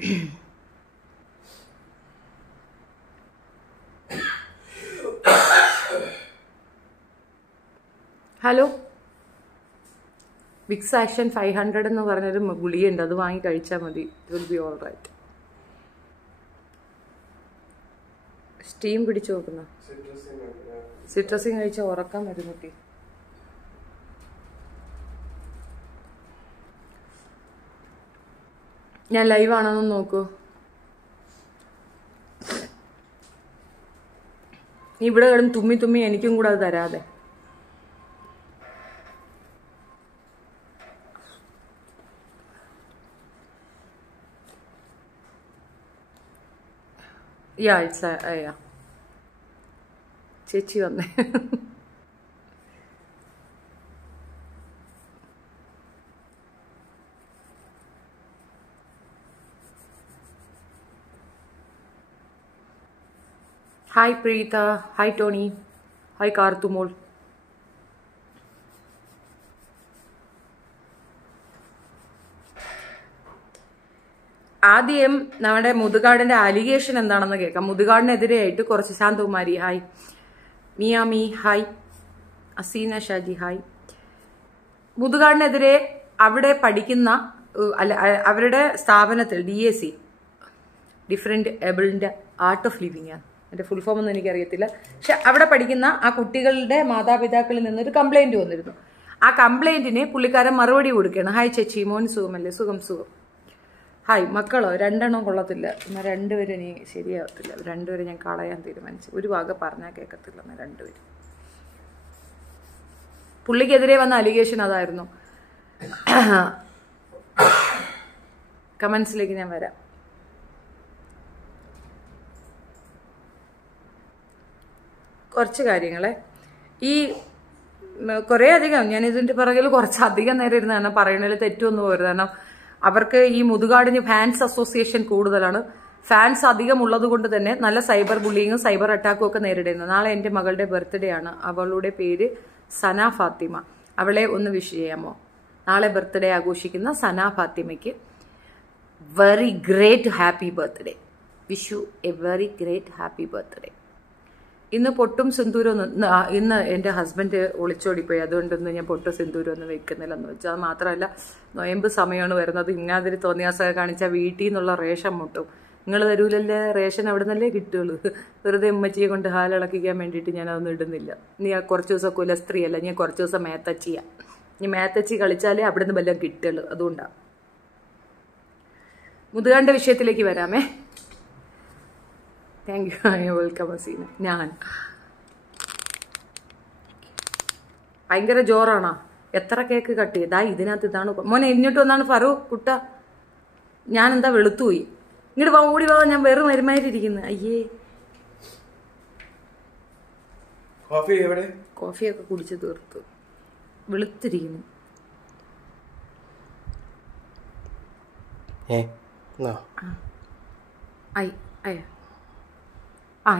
Hello, Vicks action 500 എന്ന് പറഞ്ഞൊരു ഗുളിയുണ്ട്, അത് വാങ്ങി കഴിച്ചാൽ മതി. It will be all right. Steam പിടിച്ചു നോക്കുന്ന സിട്രസിൻ കഴിച്ചാൽ ഉറക്കാൻ വരും കുട്ടി. ഞാൻ ലൈവ് ആണെന്ന് നോക്കൂ. നീ ഇവിടെ കിടന്ന് തുമ്മി തുമ്മി എനിക്കും കൂടെ അത് തരാതെ. ചേച്ചി വന്നേ. Hi Preetha, hi Tony, hi Karthumol. ആദ്യം നമ്മുടെ മുതുകാടിന്റെ അലിഗേഷൻ എന്താണെന്ന് കേൾക്കാം. മുതുകാടിനെതിരെയായിട്ട് കുറച്ച് Shanthakumari hi, Miami hi, Aseena Shaji hi. മുതുകാടിനെതിരെ അവിടെ പഠിക്കുന്ന അവരുടെ സ്ഥാപനത്തിൽ DAC ഡിഫറെന്റ് ഏബിളിന്റെ ആർട്ട് ഓഫ് ലിവിംഗ് ആണ്, എൻ്റെ ഫുൾ ഫോം ഒന്നും എനിക്കറിയത്തില്ല. പക്ഷെ അവിടെ പഠിക്കുന്ന ആ കുട്ടികളുടെ മാതാപിതാക്കളിൽ നിന്നൊരു കംപ്ലൈന്റ് വന്നിരുന്നു. ആ കംപ്ലൈന്റിന് പുള്ളിക്കാരൻ മറുപടി കൊടുക്കുകയാണ്. ഹായ് ചേച്ചി, മോൻ സുഖമല്ലേ? സുഖം സുഖം. ഹായ് മക്കളോ, 2 എണ്ണം കൊള്ളത്തില്ല, എന്നാൽ 2 പേരും ഇനി ശരിയാവത്തില്ല. 2 പേരെ ഞാൻ കളയാൻ തീരുമാനിച്ചു. ഒരു ഭാഗം പറഞ്ഞാൽ കേൾക്കത്തില്ല, എന്നാൽ 2 പേര്. പുള്ളിക്കെതിരെ വന്ന അലിഗേഷൻ അതായിരുന്നു. കമന്റ്സിലേക്ക് ഞാൻ വരാം. കുറച്ച് കാര്യങ്ങളെ ഈ കുറേ അധികം ഞാൻ ഇതിന്റെ പിറകിൽ കുറച്ചധികം നേരം ഇരുന്ന് കാരണം പറയണതിൽ തെറ്റൊന്നും പോരുത്. കാരണം അവർക്ക് ഈ മുതുകാടിന് ഫാൻസ് അസോസിയേഷൻ കൂടുതലാണ്. ഫാൻസ് അധികം ഉള്ളത് കൊണ്ട് തന്നെ നല്ല സൈബർ ബുള്ളിങ്ങും സൈബർ അറ്റാക്കും ഒക്കെ നേരിടുന്നു. നാളെ എൻ്റെ മകളുടെ ബർത്ത്ഡേ ആണ്. അവളുടെ പേര് സന ഫാത്തിമ. അവളെ ഒന്ന് വിഷ് ചെയ്യാമോ? നാളെ ബർത്ത്ഡേ ആഘോഷിക്കുന്ന സന ഫാത്തിമയ്ക്ക് very great happy birthday. Wish you a very great happy birthday. ഇന്ന് പൊട്ടും സിന്ദൂരം ഇന്ന് എൻ്റെ ഹസ്ബൻഡ് ഒളിച്ചോടിപ്പോയി, അതുകൊണ്ടൊന്നും ഞാൻ പൊട്ടും സിന്ദൂരം ഒന്നും വെക്കുന്നില്ലെന്ന് വെച്ചാൽ. അത് മാത്രമല്ല, നൊയമ്പ് സമയമാണ് വരുന്നത്. ഇങ്ങാതിരി തോന്നിയാസൊക്കെ കാണിച്ചാൽ വീട്ടിൽ നിന്നുള്ള റേഷൻ മുട്ടും. നിങ്ങൾ തരൂലല്ലേ റേഷൻ, അവിടെ നിന്നല്ലേ കിട്ടുള്ളൂ. വെറുതെ ഉമ്മച്ചിയെ കൊണ്ട് ഹാലിളക്കിക്കാൻ വേണ്ടിയിട്ട് ഞാൻ അതൊന്നും ഇടുന്നില്ല. നീ കുറച്ച് ദിവസം കുലസ്ത്രീ അല്ല, ഞാൻ കുറച്ച് ദിവസം മേത്തച്ചിയാ. നീ മേത്തച്ചി കളിച്ചാലേ അവിടെ നിന്ന് വല്ലതും കിട്ടുള്ളൂ. അതുകൊണ്ടാണ്. മുതുകാന്റെ വിഷയത്തിലേക്ക് വരാമേ. Thank you, welcome Aseena. ഞാൻ ഭയങ്കര ജോറാണോ? എത്ര കേക്ക് കട്ട് ചെയ്താ? ഇതിനകത്ത് ഇതാണ് മോനെ. ഇങ്ങോട്ട് വന്നാണ് ഫറു കുട്ട. ഞാൻ എന്താ വെളുത്തുപോയി? ഇങ്ങോട്ട് വാ, ഓടി വാ. ഞാൻ വെറും മരുമായിരിക്കുന്നു. അയ്യേ, കോഫിയൊക്കെ കുടിച്ച് തീർത്തു. വെളുത്തിരിക്കുന്നു.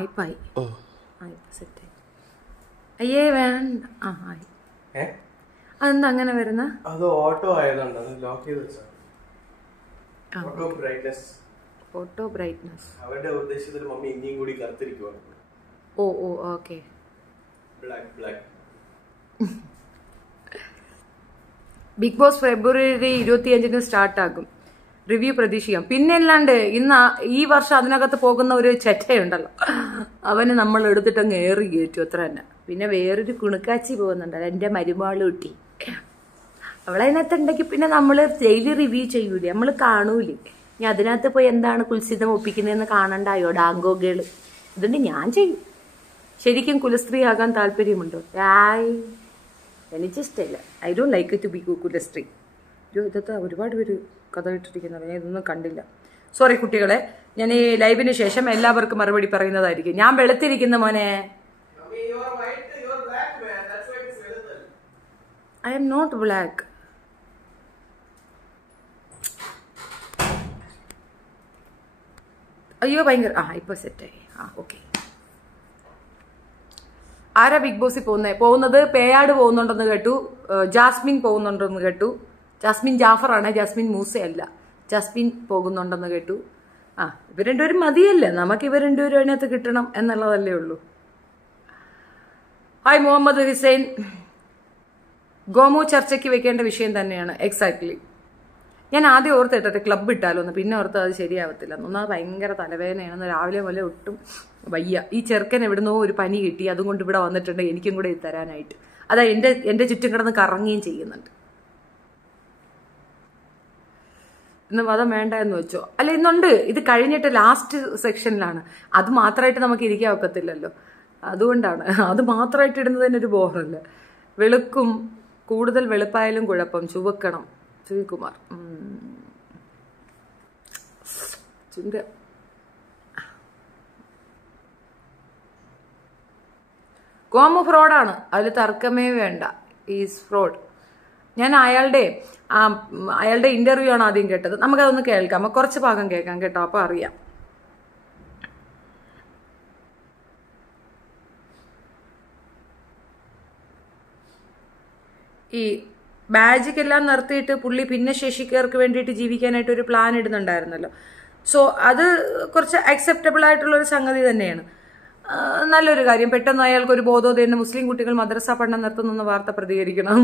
ഇപ്പൊ ആയി സെറ്റ്. അയ്യേ വേണ്ട. ആയി. അതെന്താ അങ്ങനെ വരുന്ന? അത് ഓട്ടോ ആയതുകൊണ്ട് ലോക്ക് ചെയ്ത് വെച്ചാ. Auto brightness. അവരുടെ ഉദ്ദേശത്തിൽ മമ്മി ഇനിയും കൂടി കറുത്തിരിക്കുവാണ്. ഓ ഓക്കെ. ബ്ലാക്ക്. ബിഗ് ബോസ് ഫെബ്രുവരി 25 സ്റ്റാർട്ടാകും. റിവ്യൂ പ്രതീക്ഷിക്കാം. പിന്നെ അല്ലാണ്ട് ഇന്ന് ഈ വർഷം അതിനകത്ത് പോകുന്ന ഒരു ചെറ്റയുണ്ടല്ലോ, അവന് നമ്മൾ എടുത്തിട്ടങ്ങ് ഏറി കയറ്റും, അത്ര തന്നെ. പിന്നെ വേറൊരു കുണുക്കാച്ചി പോകുന്നുണ്ടല്ലോ, എൻ്റെ മരുമാള് കുട്ടി. അവളതിനകത്തുണ്ടെങ്കിൽ പിന്നെ നമ്മൾ ഡെയിലി റിവ്യൂ ചെയ്യൂലേ, നമ്മൾ കാണൂലേ. ഇനി അതിനകത്ത് പോയി എന്താണ് കുൽസിതം ഒപ്പിക്കുന്നതെന്ന് കാണണ്ടായോ ഡാങ്കോകള്. അതുകൊണ്ട് ഞാൻ ചെയ്യും. ശരിക്കും കുലസ്ത്രീ ആകാൻ താല്പര്യമുണ്ടോ? എനിക്കിഷ്ടമില്ല. I don't like to be kulasthree. ഇതൊക്കെ ഒരുപാട് പേര് കഥ ഇട്ടിരിക്കുന്നത്, ഞാൻ ഇതൊന്നും കണ്ടില്ല. സോറി കുട്ടികളെ, ഞാൻ ഈ ലൈവിന് ശേഷം എല്ലാവർക്കും മറുപടി പറയുന്നതായിരിക്കും. ഞാൻ വെളുത്തിരിക്കുന്ന മോനെ. I am not black. അയ്യോ ഭയങ്കര. ഇപ്പൊ സെറ്റായി. ഓക്കെ. ആരാ ബിഗ് ബോസിൽ പോകുന്നത്? പേയാട് പോകുന്നുണ്ടെന്ന് കേട്ടു. ജാസ്മിൻ പോകുന്നുണ്ടെന്ന് കേട്ടു. ജാസ്മിൻ ജാഫറാണ്, ജാസ്മിൻ മൂസയല്ല. ജസ്മിൻ പോകുന്നുണ്ടെന്ന് കേട്ടു. ഇവർ രണ്ടുപേരും മതിയല്ലേ, നമുക്ക് ഇവർ രണ്ടുപേരും അതിനകത്ത് കിട്ടണം എന്നുള്ളതല്ലേ ഉള്ളൂ. ഹായ് മുഹമ്മദ് ഹുസൈൻ. ഗോമു ചർച്ചയ്ക്ക് വെക്കേണ്ട വിഷയം തന്നെയാണ്. എക്സാക്ട്ലി. ഞാൻ ആദ്യം ഓർത്തിട്ടെ ക്ലബ്ബ് ഇട്ടാലോന്ന്, പിന്നെ ഓർത്ത് അത് ശരിയാവത്തില്ല. ഒന്നാമത് ഭയങ്കര തലവേദനയാണെന്ന്, രാവിലെ മുതലേ ഒട്ടും വയ്യ. ഈ ചെറുക്കൻ എവിടുന്നോ ഒരു പനി കിട്ടി, അതുകൊണ്ട് ഇവിടെ വന്നിട്ടുണ്ട് എനിക്കും കൂടെ ഇത് തരാനായിട്ട്. അതാ എന്റെ ചുറ്റും കിടന്ന് കറങ്ങുകയും ചെയ്യുന്നുണ്ട്. ഇന്ന് മതം വേണ്ട എന്ന് വെച്ചോ? അല്ല, ഇന്നുണ്ട്. ഇത് കഴിഞ്ഞിട്ട് ലാസ്റ്റ് സെക്ഷനിലാണ്. അത് മാത്രമായിട്ട് നമുക്ക് ഇരിക്കാൻ ഒക്കത്തില്ലല്ലോ, അതുകൊണ്ടാണ്. അത് മാത്രമായിട്ട് ഇടുന്നത് തന്നെ ഒരു ബോറല്ല. വെളുക്കും, കൂടുതൽ വെളുപ്പായാലും കുഴപ്പം, ചുവക്കണം. ശ്രീകുമാർ ചുണ്ട. ഗോമു ഫ്രോഡാണ്, അതിൽ തർക്കമേ വേണ്ട. Is fraud. ഞാൻ അയാളുടെ ഇന്റർവ്യൂ ആണ് ആദ്യം കേട്ടത്. നമുക്കതൊന്ന് കേൾക്കാം, കുറച്ച് ഭാഗം കേൾക്കാം കേട്ടോ, അപ്പൊ അറിയാം. ഈ മാജിക് എല്ലാം നിർത്തിയിട്ട് പുള്ളി ഭിന്നശേഷിക്കാർക്ക് വേണ്ടിയിട്ട് ജീവിക്കാനായിട്ട് ഒരു പ്ലാൻ ഇടുന്നുണ്ടായിരുന്നല്ലോ. സോ അത് കുറച്ച് അക്സെപ്റ്റബിൾ ആയിട്ടുള്ള ഒരു സംഗതി തന്നെയാണ്. നല്ലൊരു കാര്യം. പെട്ടെന്ന് അയാൾക്ക് ഒരു ബോധോദയം, മുസ്ലിം കുട്ടികൾ മദ്രസ പഠനം നിർത്തുന്ന വാർത്ത പ്രതികരിക്കണം.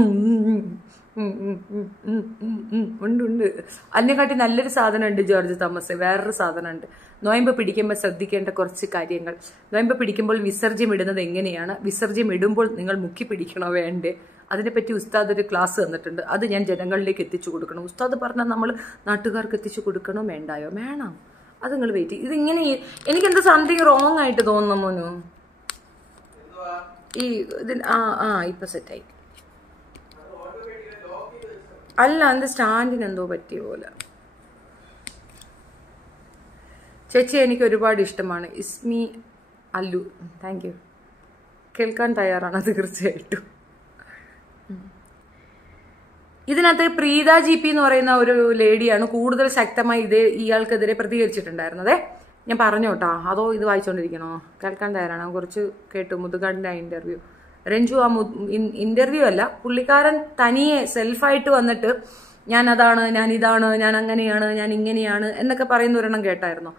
ഉണ്ട്. അതിനെക്കാട്ടി നല്ലൊരു സാധനമുണ്ട് ജോർജ് തോമസ്. വേറൊരു സാധനമുണ്ട്. നോയമ്പ് പിടിക്കുമ്പോൾ ശ്രദ്ധിക്കേണ്ട കുറച്ച് കാര്യങ്ങൾ. നോയമ്പ് പിടിക്കുമ്പോൾ വിസർജ്യം ഇടുന്നത് എങ്ങനെയാണ്, വിസർജ്യം ഇടുമ്പോൾ നിങ്ങൾ മുക്കി പിടിക്കണോ വേണ്ടേ, അതിനെപ്പറ്റി ഉസ്താദ് ഒരു ക്ലാസ് തന്നിട്ടുണ്ട്. അത് ഞാൻ ജനങ്ങളിലേക്ക് എത്തിച്ചു കൊടുക്കണം. ഉസ്താദ് പറഞ്ഞാൽ നമ്മൾ നാട്ടുകാർക്ക് എത്തിച്ചു കൊടുക്കണോ വേണ്ടായോ? വേണം. അത് നിങ്ങൾ വെയിറ്റ് ചെയ്യും. ഇതിങ്ങനെ എനിക്കെന്താ സംതിങ് റോങ് ആയിട്ട് തോന്നുന്നു മോനു. ഈ ഇതിന് ഇപ്പൊ സെറ്റായി. അല്ല, എന്റെ സ്റ്റാൻഡിന് എന്തോ പറ്റിയ പോലെ. ചേച്ചി എനിക്ക് ഒരുപാട് ഇഷ്ടമാണ്. ഇസ്മി അല്ലു. Thank you. കേൾക്കാൻ തയ്യാറാണ് തീർച്ചയായിട്ടും. ഇതിനകത്ത് പ്രീത GP എന്ന് പറയുന്ന ഒരു ലേഡിയാണ് കൂടുതൽ ശക്തമായി ഇയാൾക്കെതിരെ പ്രതികരിച്ചിട്ടുണ്ടായിരുന്നത്. ഞാൻ പറഞ്ഞോട്ടാ, അതോ ഇത് വായിച്ചോണ്ടിരിക്കണോ? കേൾക്കാൻ തയ്യാറാണ്. കുറച്ച് കേട്ടു മുതുകാടിന്റെ ഇന്റർവ്യൂ. രഞ്ജു ആ ഇന്റർവ്യൂ അല്ല, പുള്ളിക്കാരൻ തനിയെ സെൽഫായിട്ട് വന്നിട്ട് ഞാൻ അതാണ്, ഞാൻ ഇതാണ്, ഞാൻ അങ്ങനെയാണ്, ഞാൻ ഇങ്ങനെയാണ് എന്നൊക്കെ പറയുന്ന ഒരെണ്ണം കേട്ടായിരുന്നു.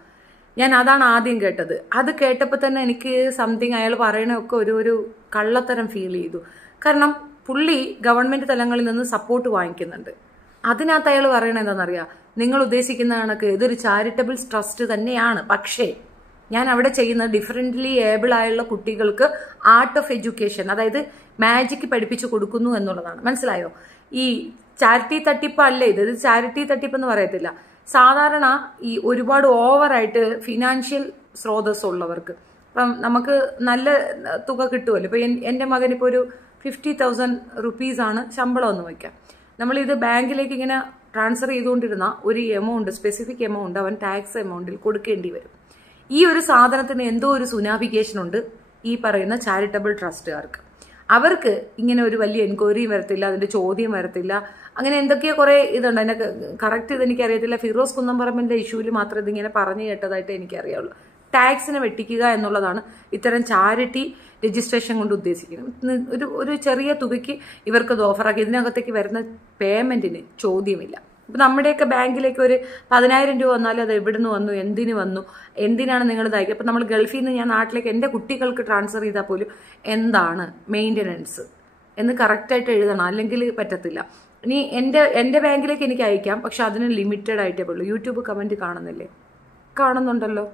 ഞാൻ അതാണ് ആദ്യം കേട്ടത്. അത് കേട്ടപ്പോൾ തന്നെ എനിക്ക് സംതിങ് അയാൾ പറയണൊക്കെ ഒരു കള്ളത്തരം ഫീൽ ചെയ്തു. കാരണം പുള്ളി ഗവൺമെന്റ് തലങ്ങളിൽ നിന്ന് സപ്പോർട്ട് വാങ്ങിക്കുന്നുണ്ട്. അതിനകത്ത് അയാൾ പറയണത് എന്താണെന്നറിയാം, നിങ്ങൾ ഉദ്ദേശിക്കുന്ന കണക്ക് ഇതൊരു ചാരിറ്റബിൾ ട്രസ്റ്റ് തന്നെയാണ്, പക്ഷേ ഞാൻ അവിടെ ചെയ്യുന്നത് ഡിഫറൻ്റ്ലി ഏബിൾ ആയുള്ള കുട്ടികൾക്ക് ആർട്ട് ഓഫ് എഡ്യൂക്കേഷൻ, അതായത് മാജിക് പഠിപ്പിച്ചു കൊടുക്കുന്നു എന്നുള്ളതാണ്. മനസ്സിലായോ? ഈ ചാരിറ്റി തട്ടിപ്പ് അല്ല ഇത് ചാരിറ്റി തട്ടിപ്പ് എന്ന് പറയത്തില്ല. സാധാരണ ഈ ഒരുപാട് ഓവറായിട്ട് ഫിനാൻഷ്യൽ സ്രോതസ് ഉള്ളവർക്ക്, ഇപ്പം നമുക്ക് നല്ല തുക കിട്ടുമല്ലോ. ഇപ്പൊ എന്റെ മകൻ ഇപ്പോൾ ഒരു 50,000 റുപ്പീസാണ് ശമ്പളം എന്ന് വയ്ക്കാം. നമ്മളിത് ബാങ്കിലേക്ക് ഇങ്ങനെ ട്രാൻസ്ഫർ ചെയ്തുകൊണ്ടിരുന്ന ഒരു എമൗണ്ട്, സ്പെസിഫിക് എമൗണ്ട് അവൻ ടാക്സ് എമൗണ്ടിൽ കൊടുക്കേണ്ടി വരും. ഈ ഒരു സാധനത്തിന് എന്തോ ഒരു സുനാഫിക്കേഷൻ ഉണ്ട് ഈ പറയുന്ന ചാരിറ്റബിൾ ട്രസ്റ്റുകാർക്ക്. അവർക്ക് ഇങ്ങനെ ഒരു വലിയ എൻക്വയറിയും വരത്തില്ല, അതിന്റെ ചോദ്യം വരത്തില്ല, അങ്ങനെ എന്തൊക്കെയോ കുറെ ഇതുണ്ട്. അതിന്റെ കറക്റ്റ് ഇത് എനിക്കറിയത്തില്ല. ഫിറോസ് കുന്നംപറമ്പിന്റെ ഇഷ്യൂവിൽ മാത്രം ഇതിങ്ങനെ പറഞ്ഞു കേട്ടതായിട്ട് എനിക്കറിയാവുള്ളൂ. ടാക്സിനെ വെട്ടിക്കുക എന്നുള്ളതാണ് ഇത്തരം ചാരിറ്റി രജിസ്ട്രേഷൻ കൊണ്ട് ഉദ്ദേശിക്കുന്നത്. ഒരു ചെറിയ തുകയ്ക്ക് ഇവർക്ക് ഇത് ഓഫറാക്കി ഇതിനകത്തേക്ക് വരുന്ന പേയ്മെന്റിന് ചോദ്യമില്ല. ഇപ്പൊ നമ്മുടെയൊക്കെ ബാങ്കിലേക്ക് ഒരു 10,000 രൂപ വന്നാലും അത് എവിടുന്ന് വന്നു, എന്തിനു വന്നു, എന്തിനാണ് നിങ്ങൾ ഇതാക്കി. അപ്പൊ നമ്മൾ ഗൾഫിൽ നിന്ന് ഞാൻ നാട്ടിലേക്ക് എന്റെ കുട്ടികൾക്ക് ട്രാൻസ്ഫർ ചെയ്താൽ പോലും എന്താണ് മെയിൻ്റനൻസ് എന്ന് കറക്റ്റായിട്ട് എഴുതണം, അല്ലെങ്കിൽ പറ്റത്തില്ല. ഇനി എന്റെ ബാങ്കിലേക്ക് എനിക്ക് അയക്കാം, പക്ഷെ അതിന് ലിമിറ്റഡ് ആയിട്ടേ ഉള്ളൂ. യൂട്യൂബ് കമന്റ് കാണുന്നില്ലേ? കാണുന്നുണ്ടല്ലോ.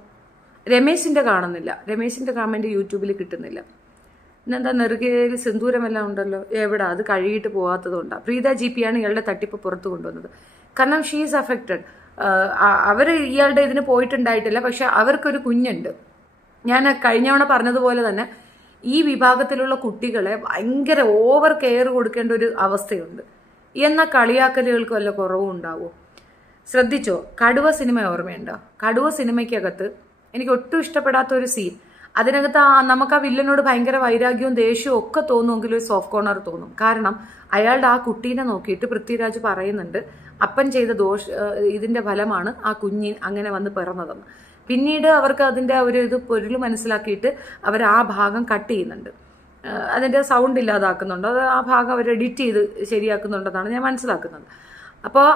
രമേശിന്റെ കാണുന്നില്ല. രമേശിന്റെ കമന്റ് യൂട്യൂബിൽ കിട്ടുന്നില്ല. ഇന്നെന്താ നെറുകയിൽ സിന്ദൂരമെല്ലാം ഉണ്ടല്ലോ. എവിടെ? അത് കഴുകിയിട്ട് പോകാത്തതുകൊണ്ടാണ്. പ്രീത GP ആണ് ഇയാളുടെ തട്ടിപ്പ് പുറത്തു കൊണ്ടുവന്നത്. കാരണം ഷീസ് അഫക്റ്റഡ്. അവർ ഇയാളുടെ ഇതിന് പോയിട്ടുണ്ടായിട്ടില്ല, പക്ഷെ അവർക്കൊരു കുഞ്ഞുണ്ട്. ഞാൻ കഴിഞ്ഞവണ പറഞ്ഞതുപോലെ തന്നെ ഈ വിഭാഗത്തിലുള്ള കുട്ടികളെ ഭയങ്കര ഓവർ കെയർ കൊടുക്കേണ്ട ഒരു അവസ്ഥയുണ്ട്. എന്ന കളിയാക്കലുകൾക്ക് വല്ല കുറവും ഉണ്ടാവുമോ? ശ്രദ്ധിച്ചോ? കടുവ സിനിമ ഓർമ്മയുണ്ടോ? കടുവ സിനിമയ്ക്കകത്ത് എനിക്ക് ഒട്ടും ഇഷ്ടപ്പെടാത്ത ഒരു സീൻ, അതിനകത്ത് നമുക്ക് ആ വില്ലനോട് ഭയങ്കര വൈരാഗ്യവും ദേഷ്യവും ഒക്കെ തോന്നുമെങ്കിലും ഒരു സോഫ്റ്റ് കോർണർ തോന്നും. കാരണം അയാളുടെ ആ കുട്ടീനെ നോക്കിയിട്ട് പൃഥ്വിരാജ് പറയുന്നുണ്ട് അപ്പൻ ചെയ്ത ഇതിന്റെ ഫലമാണ് ആ കുഞ്ഞി അങ്ങനെ വന്ന് പിറന്നതെന്ന്. പിന്നീട് അവർക്ക് അതിന്റെ ഒരു ഇത് പൊരുൾ മനസ്സിലാക്കിയിട്ട് അവർ ആ ഭാഗം കട്ട് ചെയ്യുന്നുണ്ട്, അതിന്റെ സൗണ്ട് ഇല്ലാതാക്കുന്നുണ്ട്, അത് ആ ഭാഗം അവർ എഡിറ്റ് ചെയ്ത് ശരിയാക്കുന്നുണ്ടെന്നാണ് ഞാൻ മനസ്സിലാക്കുന്നത്. അപ്പോൾ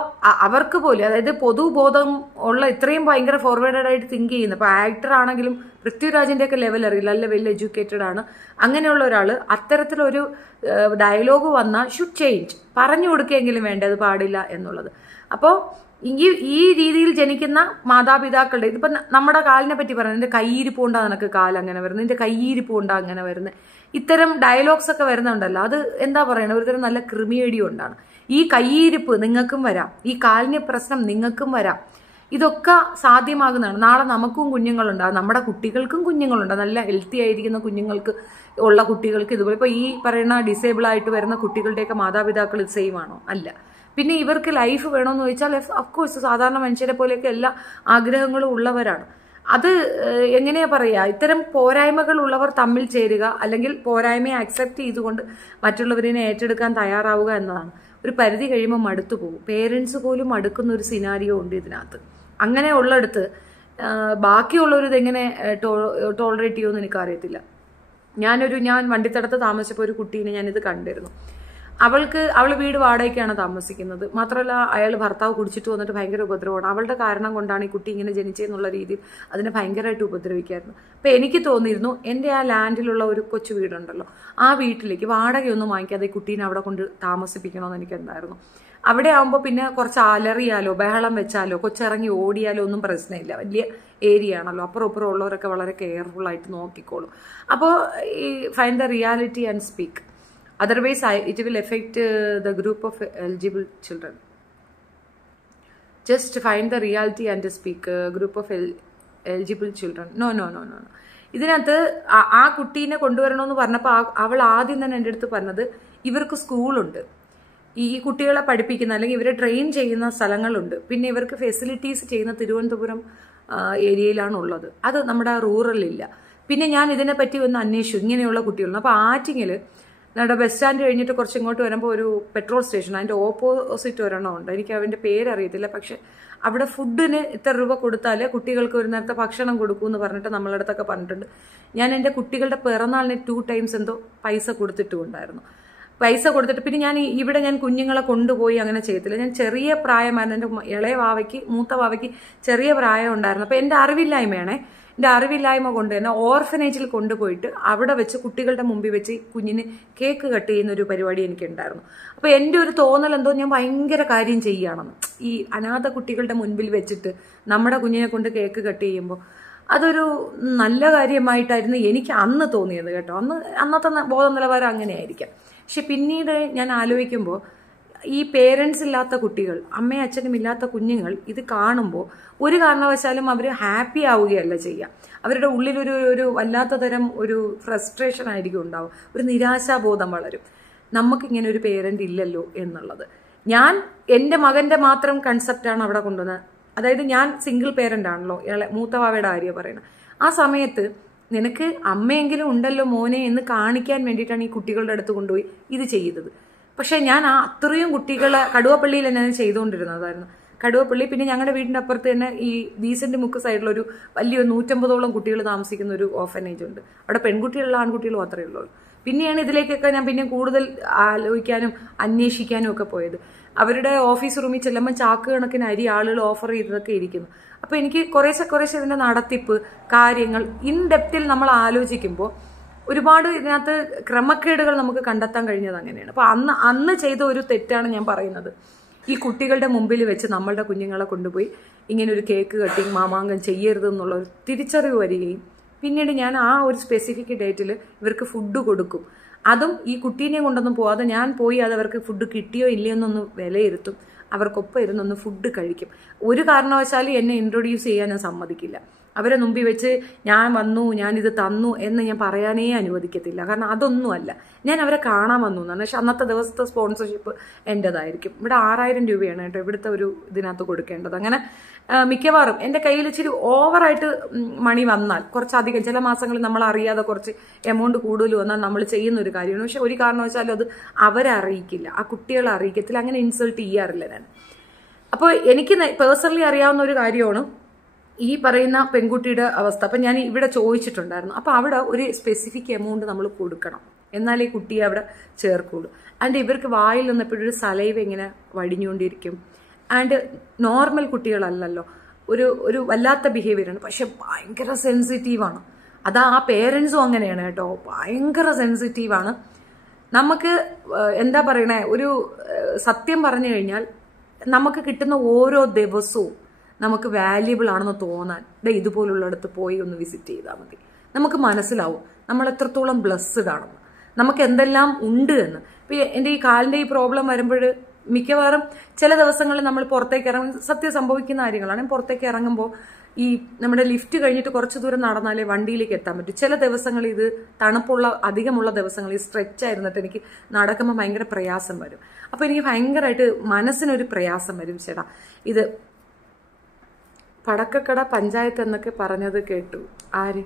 അവർക്ക് പോലും, അതായത് പൊതുബോധം ഉള്ള ഇത്രയും ഭയങ്കര ഫോർവേഡഡ് ആയിട്ട് തിങ്ക് ചെയ്യുന്നത്, ഇപ്പോൾ ആക്ടർ ആണെങ്കിലും പൃഥ്വിരാജിന്റെ ഒക്കെ ലെവൽ അറിയില്ല, നല്ല വെൽ എഡ്യൂക്കേറ്റഡ് ആണ്, അങ്ങനെയുള്ള ഒരാൾ അത്തരത്തിലൊരു ഡയലോഗ് വന്നാൽ ഷുഡ് ചേഞ്ച്, പറഞ്ഞു കൊടുക്കുകയെങ്കിലും വേണ്ടത് പാടില്ല എന്നുള്ളത്. അപ്പോൾ ഈ രീതിയിൽ ജനിക്കുന്ന മാതാപിതാക്കളുടെ, ഇതിപ്പം നമ്മുടെ കാലിനെ പറ്റി പറയുന്നത്, നിന്റെ കൈയിരിപ്പ് കൊണ്ടാ നിനക്ക് കാലങ്ങനെ വരുന്നത്, നിന്റെ കൈയിരിപ്പ് കൊണ്ടാ അങ്ങനെ വരുന്നത്, ഇത്തരം ഡയലോഗ്സ് ഒക്കെ വരുന്നുണ്ടല്ലോ, അത് എന്താ പറയുന്നത്, ഒരുതരം നല്ല ക്രിമിയേഡി കൊണ്ടാണ്. ഈ കൈയിരിപ്പ് നിങ്ങൾക്കും വരാം, ഈ കാലിന് പ്രശ്നം നിങ്ങൾക്കും വരാം, ഇതൊക്കെ സാധ്യമാകുന്നതാണ്. നാളെ നമുക്കും കുഞ്ഞുങ്ങളുണ്ടാകും, നമ്മുടെ കുട്ടികൾക്കും കുഞ്ഞുങ്ങളുണ്ടാകും, നല്ല ഹെൽത്തി ആയിരിക്കുന്ന കുഞ്ഞുങ്ങൾക്ക് ഉള്ള കുട്ടികൾക്ക് ഇതുപോലെ. ഇപ്പോൾ ഈ പറയുന്ന ഡിസേബിൾ ആയിട്ട് വരുന്ന കുട്ടികളുടെയൊക്കെ മാതാപിതാക്കൾ സെയിം ആണോ? അല്ല. പിന്നെ ഇവർക്ക് ലൈഫ് വേണമെന്ന് ചോദിച്ചാൽ അഫ്കോഴ്സ് സാധാരണ മനുഷ്യരെ പോലെയൊക്കെ എല്ലാ ആഗ്രഹങ്ങളും ഉള്ളവരാണ്. അത് എങ്ങനെയാ പറയുക, ഇത്തരം പോരായ്മകൾ ഉള്ളവർ തമ്മിൽ ചേരുക, അല്ലെങ്കിൽ പോരായ്മയെ അക്സെപ്റ്റ് ചെയ്തുകൊണ്ട് മറ്റുള്ളവരിനെ ഏറ്റെടുക്കാൻ തയ്യാറാവുക എന്നതാണ്. ഒരു പരിധി കഴിയുമ്പോൾ മടുത്തു പോകും. പേരൻസ് പോലും മടുക്കുന്ന ഒരു സിനാരിയോ ഉണ്ട് ഇതിനകത്ത്. അങ്ങനെ ഉള്ളിടത്ത് ബാക്കിയുള്ളവരിത് എങ്ങനെ ടോളറേറ്റ് ചെയ്യുമെന്ന് എനിക്കറിയത്തില്ല. ഞാൻ വണ്ടിത്തടത്ത് താമസിച്ചപ്പോൾ ഒരു കുട്ടീനെ ഞാനിത് കണ്ടിരുന്നു. അവൾ വീട് വാടകയ്ക്കാണ് താമസിക്കുന്നത്. മാത്രമല്ല അയാൾ ഭർത്താവ് കുടിച്ചിട്ട് വന്നിട്ട് ഭയങ്കര ഉപദ്രവമാണ്. അവളുടെ കാരണം കൊണ്ടാണ് ഈ കുട്ടി ഇങ്ങനെ ജനിച്ചതെന്നുള്ള രീതിയിൽ അതിനെ ഭയങ്കരമായിട്ട് ഉപദ്രവിക്കായിരുന്നു. അപ്പം എനിക്ക് തോന്നിയിരുന്നു, എൻ്റെ ആ ലാൻഡിലുള്ള ഒരു കൊച്ചു വീടുണ്ടല്ലോ, ആ വീട്ടിലേക്ക് വാടകയൊന്നും വാങ്ങിക്കാതെ ഈ കുട്ടീനെ അവിടെ കൊണ്ട് താമസിപ്പിക്കണമെന്ന് എനിക്കുണ്ടായിരുന്നു. അവിടെ ആകുമ്പോൾ പിന്നെ കുറച്ച് അലറിയാലോ, ബഹളം വെച്ചാലോ, കൊച്ചിറങ്ങി ഓടിയാലോ ഒന്നും പ്രശ്നമില്ല, വലിയ ഏരിയ ആണല്ലോ, അപ്പുറം ഇപ്പുറം ഉള്ളവരൊക്കെ വളരെ കെയർഫുൾ ആയിട്ട് നോക്കിക്കോളും. അപ്പോൾ ഈ find the reality and speak. Otherwise, it will affect the group of eligible children. Just find the reality and speak. Group of eligible children. No. ഇതിനകത്ത് ആ കുട്ടീനെ കൊണ്ടുവരണമെന്ന് പറഞ്ഞപ്പോൾ അവൾ ആദ്യം തന്നെ എൻ്റെ അടുത്ത് പറഞ്ഞത്, ഇവർക്ക് സ്കൂളുണ്ട്, ഈ കുട്ടികളെ പഠിപ്പിക്കുന്ന അല്ലെങ്കിൽ ഇവരെ ട്രെയിൻ ചെയ്യുന്ന സ്ഥലങ്ങളുണ്ട്, പിന്നെ ഇവർക്ക് ഫെസിലിറ്റീസ് ചെയ്യുന്ന തിരുവനന്തപുരം ഏരിയയിലാണുള്ളത്, അത് നമ്മുടെ റൂറലില്ല. പിന്നെ ഞാൻ ഇതിനെപ്പറ്റി ഒന്ന് അന്വേഷിച്ചു, ഇങ്ങനെയുള്ള കുട്ടികളുണ്ട്. അപ്പോൾ ആറ്റിങ്ങിൽ നമ്മുടെ ബസ് സ്റ്റാൻഡ് കഴിഞ്ഞിട്ട് കുറച്ച് ഇങ്ങോട്ട് വരുമ്പോൾ ഒരു പെട്രോൾ സ്റ്റേഷൻ, അതിൻ്റെ ഓപ്പോസിറ്റ് ഒരെണ്ണം ഉണ്ട്, എനിക്ക് അവൻ്റെ പേരറിയത്തില്ല. പക്ഷെ അവിടെ ഫുഡിന് ഇത്ര രൂപ കൊടുത്താൽ കുട്ടികൾക്ക് ഒരു നേരത്തെ ഭക്ഷണം കൊടുക്കുമെന്ന് പറഞ്ഞിട്ട് നമ്മളടുത്തൊക്കെ പറഞ്ഞിട്ടുണ്ട്. ഞാൻ എൻ്റെ കുട്ടികളുടെ പിറന്നാളിന് 2 times എന്തോ പൈസ കൊടുത്തിട്ടുണ്ടായിരുന്നു. പൈസ കൊടുത്തിട്ട് പിന്നെ ഞാൻ കുഞ്ഞുങ്ങളെ കൊണ്ടുപോയി അങ്ങനെ ചെയ്യത്തില്ല. ഞാൻ ചെറിയ പ്രായമായിരുന്നു, എൻ്റെ ഇളയ വാവയ്ക്ക് മൂത്ത വാവയ്ക്ക് ചെറിയ പ്രായം ഉണ്ടായിരുന്നു. അപ്പോൾ എൻ്റെ അറിവില്ലായ്മ കൊണ്ട് തന്നെ ഓർഫനേജിൽ കൊണ്ടുപോയിട്ട് അവിടെ വെച്ച് കുട്ടികളുടെ മുമ്പിൽ വെച്ച് കുഞ്ഞിന് കേക്ക് കട്ട് ചെയ്യുന്ന ഒരു പരിപാടി എനിക്കുണ്ടായിരുന്നു. അപ്പോൾ എൻ്റെ ഒരു തോന്നൽ എന്തോ ഞാൻ ഭയങ്കര കാര്യം ചെയ്യുകയാണെന്ന്. ഈ അനാഥ കുട്ടികളുടെ മുൻപിൽ വെച്ചിട്ട് നമ്മുടെ കുഞ്ഞിനെ കൊണ്ട് കേക്ക് കട്ട് ചെയ്യുമ്പോൾ അതൊരു നല്ല കാര്യമായിട്ടായിരുന്നു എനിക്ക് അന്ന് തോന്നിയത് കേട്ടോ. അന്നത്തെ ബോധ നിലവാരം അങ്ങനെയായിരിക്കാം. പക്ഷെ പിന്നീട് ഞാൻ ആലോചിക്കുമ്പോൾ ഈ പേരൻസ് ഇല്ലാത്ത കുട്ടികൾ, അമ്മയും അച്ഛനും ഇല്ലാത്ത കുഞ്ഞുങ്ങൾ ഇത് കാണുമ്പോൾ ഒരു കാരണവശാലും അവർ ഹാപ്പി ആവുകയല്ല ചെയ്യുക. അവരുടെ ഉള്ളിലൊരു വല്ലാത്ത തരം ഒരു ഫ്രസ്ട്രേഷൻ ആയിരിക്കും ഉണ്ടാവും, ഒരു നിരാശാബോധം വളരും. നമുക്കിങ്ങനെ ഒരു പേരന്റ് ഇല്ലല്ലോ എന്നുള്ളത്. ഞാൻ എൻ്റെ മകന്റെ മാത്രം കൺസെപ്റ്റാണ് അവിടെ കൊണ്ടുവന്നത്. അതായത് ഞാൻ സിംഗിൾ പേരന്റ് ആണല്ലോ, മൂത്തവാവയുടെ കാര്യം പറയണം. ആ സമയത്ത് നിനക്ക് അമ്മയെങ്കിലും ഉണ്ടല്ലോ മോനെ എന്ന് കാണിക്കാൻ വേണ്ടിയിട്ടാണ് ഈ കുട്ടികളുടെ അടുത്ത് കൊണ്ടുപോയി ഇത് ചെയ്തത്. പക്ഷെ ഞാൻ അത്രയും കുട്ടികളെ കടുവപ്പള്ളിയിൽ തന്നെ ചെയ്തുകൊണ്ടിരുന്നതായിരുന്നു. കടുവപ്പള്ളി, പിന്നെ ഞങ്ങളുടെ വീടിൻ്റെ അപ്പുറത്ത് തന്നെ ഈ ഡീസന്റ് മുക്ക് സൈഡിലൊരു വലിയ 150ഓളം കുട്ടികൾ താമസിക്കുന്ന ഒരു ഓർഫനേജ് ഉണ്ട്. അവിടെ പെൺകുട്ടികളുള്ള ആൺകുട്ടികൾ മാത്രമേ ഉള്ളൂ. പിന്നെയാണ് ഇതിലേക്കൊക്കെ ഞാൻ പിന്നെ കൂടുതൽ ആലോചിക്കാനും അന്വേഷിക്കാനും ഒക്കെ പോയത്. അവരുടെ ഓഫീസ് റൂമിൽ ചെല്ലുമ്പോൾ ചാക്ക് കണക്കിന് അരി ആളുകൾ ഓഫർ ചെയ്തതൊക്കെ ഇരിക്കുന്നു. അപ്പോൾ എനിക്ക് കുറേശ്ശെ ഇതിൻ്റെ നടത്തിപ്പ് കാര്യങ്ങൾ ഇൻ ഡെപ്തിൽ നമ്മൾ ആലോചിക്കുമ്പോൾ ഒരുപാട് ഇതിനകത്ത് ക്രമക്കേടുകൾ നമുക്ക് കണ്ടെത്താൻ കഴിഞ്ഞത് അങ്ങനെയാണ്. അപ്പോൾ അന്ന് ചെയ്ത ഒരു തെറ്റാണ് ഞാൻ പറയുന്നത്. ഈ കുട്ടികളുടെ മുമ്പിൽ വെച്ച് നമ്മളുടെ കുഞ്ഞുങ്ങളെ കൊണ്ടുപോയി ഇങ്ങനെ ഒരു കേക്ക് കട്ടിങ് മാമാങ്കം ചെയ്യരുതെന്നുള്ള ഒരു തിരിച്ചറിവ് വരികയും പിന്നീട് ഞാൻ ആ ഒരു സ്പെസിഫിക് ഡേറ്റിൽ ഇവർക്ക് ഫുഡ് കൊടുക്കും. അതും ഈ കുട്ടീനെ കൊണ്ടൊന്നും പോവാതെ ഞാൻ പോയി അത് അവർക്ക് ഫുഡ് കിട്ടിയോ ഇല്ലയോ എന്നൊന്ന് വിലയിരുത്തും. അവർക്കൊപ്പം ഇരുന്നൊന്ന് ഫുഡ് കഴിക്കും. ഒരു കാരണവശാലും എന്നെ ഇൻട്രൊഡ്യൂസ് ചെയ്യാൻ ഞാൻ സമ്മതിക്കില്ല. അവരെ മുമ്പിൽ വെച്ച് ഞാൻ വന്നു, ഞാനിത് തന്നു എന്ന് ഞാൻ പറയാനേ അനുവദിക്കത്തില്ല. കാരണം അതൊന്നുമല്ല, ഞാൻ അവരെ കാണാൻ വന്നു എന്നാണ്. പക്ഷെ അന്നത്തെ ദിവസത്തെ സ്പോൺസർഷിപ്പ് എൻ്റെതായിരിക്കും. ഇവിടെ 6000 രൂപയാണ് കേട്ടോ ഇവിടുത്തെ ഒരു ഇതിനകത്ത് കൊടുക്കേണ്ടത്. അങ്ങനെ മിക്കവാറും എൻ്റെ കയ്യിൽ ഇച്ചിരി ഓവറായിട്ട് മണി വന്നാൽ, കുറച്ചധികം ചില മാസങ്ങളിൽ നമ്മൾ അറിയാതെ കുറച്ച് എമൗണ്ട് കൂടുതൽ വന്നാൽ നമ്മൾ ചെയ്യുന്ന ഒരു കാര്യമാണ്. പക്ഷെ ഒരു കാരണവശാലും അത് അവരെ അറിയിക്കില്ല, ആ കുട്ടികളെ അറിയിക്കത്തില്ല. അങ്ങനെ ഇൻസൾട്ട് ചെയ്യാറില്ല ഞാൻ. അപ്പോൾ എനിക്ക് പേഴ്സണലി അറിയാവുന്ന ഒരു കാര്യമാണ് ഈ പറയുന്ന പെൺകുട്ടിയുടെ അവസ്ഥ. അപ്പം ഞാൻ ഇവിടെ ചോദിച്ചിട്ടുണ്ടായിരുന്നു. അപ്പോൾ അവിടെ ഒരു സ്പെസിഫിക് എമൗണ്ട് നമ്മൾ കൊടുക്കണം, എന്നാലേ കുട്ടിയെ അവിടെ ചേർക്കുള്ളൂ. അതിൻ്റെ ഇവർക്ക് വായിൽ നിന്നപ്പോഴൊരു സലൈവ ഇങ്ങനെ വടിഞ്ഞുകൊണ്ടിരിക്കും. ആൻഡ് നോർമൽ കുട്ടികളല്ലല്ലോ, ഒരു വല്ലാത്ത ബിഹേവിയറാണ്. പക്ഷെ ഭയങ്കര സെൻസിറ്റീവാണ്. അതാ ആ പേരൻസും അങ്ങനെയാണ് കേട്ടോ, ഭയങ്കര സെൻസിറ്റീവാണ്. നമുക്ക് എന്താ പറയണേ, ഒരു സത്യം പറഞ്ഞു കഴിഞ്ഞാൽ നമുക്ക് കിട്ടുന്ന ഓരോ ദിവസവും നമുക്ക് വാല്യുബിൾ ആണെന്ന് തോന്നാൻ ഇതുപോലുള്ളിടത്ത് പോയി ഒന്ന് വിസിറ്റ് ചെയ്താൽ മതി. നമുക്ക് മനസ്സിലാവും നമ്മൾ എത്രത്തോളം ബ്ലെസ്ഡ് ആണെന്ന്, നമുക്ക് എന്തെല്ലാം ഉണ്ട് എന്ന്. ഇപ്പം എൻ്റെ ഈ കാലിൻ്റെ ഈ പ്രോബ്ലം വരുമ്പോൾ മിക്കവാറും ചില ദിവസങ്ങളിൽ നമ്മൾ പുറത്തേക്ക് ഇറങ്ങും, സത്യം സംഭവിക്കുന്ന കാര്യങ്ങളാണ്. പുറത്തേക്ക് ഇറങ്ങുമ്പോൾ ഈ നമ്മുടെ ലിഫ്റ്റ് കഴിഞ്ഞിട്ട് കുറച്ച് ദൂരം നടന്നാലേ വണ്ടിയിലേക്ക് എത്താൻ പറ്റും. ചില ദിവസങ്ങളിൽ ഇത് അധികമുള്ള ദിവസങ്ങളിൽ സ്ട്രെച്ച് ആയിരുന്നിട്ട് എനിക്ക് നടക്കുമ്പോൾ ഭയങ്കര പ്രയാസം വരും. അപ്പൊ എനിക്ക് ഭയങ്കരമായിട്ട് മനസ്സിനൊരു പ്രയാസം വരും. ചേട്ടാ ഇത് പടക്കക്കട പഞ്ചായത്ത് എന്നൊക്കെ പറഞ്ഞത് കേട്ടു ആര്,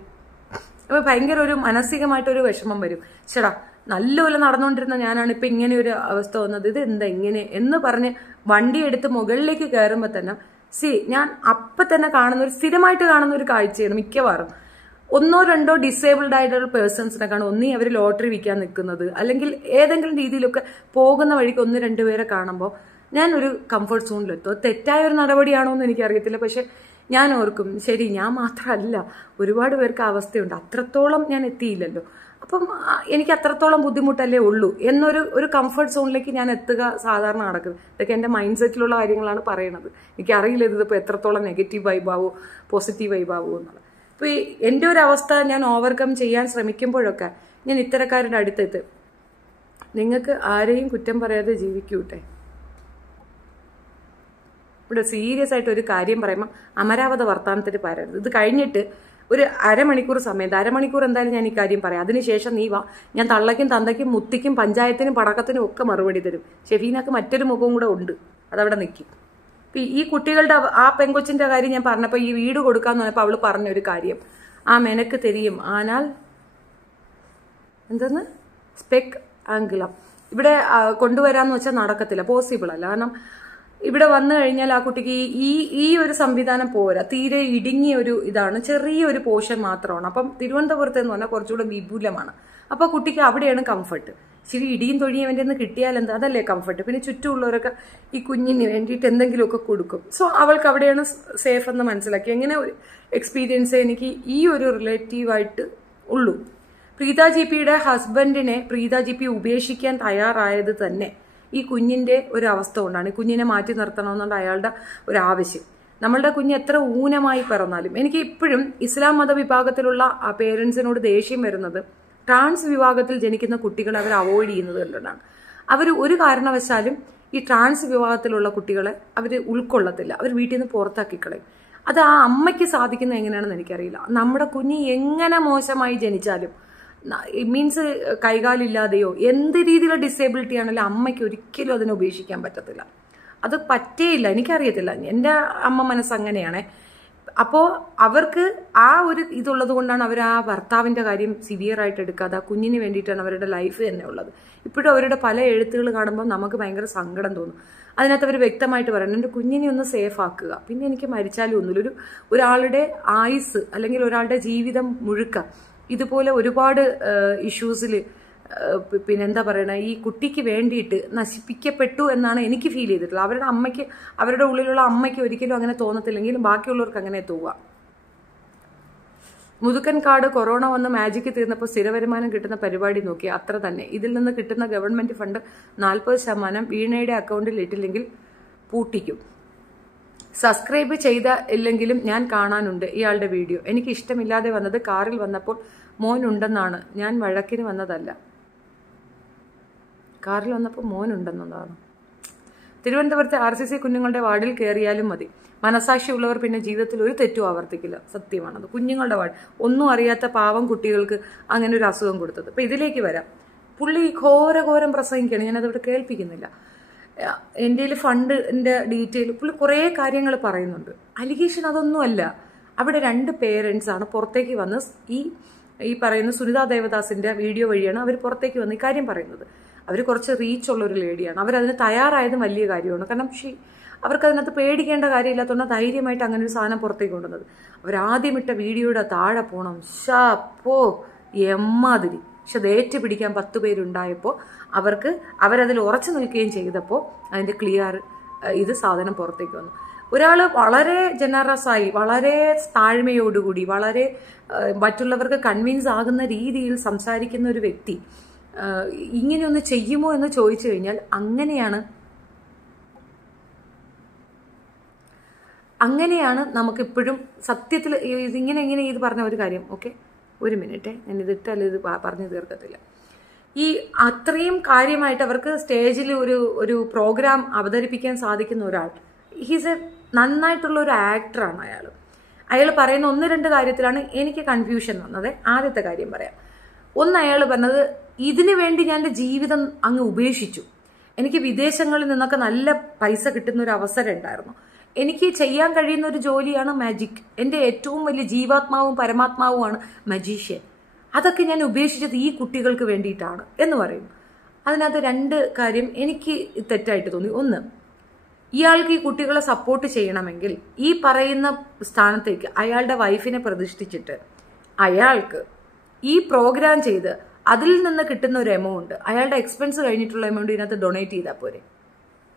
അപ്പൊ ഭയങ്കര ഒരു മാനസികമായിട്ടൊരു വിഷമം വരും. ചേട്ടാ നല്ലപോലെ നടന്നുകൊണ്ടിരുന്ന ഞാനാണ് ഇപ്പൊ ഇങ്ങനെ ഒരു അവസ്ഥ വന്നത്, ഇത് എന്താ ഇങ്ങനെ എന്ന് പറഞ്ഞ് വണ്ടി എടുത്ത് മുകളിലേക്ക് കയറുമ്പോൾ തന്നെ ഞാൻ അപ്പൊ തന്നെ സ്ഥിരമായിട്ട് കാണുന്ന ഒരു കാഴ്ചയാണ് മിക്കവാറും. 1-2 ഡിസേബിൾഡ് ആയിട്ടുള്ള പേഴ്സൺസിനെ കാണും. ഒന്നീ അവർ ലോട്ടറി വിൽക്കാൻ നിൽക്കുന്നത്, അല്ലെങ്കിൽ ഏതെങ്കിലും രീതിയിലൊക്കെ പോകുന്ന വഴിക്ക് 1-2 പേരെ കാണുമ്പോൾ ഞാൻ ഒരു കംഫർട്ട് സോണിലെത്തും. തെറ്റായ ഒരു നടപടിയാണോ എന്ന് എനിക്കറിയത്തില്ല. പക്ഷെ ഞാൻ ഓർക്കും, ശരി ഞാൻ മാത്രമല്ല, ഒരുപാട് പേർക്ക് അവസ്ഥയുണ്ട്, അത്രത്തോളം ഞാൻ എത്തിയില്ലല്ലോ, അപ്പം എനിക്ക് അത്രത്തോളം ബുദ്ധിമുട്ടല്ലേ ഉള്ളൂ എന്നൊരു കംഫർട്ട് സോണിലേക്ക് ഞാൻ എത്തുക സാധാരണ നടക്കുന്നത്. ഇതൊക്കെ എൻ്റെ മൈൻഡ് സെറ്റിലുള്ള കാര്യങ്ങളാണ് പറയണത്. എനിക്കറിയില്ല ഇതിപ്പോൾ എത്രത്തോളം നെഗറ്റീവ് വൈബാവോ പോസിറ്റീവ് വൈബാവോ എന്നുള്ളത്. അപ്പോൾ ഈ എൻ്റെ ഒരു അവസ്ഥ ഞാൻ ഓവർകം ചെയ്യാൻ ശ്രമിക്കുമ്പോഴൊക്കെ ഞാൻ ഇത്തരക്കാരുടെ അടുത്തെത്ത്, നിങ്ങൾക്ക് ആരെയും കുറ്റം പറയാതെ ജീവിക്കൂട്ടെ. ഇവിടെ സീരിയസ് ആയിട്ട് ഒരു കാര്യം പറയുമ്പോൾ അമരാവധ വർത്തമാനത്തിന് പറയരുത്. ഇത് കഴിഞ്ഞിട്ട് ഒരു അരമണിക്കൂർ സമയത്ത്, അരമണിക്കൂർ എന്തായാലും ഞാൻ ഈ കാര്യം പറയാം. അതിനുശേഷം നീ വാ, ഞാൻ തള്ളയ്ക്കും തന്തയ്ക്കും മുത്തിക്കും പഞ്ചായത്തിനും പടക്കത്തിനും ഒക്കെ മറുപടി തരും. ഷെഫീനക്ക് മറ്റൊരു മുഖവും കൂടെ ഉണ്ട്, അതവിടെ നിൽക്കും. ഈ കുട്ടികളുടെ ആ പെങ്കൊച്ചിന്റെ കാര്യം ഞാൻ പറഞ്ഞപ്പോൾ, ഈ വീട് കൊടുക്കാന്ന് പറഞ്ഞപ്പോൾ അവള് പറഞ്ഞൊരു കാര്യം, ആ മെനക്ക് തെരിയും ஆனால் എന്തെന്ന് സ്പെക് ആംഗിളം ഇവിടെ കൊണ്ടുവരാന്ന് വെച്ചാൽ നടക്കത്തില്ല, പോസിബിൾ അല്ല. കാരണം ഇവിടെ വന്നു കഴിഞ്ഞാൽ ആ കുട്ടിക്ക് ഈ ഒരു സംവിധാനം പോരാ, തീരെ ഇടുങ്ങിയ ഒരു ഇതാണ്, ചെറിയൊരു പോർഷൻ മാത്രമാണ്. അപ്പം തിരുവനന്തപുരത്ത് എന്ന് പറഞ്ഞാൽ കുറച്ചുകൂടെ വിപുലമാണ്. അപ്പൊ കുട്ടിക്ക് അവിടെയാണ് കംഫർട്ട്. ശരി, ഇടിയും തൊഴിയും അവൻ്റെ നിന്ന് കിട്ടിയാൽ എന്താ, അതല്ലേ കംഫർട്ട്. പിന്നെ ചുറ്റുമുള്ളവരൊക്കെ ഈ കുഞ്ഞിന് വേണ്ടിയിട്ട് എന്തെങ്കിലുമൊക്കെ കൊടുക്കും. സോ അവൾക്ക് അവിടെയാണ് സേഫ് എന്ന് മനസ്സിലാക്കി. എങ്ങനെ ഒരു എക്സ്പീരിയൻസ് എനിക്ക് ഈ ഒരു റിലേറ്റീവായിട്ട് ഉള്ളൂ. പ്രീത ജി പിയുടെ ഹസ്ബൻഡിനെ പ്രീത ജി പി ഉപേക്ഷിക്കാൻ തയ്യാറായത് തന്നെ ഈ കുഞ്ഞിന്റെ ഒരു അവസ്ഥ കൊണ്ടാണ്. ഈ കുഞ്ഞിനെ മാറ്റി നിർത്തണമെന്നുള്ള അയാളുടെ ഒരു ആവശ്യം. നമ്മളുടെ കുഞ്ഞ് എത്ര ഊനമായി പിറന്നാലും, എനിക്ക് ഇപ്പോഴും ഇസ്ലാം മതവിഭാഗത്തിലുള്ള ആ പേരൻസിനോട് ദേഷ്യം വരുന്നത് ട്രാൻസ് വിഭാഗത്തിൽ ജനിക്കുന്ന കുട്ടികളെ അവർ അവോയ്ഡ് ചെയ്യുന്നത് കൊണ്ടാണ്. അവർ ഒരു കാരണവശാലും ഈ ട്രാൻസ് വിഭാഗത്തിലുള്ള കുട്ടികളെ അവർ ഉൾക്കൊള്ളത്തില്ല, അവർ വീട്ടിൽ നിന്ന് പുറത്താക്കിക്കളയും. അത് ആ അമ്മയ്ക്ക് സാധിക്കുന്നത് എങ്ങനെയാണെന്ന് എനിക്കറിയില്ല. നമ്മുടെ കുഞ്ഞ് എങ്ങനെ മോശമായി ജനിച്ചാലും, മീൻസ് കൈകാലില്ലാതെയോ എന്ത് രീതിയിലുള്ള ഡിസേബിലിറ്റി ആണെങ്കിലും അമ്മയ്ക്ക് ഒരിക്കലും അതിനെ ഉപേക്ഷിക്കാൻ പറ്റത്തില്ല. അത് പറ്റേയില്ല, എനിക്കറിയത്തില്ല, എൻ്റെ അമ്മ മനസ്സ് അങ്ങനെയാണേ. അപ്പോൾ അവർക്ക് ആ ഒരു ഇതുള്ളത് കൊണ്ടാണ് അവർ ആ ഭർത്താവിൻ്റെ കാര്യം സിവിയർ ആയിട്ട് എടുക്കാതെ ആ കുഞ്ഞിന് വേണ്ടിയിട്ടാണ് അവരുടെ ലൈഫ് തന്നെ ഉള്ളത്. ഇപ്പോഴും അവരുടെ പല എഴുത്തുകൾ കാണുമ്പോൾ നമുക്ക് ഭയങ്കര സങ്കടം തോന്നും. അതിനകത്ത് അവർ വ്യക്തമായിട്ട് പറയണം, എൻ്റെ കുഞ്ഞിനെ ഒന്ന് സേഫ് ആക്കുക, പിന്നെ എനിക്ക് മരിച്ചാലും ഒന്നുമില്ല. ഒരാളുടെ ആയുസ് അല്ലെങ്കിൽ ഒരാളുടെ ജീവിതം മുഴുക്ക ഇതുപോലെ ഒരുപാട് ഇഷ്യൂസിൽ പിന്നെന്താ പറയണ, ഈ കുട്ടിക്ക് വേണ്ടിയിട്ട് നശിപ്പിക്കപ്പെട്ടു എന്നാണ് എനിക്ക് ഫീൽ ചെയ്തിട്ടുള്ളത്. അവരുടെ അമ്മയ്ക്ക്, അവരുടെ ഉള്ളിലുള്ള അമ്മയ്ക്ക് ഒരിക്കലും അങ്ങനെ തോന്നത്തില്ലെങ്കിലും ബാക്കിയുള്ളവർക്ക് അങ്ങനെ തോന്നുക. മുതുക്കൻ കാർഡ് കൊറോണ വന്ന് മാജിക്ക് തീർന്നപ്പോൾ സ്ഥിരവരുമാനം കിട്ടുന്ന പരിപാടി നോക്കി, അത്ര തന്നെ. ഇതിൽ നിന്ന് കിട്ടുന്ന ഗവൺമെന്റ് ഫണ്ട് 40% വീണയുടെ അക്കൗണ്ടിൽ ഇട്ടില്ലെങ്കിൽ പൂട്ടിക്കും. സബ്സ്ക്രൈബ് ചെയ്ത ഇല്ലെങ്കിലും ഞാൻ കാണാനുണ്ട് ഇയാളുടെ വീഡിയോ. എനിക്ക് ഇഷ്ടമില്ലാതെ വന്നത് കാറിൽ വന്നപ്പോൾ മോനുണ്ടെന്നാണ്, ഞാൻ വഴക്കിന് വന്നതല്ല. കാറിൽ വന്നപ്പോൾ മോനുണ്ടെന്നതാണ്. തിരുവനന്തപുരത്തെ RCC കുഞ്ഞുങ്ങളുടെ വാർഡിൽ കയറിയാലും മതി, മനസാക്ഷിയുള്ളവർ പിന്നെ ജീവിതത്തിൽ ഒരു തെറ്റും ആവർത്തിക്കില്ല. സത്യമാണത്. കുഞ്ഞുങ്ങളുടെ വാർഡ്, ഒന്നും അറിയാത്ത പാവം കുട്ടികൾക്ക് അങ്ങനെ ഒരു അസുഖം കൊടുത്തത്. അപ്പൊ ഇതിലേക്ക് വരാം. പുള്ളി ഘോരഘോരം പ്രസംഗിക്കുകയാണ്, ഞാനതവിടെ കേൾപ്പിക്കുന്നില്ല. എൻ്റെ ഫണ്ടിന്റെ ഡീറ്റെയിൽ പുള്ളി കുറേ കാര്യങ്ങൾ പറയുന്നുണ്ട്. അലിഗേഷൻ അതൊന്നുമല്ല. അവിടെ 2 പേരൻസ് ആണ് പുറത്തേക്ക് വന്ന് ഈ പറയുന്ന സുനിത ദേവദാസിന്റെ വീഡിയോ വഴിയാണ് അവർ പുറത്തേക്ക് വന്ന് ഈ കാര്യം പറയുന്നത്. അവർ കുറച്ച് റീച്ചുള്ള ഒരു ലേഡിയാണ്. അവരതിന് തയ്യാറായതും വലിയ കാര്യമാണ്. കാരണം അവർക്ക് അതിനകത്ത് പേടിക്കേണ്ട കാര്യമില്ലാത്തതുകൊണ്ട് ധൈര്യമായിട്ട് അങ്ങനെ ഒരു സാധനം പുറത്തേക്ക് കൊണ്ടുവന്നത്. അവരാദ്യം ഇട്ട വീഡിയോയുടെ താഴെ പോണം ഷാപ്പോ എമ്മാതിരി. പക്ഷെ അത് ഏറ്റുപിടിക്കാൻ 10 പേരുണ്ടായപ്പോൾ അവരതിൽ ഉറച്ചു നിൽക്കുകയും ചെയ്തപ്പോൾ അതിന്റെ ക്ലിയർ ഇത് സാധനം പുറത്തേക്ക് വന്നു. ഒരാൾ വളരെ ജനറസ് ആയി, വളരെ താഴ്മയോടുകൂടി, വളരെ മറ്റുള്ളവർക്ക് കൺവിൻസ് ആകുന്ന രീതിയിൽ സംസാരിക്കുന്ന ഒരു വ്യക്തി ഇങ്ങനെയൊന്ന് ചെയ്യുമോ എന്ന് ചോദിച്ചു കഴിഞ്ഞാൽ അങ്ങനെയാണ് നമുക്കിപ്പോഴും സത്യത്തിൽ ഇങ്ങനെ ഇത് പറഞ്ഞ ഒരു കാര്യം. ഓക്കെ, ഒരു മിനിറ്റ്, ഞാൻ ഇതിട്ടല്ല ഇത് പറഞ്ഞു തീർക്കത്തില്ല. ഈ അത്രയും കാര്യമായിട്ട് അവർക്ക് സ്റ്റേജിൽ ഒരു പ്രോഗ്രാം അവതരിപ്പിക്കാൻ സാധിക്കുന്ന ഒരാൾ, ഹീസ് എ നന്നായിട്ടുള്ള ഒരു ആക്ടറാണ് അയാൾ പറയുന്ന 1-2 കാര്യത്തിലാണ് എനിക്ക് കൺഫ്യൂഷൻ വന്നത്. ആദ്യത്തെ കാര്യം പറയാം. ഒന്ന്, അയാൾ പറഞ്ഞത് ഇതിനു വേണ്ടി ഞാൻ എൻ്റെ ജീവിതം അങ്ങ് ഉപേക്ഷിച്ചു. എനിക്ക് വിദേശങ്ങളിൽ നിന്നൊക്കെ നല്ല പൈസ കിട്ടുന്ന ഒരു അവസരം ഉണ്ടായിരുന്നു. എനിക്ക് ചെയ്യാൻ കഴിയുന്ന ഒരു ജോലിയാണ് മാജിക്. എൻ്റെ ഏറ്റവും വലിയ ജീവാത്മാവും പരമാത്മാവുമാണ് മജീഷ്യൻ. അതൊക്കെ ഞാൻ ഉപേക്ഷിച്ചത് ഈ കുട്ടികൾക്ക് വേണ്ടിയിട്ടാണ് എന്ന് പറയുന്നു. അതിനകത്ത് 2 കാര്യം എനിക്ക് തെറ്റായിട്ട് തോന്നി. ഒന്ന്, ഇയാൾക്ക് ഈ കുട്ടികളെ സപ്പോർട്ട് ചെയ്യണമെങ്കിൽ ഈ പറയുന്ന സ്ഥാനത്തേക്ക് അയാളുടെ വൈഫിനെ പ്രതിഷ്ഠിച്ചിട്ട് അയാൾക്ക് ഈ പ്രോഗ്രാം ചെയ്ത് അതിൽ നിന്ന് കിട്ടുന്ന ഒരു എമൗണ്ട്, അയാളുടെ എക്സ്പെൻസ് കഴിഞ്ഞിട്ടുള്ള എമൗണ്ട് ഇതിനകത്ത് ഡൊണേറ്റ് ചെയ്താൽ പോരെ?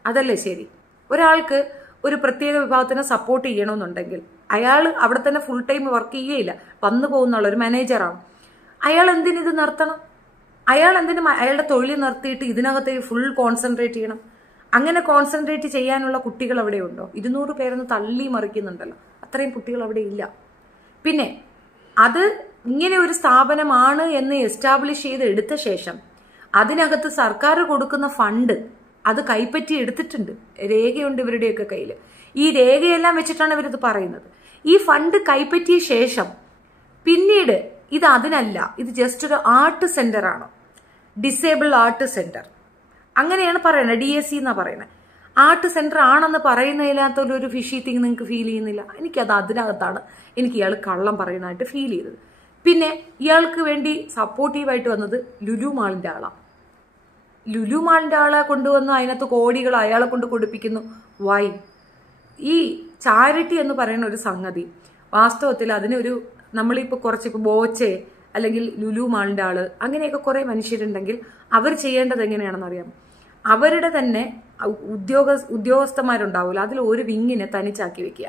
അതല്ലേ ശരി? ഒരാൾക്ക് ഒരു പ്രത്യേക വിഭാഗത്തിനെ സപ്പോർട്ട് ചെയ്യണമെന്നുണ്ടെങ്കിൽ അയാൾ അവിടെ തന്നെ ഫുൾ ടൈം വർക്ക് ചെയ്യുകയില്ല, വന്നു പോകുന്നുള്ള ഒരു മാനേജറാണ്. അയാൾ എന്തിനിത് നിർത്തണം? അയാൾ എന്തിനും അയാളുടെ തൊഴിൽ നിർത്തിയിട്ട് ഇതിനകത്ത് ഫുൾ കോൺസെൻട്രേറ്റ് ചെയ്യണം? അങ്ങനെ കോൺസെൻട്രേറ്റ് ചെയ്യാനുള്ള കുട്ടികൾ അവിടെ ഉണ്ടോ? 200 പേരൊന്ന് തള്ളി മറിക്കുന്നുണ്ടല്ലോ, അത്രയും കുട്ടികൾ അവിടെ ഇല്ല. പിന്നെ അത് ഇങ്ങനെ ഒരു സ്ഥാപനമാണ് എന്ന് എസ്റ്റാബ്ലിഷ് ചെയ്ത് എടുത്ത ശേഷം അതിനകത്ത് സർക്കാർ കൊടുക്കുന്ന ഫണ്ട് അത് കൈപ്പറ്റി എടുത്തിട്ടുണ്ട്. രേഖയുണ്ട് ഇവരുടെയൊക്കെ കയ്യിൽ. ഈ രേഖയെല്ലാം വെച്ചിട്ടാണ് ഇവരിത് പറയുന്നത്. ഈ ഫണ്ട് കൈപ്പറ്റിയ ശേഷം പിന്നീട് ഇത് അതിനല്ല, ഇത് ജസ്റ്റ് ഒരു ആർട്ട് സെന്റർ ആണ്, ഡിസേബിൾ ആർട്ട് സെന്റർ, അങ്ങനെയാണ് പറയുന്നത്. DAC എന്നാ പറയുന്നത്. ആർട്ട് സെന്റർ ആണെന്ന് പറയുന്നതിനകത്തൊരു ഫിഷി തിങ് നിങ്ങൾക്ക് ഫീൽ ചെയ്യുന്നില്ല? എനിക്കത് അതിനകത്താണ് എനിക്ക് ഇയാൾ കള്ളം പറയുന്നതായിട്ട് ഫീൽ ചെയ്തത്. പിന്നെ ഇയാൾക്ക് വേണ്ടി സപ്പോർട്ടീവായിട്ട് വന്നത് ലുലു മാളിന്റെ ആളാണ്. ലുലു മാളിന്റെ ആളെ കൊണ്ടുവന്ന് അതിനകത്ത് കോടികൾ അയാളെ കൊണ്ട് കൊടുപ്പിക്കുന്നു. വൈ? ഈ ചാരിറ്റി എന്ന് പറയുന്ന ഒരു സംഗതി വാസ്തവത്തിൽ അതിനൊരു നമ്മളിപ്പോൾ കുറച്ചിപ്പോൾ ബോച്ചെ അല്ലെങ്കിൽ ലുലു മാളിന്റെ ആള് അങ്ങനെയൊക്കെ കുറെ മനുഷ്യരുണ്ടെങ്കിൽ അവർ ചെയ്യേണ്ടത് എങ്ങനെയാണെന്ന് അറിയാം. അവരുടെ തന്നെ ഉദ്യോഗസ്ഥന്മാരുണ്ടാവില്ല, അതിൽ ഒരു വിങ്ങിനെ തനിച്ചാക്കി വെക്കുക.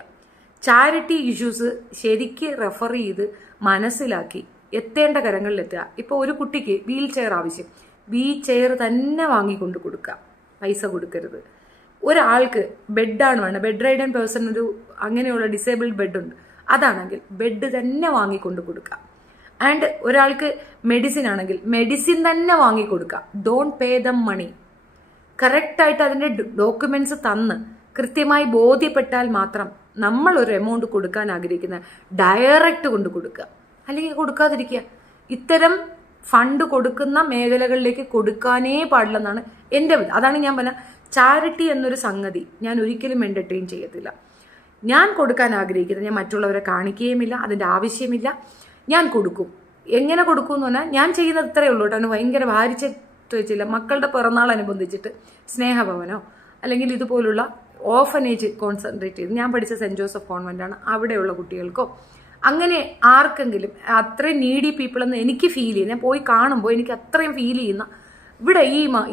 ചാരിറ്റി ഇഷ്യൂസ് ശരിക്ക് റെഫർ ചെയ്ത് മനസ്സിലാക്കി എത്തേണ്ട കരങ്ങളിലെത്തുക. ഇപ്പൊ ഒരു കുട്ടിക്ക് വീൽ ചെയർ ആവശ്യം, വീൽ ചെയർ തന്നെ വാങ്ങിക്കൊണ്ട് കൊടുക്കുക, പൈസ കൊടുക്കരുത്. ഒരാൾക്ക് ബെഡാണ് വേണം, ബെഡ് റൈഡൻ പേഴ്സൺ ഒരു അങ്ങനെയുള്ള ഡിസേബിൾഡ് ബെഡ് ഉണ്ട്, അതാണെങ്കിൽ ബെഡ് തന്നെ വാങ്ങിക്കൊണ്ട് കൊടുക്കുക. ആൻഡ് ഒരാൾക്ക് മെഡിസിൻ ആണെങ്കിൽ മെഡിസിൻ തന്നെ വാങ്ങിക്കൊടുക്കുക. ഡോണ്ട് പേ ദം മണി. കറക്റ്റായിട്ട് അതിന്റെ ഡോക്യുമെന്റ്സ് തന്ന് കൃത്യമായി ബോധ്യപ്പെട്ടാൽ മാത്രം നമ്മൾ ഒരു എമൗണ്ട് കൊടുക്കാൻ ആഗ്രഹിക്കുന്ന ഡയറക്റ്റ് കൊണ്ട് കൊടുക്കുക, അല്ലെങ്കിൽ കൊടുക്കാതിരിക്കുക. ഇത്തരം ഫണ്ട് കൊടുക്കുന്ന മേഖലകളിലേക്ക് കൊടുക്കാനേ പാടില്ലെന്നാണ് എൻ്റെ. അതാണ് ഞാൻ പറഞ്ഞ ചാരിറ്റി എന്നൊരു സംഗതി ഞാൻ ഒരിക്കലും എന്റർടൈൻ ചെയ്യത്തില്ല. ഞാൻ കൊടുക്കാൻ ആഗ്രഹിക്കുന്നത് ഞാൻ മറ്റുള്ളവരെ കാണിക്കുകയുമില്ല, അതിന്റെ ആവശ്യമില്ല. ഞാൻ കൊടുക്കും. എങ്ങനെ കൊടുക്കും എന്ന് പറഞ്ഞാൽ ഞാൻ ചെയ്യുന്നത് ഇത്രയേ ഉള്ളൂ കേട്ടോ. ഭയങ്കര ഭാരിച്ചിട്ട് വെച്ചില്ല. മക്കളുടെ പിറന്നാൾ അനുബന്ധിച്ചിട്ട് സ്നേഹഭവനോ അല്ലെങ്കിൽ ഇതുപോലുള്ള ഓഫനേജ് കോൺസെൻട്രേറ്റ് ചെയ്ത്, ഞാൻ പഠിച്ച സെന്റ് ജോസഫ് കോൺവെന്റാണ്, അവിടെയുള്ള കുട്ടികൾക്കോ അങ്ങനെ ആർക്കെങ്കിലും അത്രയും നീഡി പീപ്പിൾ എന്ന് എനിക്ക് ഫീൽ ചെയ്യുന്ന, ഞാൻ പോയി കാണുമ്പോൾ എനിക്ക് അത്രയും ഫീൽ ചെയ്യുന്ന, ഇവിടെ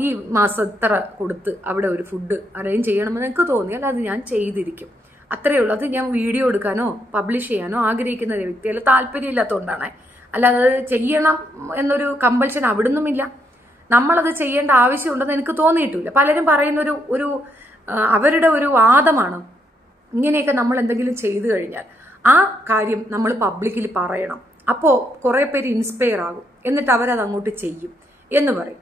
ഈ മാസം ഇത്ര കൊടുത്ത് അവിടെ ഒരു ഫുഡ് അറേഞ്ച് ചെയ്യണമെന്ന് എനിക്ക് തോന്നിയാൽ അത് ഞാൻ ചെയ്തിരിക്കും. അത്രയേ ഉള്ളൂ. അത് ഞാൻ വീഡിയോ എടുക്കാനോ പബ്ലിഷ് ചെയ്യാനോ ആഗ്രഹിക്കുന്ന ഒരു വ്യക്തി, അല്ല താല്പര്യമില്ലാത്തതുകൊണ്ടാണ്. അല്ലാതെ അത് ചെയ്യണം എന്നൊരു കമ്പൽഷൻ അവിടുന്നുമില്ല. നമ്മളത് ചെയ്യേണ്ട ആവശ്യമുണ്ടെന്ന് എനിക്ക് തോന്നിയിട്ടില്ല. പലരും പറയുന്ന ഒരു അവരുടെ ഒരു വാദമാണ്, ഇങ്ങനെയൊക്കെ നമ്മൾ എന്തെങ്കിലും ചെയ്തു കഴിഞ്ഞാൽ ആ കാര്യം നമ്മൾ പബ്ലിക്കിൽ പറയണം, അപ്പോൾ കുറെ പേര് ഇൻസ്പയർ ആകും, എന്നിട്ട് അവരത് അങ്ങോട്ട് ചെയ്യും എന്ന് പറയും.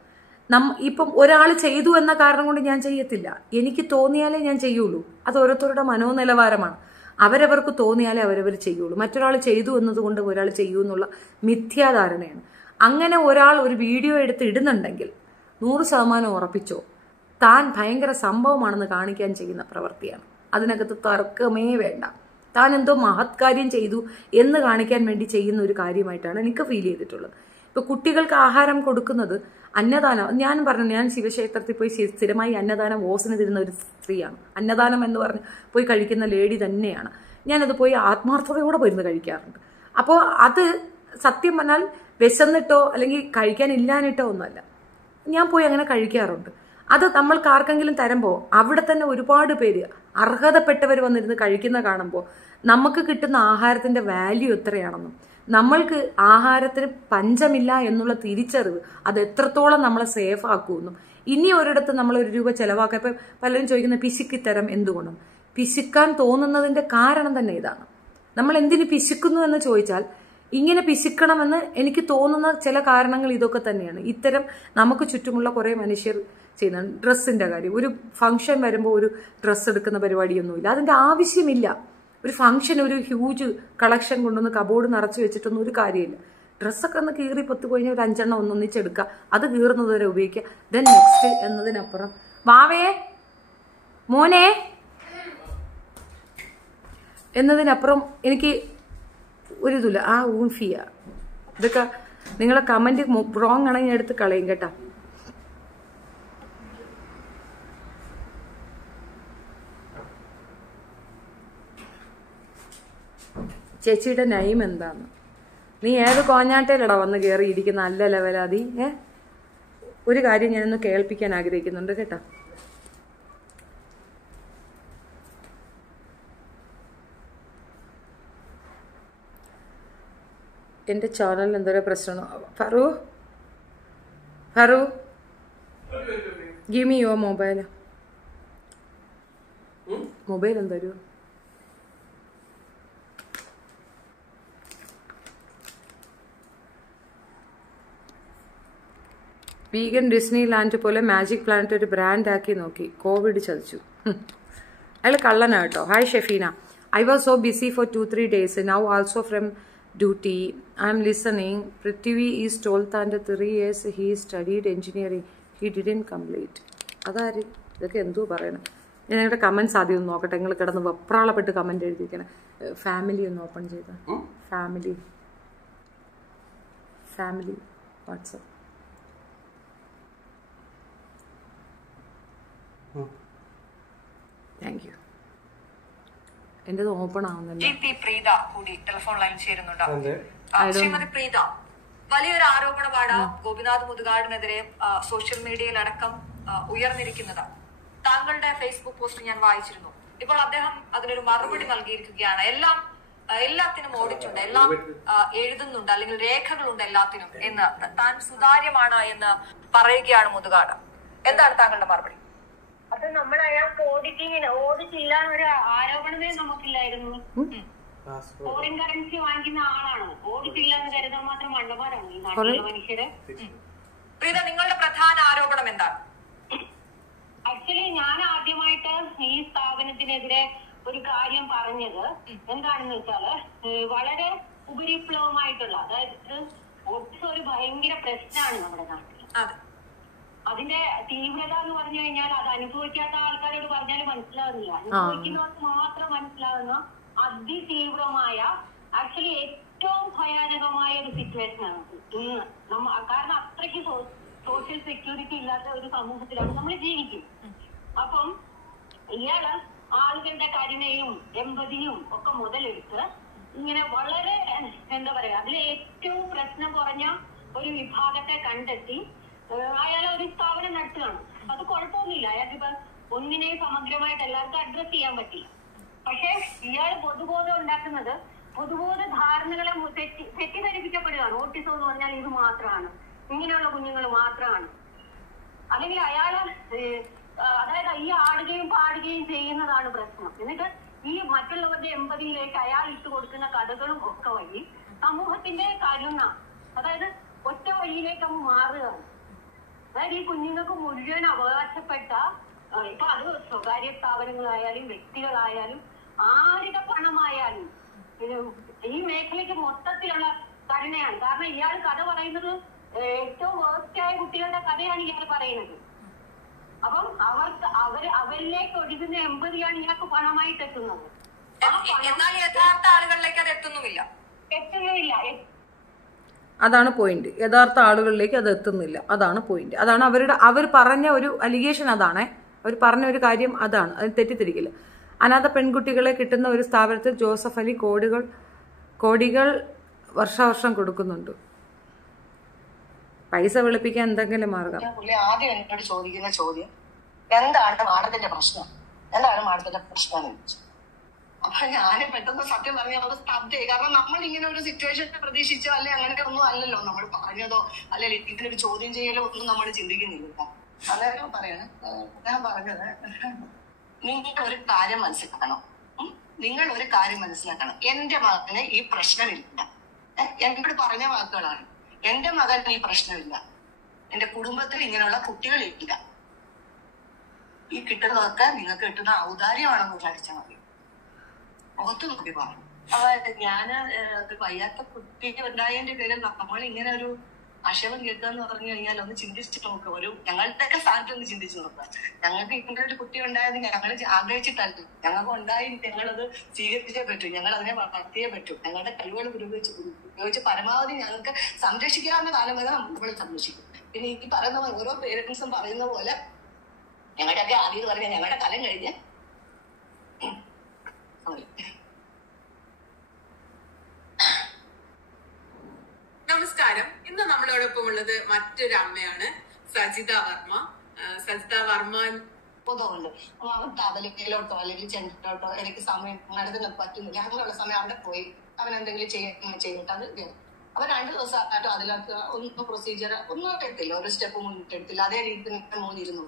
ഇപ്പം ഒരാൾ ചെയ്തു എന്ന കാരണം കൊണ്ട് ഞാൻ ചെയ്യത്തില്ല. എനിക്ക് തോന്നിയാലേ ഞാൻ ചെയ്യുള്ളൂ. അത് ഓരോരുത്തരുടെ മനോനിലവാരമാണ്. അവരവർക്ക് തോന്നിയാലേ അവരവർ ചെയ്യുള്ളൂ. മറ്റൊരാൾ ചെയ്തു എന്നതുകൊണ്ട് ഒരാൾ ചെയ്യൂ എന്നുള്ള മിഥ്യാധാരണയാണ്. അങ്ങനെ ഒരാൾ ഒരു വീഡിയോ എടുത്ത് ഇടുന്നുണ്ടെങ്കിൽ 100% ഉറപ്പിച്ചോ, താൻ ഭയങ്കര സംഭവമാണെന്ന് കാണിക്കാൻ ചെയ്യുന്ന പ്രവൃത്തിയാണ്. അതിനകത്ത് തർക്കമേ വേണ്ട. താൻ എന്തോ മഹത്കാര്യം ചെയ്തു എന്ന് കാണിക്കാൻ വേണ്ടി ചെയ്യുന്ന ഒരു കാര്യമായിട്ടാണ് എനിക്ക് ഫീൽ ചെയ്തിട്ടുള്ളത്. ഇപ്പൊ കുട്ടികൾക്ക് ആഹാരം കൊടുക്കുന്നത് അന്നദാനം, ഞാൻ പറഞ്ഞു, ഞാൻ ശിവക്ഷേത്രത്തിൽ പോയി സ്ഥിരമായി അന്നദാനം ഓസിന് തരുന്ന ഒരു സ്ത്രീയാണ്. അന്നദാനം എന്ന് പറഞ്ഞ് പോയി കഴിക്കുന്ന ലേഡി തന്നെയാണ്. ഞാനത് പോയി ആത്മാർത്ഥതയോടെ പോയിരുന്ന് കഴിക്കാറുണ്ട്. അപ്പോൾ അത് സത്യം പറഞ്ഞാൽ വിശന്നിട്ടോ അല്ലെങ്കിൽ കഴിക്കാനില്ലാനിട്ടോ ഒന്നുമല്ല, ഞാൻ പോയി അങ്ങനെ കഴിക്കാറുണ്ട്. അത് നമ്മൾക്ക് ആർക്കെങ്കിലും തരുമ്പോൾ അവിടെ തന്നെ ഒരുപാട് പേര് അർഹതപ്പെട്ടവർ വന്നിരുന്ന് കഴിക്കുന്ന കാണുമ്പോൾ നമുക്ക് കിട്ടുന്ന ആഹാരത്തിന്റെ വാല്യൂ എത്രയാണെന്നും നമ്മൾക്ക് ആഹാരത്തിന് പഞ്ചമില്ല എന്നുള്ള തിരിച്ചറിവ് അത് എത്രത്തോളം നമ്മളെ സേഫ് ആക്കുമെന്നും ഇനി ഒരിടത്ത് നമ്മൾ ₹1 ചെലവാക്കുക. ഇപ്പം പലരും ചോദിക്കുന്ന പിശുക്കിത്തരം എന്തുകൊണ്ടും പിശുക്കാൻ തോന്നുന്നതിന്റെ കാരണം തന്നെ ഇതാണ്. നമ്മൾ എന്തിനു പിശുക്കുന്നു എന്ന് ചോദിച്ചാൽ ഇങ്ങനെ പിശുക്കണമെന്ന് എനിക്ക് തോന്നുന്ന ചില കാരണങ്ങൾ ഇതൊക്കെ തന്നെയാണ്. ഇത്തരം നമുക്ക് ചുറ്റുമുള്ള കുറെ മനുഷ്യർ ചെയ്യുന്ന ഡ്രസ്സിന്റെ കാര്യം, ഒരു ഫംഗ്ഷൻ വരുമ്പോൾ ഒരു ഡ്രസ്സ് എടുക്കുന്ന പരിപാടിയൊന്നുമില്ല, അതിന്റെ ആവശ്യമില്ല. ഒരു ഫംഗ്ഷൻ ഒരു ഹ്യൂജ് കളക്ഷൻ കൊണ്ടുവന്ന് കബോർഡ് നിറച്ച് വെച്ചിട്ടൊന്നും ഒരു കാര്യമില്ല. ഡ്രസ്സൊക്കെ ഒന്ന് കീറി പൊത്തു കഴിഞ്ഞാൽ ഒരു 5 എണ്ണം ഒന്നൊന്നിച്ചെടുക്കുക, അത് കീറുന്നത് വരെ ഉപയോഗിക്കുക, ദെൻ നെക്സ്റ്റ് എന്നതിനപ്പുറം വാവേ മോനെ എന്നതിനപ്പുറം എനിക്ക് ഒരിതില്ല. ആ ഊൺഫിയ ഇതൊക്കെ നിങ്ങളെ കമന്റ് റോങ് ആണെങ്കിൽ എടുത്ത് കളയും കേട്ടാ. ചേച്ചിയുടെ നൈം എന്താണ്? നീ ഏത് കോഞ്ഞാട്ടയിലടാ വന്ന് കയറി ഇരിക്കുന്ന നല്ല ലെവലാതി. ഒരു കാര്യം ഞാനൊന്ന് കേൾപ്പിക്കാൻ ആഗ്രഹിക്കുന്നുണ്ട് കേട്ടാ. എന്റെ ചാനലിന് എന്തോരോ പ്രശ്നമാണ്. ഫറു ഗിവ് മീ യുവർ മൊബൈൽ എന്തോ. വീഗൻ ഡിസ്നി ലാൻഡ് പോലെ മാജിക് പ്ലാനറ്റ് ഒരു ബ്രാൻഡ് ആക്കി നോക്കി, കോവിഡ് ചതിച്ചു. അയാൾ കള്ളനാ കേട്ടോ. Hi Shefeena, I was so busy for 2-3 days. Now also from duty. I am listening. Prithvi is told that 3 years he studied engineering. He didn't complete. അതാര് ഇതൊക്കെ എന്തോ പറയണം. ഞാൻ നിങ്ങളുടെ കമന്റ്സ് ആദ്യം ഒന്ന് നോക്കട്ടെ. നിങ്ങൾ കിടന്ന് വെപ്രാളപ്പെട്ട് കമന്റ് എഴുതിയിരിക്കണം. ഫാമിലി ഒന്ന് ഓപ്പൺ ചെയ്ത ഫാമിലി വാട്സപ്പ്. Thank you. എന്റേത് ഓപ്പൺ ആവുന്നില്ല. പ്രീത കൂടി ടെലിഫോൺ ലൈൻ ചേരുന്നുണ്ട്. ശ്രീമതി പ്രീത, വലിയൊരു ആരോപണമാണ് ഗോപിനാഥ് മുതുകാടിനെതിരെ സോഷ്യൽ മീഡിയയിലടക്കം ഉയർന്നിരിക്കുന്നത്. താങ്കളുടെ ഫേസ്ബുക്ക് പോസ്റ്റ് ഞാൻ വായിച്ചിരുന്നു. ഇപ്പോൾ അദ്ദേഹം അതിനൊരു മറുപടി നൽകിയിരിക്കുകയാണ്. എല്ലാത്തിനും ഓഡിറ്റ് ഉണ്ട്, എല്ലാം എഴുതുന്നുണ്ട്, അല്ലെങ്കിൽ രേഖകളുണ്ട് എല്ലാത്തിനും എന്ന് താൻ സുതാര്യമാണ് എന്ന് പറയുകയാണ് മുതുകാട്. എന്താണ് താങ്കളുടെ മറുപടി? അത് നമ്മൾ അയാൾക്ക് ഓടിച്ചില്ല ഒരു ആരോപണമേ നമുക്കില്ലായിരുന്നു. ഫോറിൻ കറൻസി വാങ്ങിക്കുന്ന ആളാണ്. ഓടിച്ചില്ല എന്ന് കരുതാൻ മാത്രം മണ്ടന്മാരാണ് ഈ നാട്ടിലുള്ള മനുഷ്യര്. പ്രീത, നിങ്ങളുടെ പ്രധാന ആരോപണം എന്താണ്? ആക്ച്വലി ഞാൻ ആദ്യമായിട്ട് ഈ സ്ഥാപനത്തിനെതിരെ ഒരു കാര്യം പറഞ്ഞത് എന്താണെന്ന് വെച്ചാല്, വളരെ ഉപരിപ്ലവമായിട്ടുള്ള, അതായത് ഒട്ടും ഒരു ഭയങ്കര പ്രശ്നമാണ് നമ്മുടെ നാട്ടിൽ. അതിന്റെ തീവ്രത എന്ന് പറഞ്ഞു കഴിഞ്ഞാൽ അത് അനുഭവിക്കാത്ത ആൾക്കാരോട് പറഞ്ഞാൽ മനസ്സിലാവുന്നില്ല. അനുഭവിക്കുന്നവർക്ക് മാത്രം മനസ്സിലാവുന്ന അതിതീവ്രമായ, ആക്ച്വലി ഏറ്റവും ഭയാനകമായ ഒരു സിറ്റുവേഷൻ ആണ് ഇന്ന്. കാരണം അത്രയ്ക്ക് സോഷ്യൽ സെക്യൂരിറ്റി ഇല്ലാത്ത ഒരു സമൂഹത്തിലാണ് നമ്മൾ ജീവിക്കും. അപ്പം ഇയാള് ആളുകളുടെ കരുണയും എമ്പതിയും ഒക്കെ മുതലെടുത്ത് ഇങ്ങനെ വളരെ എന്താ പറയാ, അതിൽ ഏറ്റവും പ്രശ്നം കുറഞ്ഞ ഒരു വിഭാഗത്തെ കണ്ടെത്തി അയാൾ ഒരു സ്ഥാപനം നടത്തുകയാണ്. അത് കുഴപ്പമൊന്നുമില്ല. അയാൾക്കിപ്പോ ഒന്നിനെയും സമഗ്രമായിട്ട് എല്ലാവർക്കും അഡ്രസ് ചെയ്യാൻ പറ്റില്ല. പക്ഷെ ഇയാൾ പൊതുബോധം ഉണ്ടാക്കുന്നത് പൊതുബോധ ധാരണകളെ തെറ്റിദ്ധരിപ്പിക്കപ്പെടുകയാണ്. ഓട്ടിസം എന്ന് പറഞ്ഞാൽ ഇത് മാത്രമാണ്, ഇങ്ങനെയുള്ള കുഞ്ഞുങ്ങൾ മാത്രമാണ്. അല്ലെങ്കിൽ അയാൾ അതായത് ഈ ആടുകയും പാടുകയും ചെയ്യുന്നതാണ് പ്രശ്നം. എന്നിട്ട് ഈ മറ്റുള്ളവരുടെ എമ്പതിയിലേക്ക് അയാൾ ഇട്ട് കൊടുക്കുന്ന കഥകളും ഒക്കെ വഴി സമൂഹത്തിന്റെ കരുണ, അതായത് ഒറ്റ വഴിയിലേക്ക് അങ്ങ് മാറുകയാണ്. അതായത് ഈ കുഞ്ഞുങ്ങൾക്ക് മുഴുവൻ അവകാശപ്പെട്ട, ഇപ്പൊ അത് സ്വകാര്യ സ്ഥാപനങ്ങളായാലും വ്യക്തികളായാലും ആരുടെ പണമായാലും ഈ മേഖലയ്ക്ക് മൊത്തത്തിലുള്ള കരുണയാണ്. കാരണം ഇയാൾ കഥ പറയുന്നത് ഏറ്റവും വേസ്റ്റായ കുട്ടികളുടെ കഥയാണ് ഇയാൾ പറയുന്നത്. അപ്പം അവരിലേക്ക് ഒഴുകുന്ന എമ്പതിയാണ് ഇയാൾക്ക് പണമായിട്ട് എത്തുന്നത്. എന്നാൽ യഥാർത്ഥ ആളുകളിലേക്ക് അത് എത്തുന്നുമില്ല. അതാണ് പോയിന്റ്. യഥാർത്ഥ ആളുകളിലേക്ക് അത് എത്തുന്നില്ല, അതാണ് പോയിന്റ്. അതാണ് അവർ പറഞ്ഞ ഒരു അലിഗേഷൻ. അതാണ് അവർ പറഞ്ഞ ഒരു കാര്യം, അതാണ്. അത് തെറ്റിദ്ധരിക്കില്ല. അനാഥ പെൺകുട്ടികളെ കിട്ടുന്ന ഒരു സ്ഥാപനത്തിൽ ജോസഫ് അലി കോടികൾ വർഷാവർഷം കൊടുക്കുന്നുണ്ട്. പൈസ വെളുപ്പിക്കാൻ എന്തെങ്കിലും മാർഗം. ആദ്യം എന്നോട് ചോദിക്കുന്ന ചോദ്യം, എന്താണ് മാഡത്തിന്റെ പ്രശ്നം, എന്താണ് മാഡത്തിന്റെ പ്രശ്നം എന്ന് ചോദിച്ചു. അപ്പൊ ഞാൻ പെട്ടെന്ന് സത്യം പറഞ്ഞ അവിടെ സ്തബ്ധയായി. കാരണം നമ്മൾ ഇങ്ങനെ ഒരു സിറ്റുവേഷൻ പ്രതീക്ഷിച്ചോ അല്ലെ അങ്ങനെ ഒന്നും അല്ലല്ലോ നമ്മൾ പറഞ്ഞതോ അല്ലെങ്കിൽ ഇതിനൊരു ചോദ്യം ചെയ്യലോ ഒന്നും നമ്മൾ ചിന്തിക്കുന്നില്ല. അന്നേരം പറയണേ, ഞാൻ പറഞ്ഞത് നിങ്ങൾ ഒരു കാര്യം മനസ്സിലാക്കണം. നിങ്ങൾ ഒരു കാര്യം മനസ്സിലാക്കണം, എന്റെ മകന് ഈ പ്രശ്നമില്ല. എന്നോട് പറഞ്ഞ വാക്കുകളാണ്. എന്റെ മകന് ഈ പ്രശ്നമില്ല, എന്റെ കുടുംബത്തിൽ ഇങ്ങനെയുള്ള കുട്ടികളില്ല. ഈ കിട്ടുന്നതൊക്കെ നിങ്ങൾക്ക് കിട്ടുന്ന ഔദാര്യമാണെന്ന് വിചാരിച്ചാൽ മതി. മുഖത്ത് നോക്കി പറഞ്ഞു. അതായത് ഞാന് വയ്യാത്ത കുട്ടി ഉണ്ടായതിന്റെ പേരിൽ നമ്മൾ ഇങ്ങനെ ഒരു ആക്ഷേപം കേൾക്കുക എന്ന് പറഞ്ഞു കഴിഞ്ഞാൽ ഒന്ന് ചിന്തിച്ചിട്ട് നോക്കുക. ഒരു ഞങ്ങളുടെയൊക്കെ സ്ഥാനത്ത് ഒന്ന് ചിന്തിച്ചു നോക്കുക. ഞങ്ങൾക്ക് ഇങ്ങനെ ഒരു കുട്ടി ഉണ്ടായത് ഞങ്ങൾ ആഗ്രഹിച്ചിട്ടല്ല, ഞങ്ങൾക്ക് ഉണ്ടായി, ഞങ്ങളത് സ്വീകരിച്ചേ പറ്റൂ, ഞങ്ങൾ അതിനെ വളർത്തിയേ പറ്റൂ. ഞങ്ങളുടെ കഴിവുകൾ ഉപയോഗിച്ച് പരമാവധി ഞങ്ങൾക്ക് സംരക്ഷിക്കാവുന്ന കാലം വരെ നമ്മൾ സംരക്ഷിക്കും. പിന്നെ ഈ പറയുന്ന ഓരോ പേരൻസും പറയുന്ന പോലെ ഞങ്ങളുടെയൊക്കെ ആദ്യം പറഞ്ഞാൽ ഞങ്ങളുടെ കാലം കഴിഞ്ഞ് നമസ്കാരം. ഇന്ന് നമ്മളോടൊപ്പം ഉള്ളത് മറ്റൊരു അമ്മയാണ്, സജിത വർമ്മ. സജിത വർമ്മ ബോധമുണ്ട്. അവൻ തബലയിലോട്ടോ അല്ലെങ്കിൽ ചെണ്ടയിലോട്ടോ എനിക്ക് സമയം നടത്തിന് പറ്റുന്നില്ല. അങ്ങനെയുള്ള സമയം അവിടെ പോയി അവൻ എന്തെങ്കിലും ചെയ്തിട്ട് അത് അവൻ 2 ദിവസമായിട്ടോ അതിനകത്ത് ഒന്നും പ്രൊസീജിയർ ഒന്നും എടുത്തില്ല, ഒരു സ്റ്റെപ്പ് മുന്നിട്ടെടുത്തില്ല. അതേ രീതിയിൽ മോനിരുന്നു.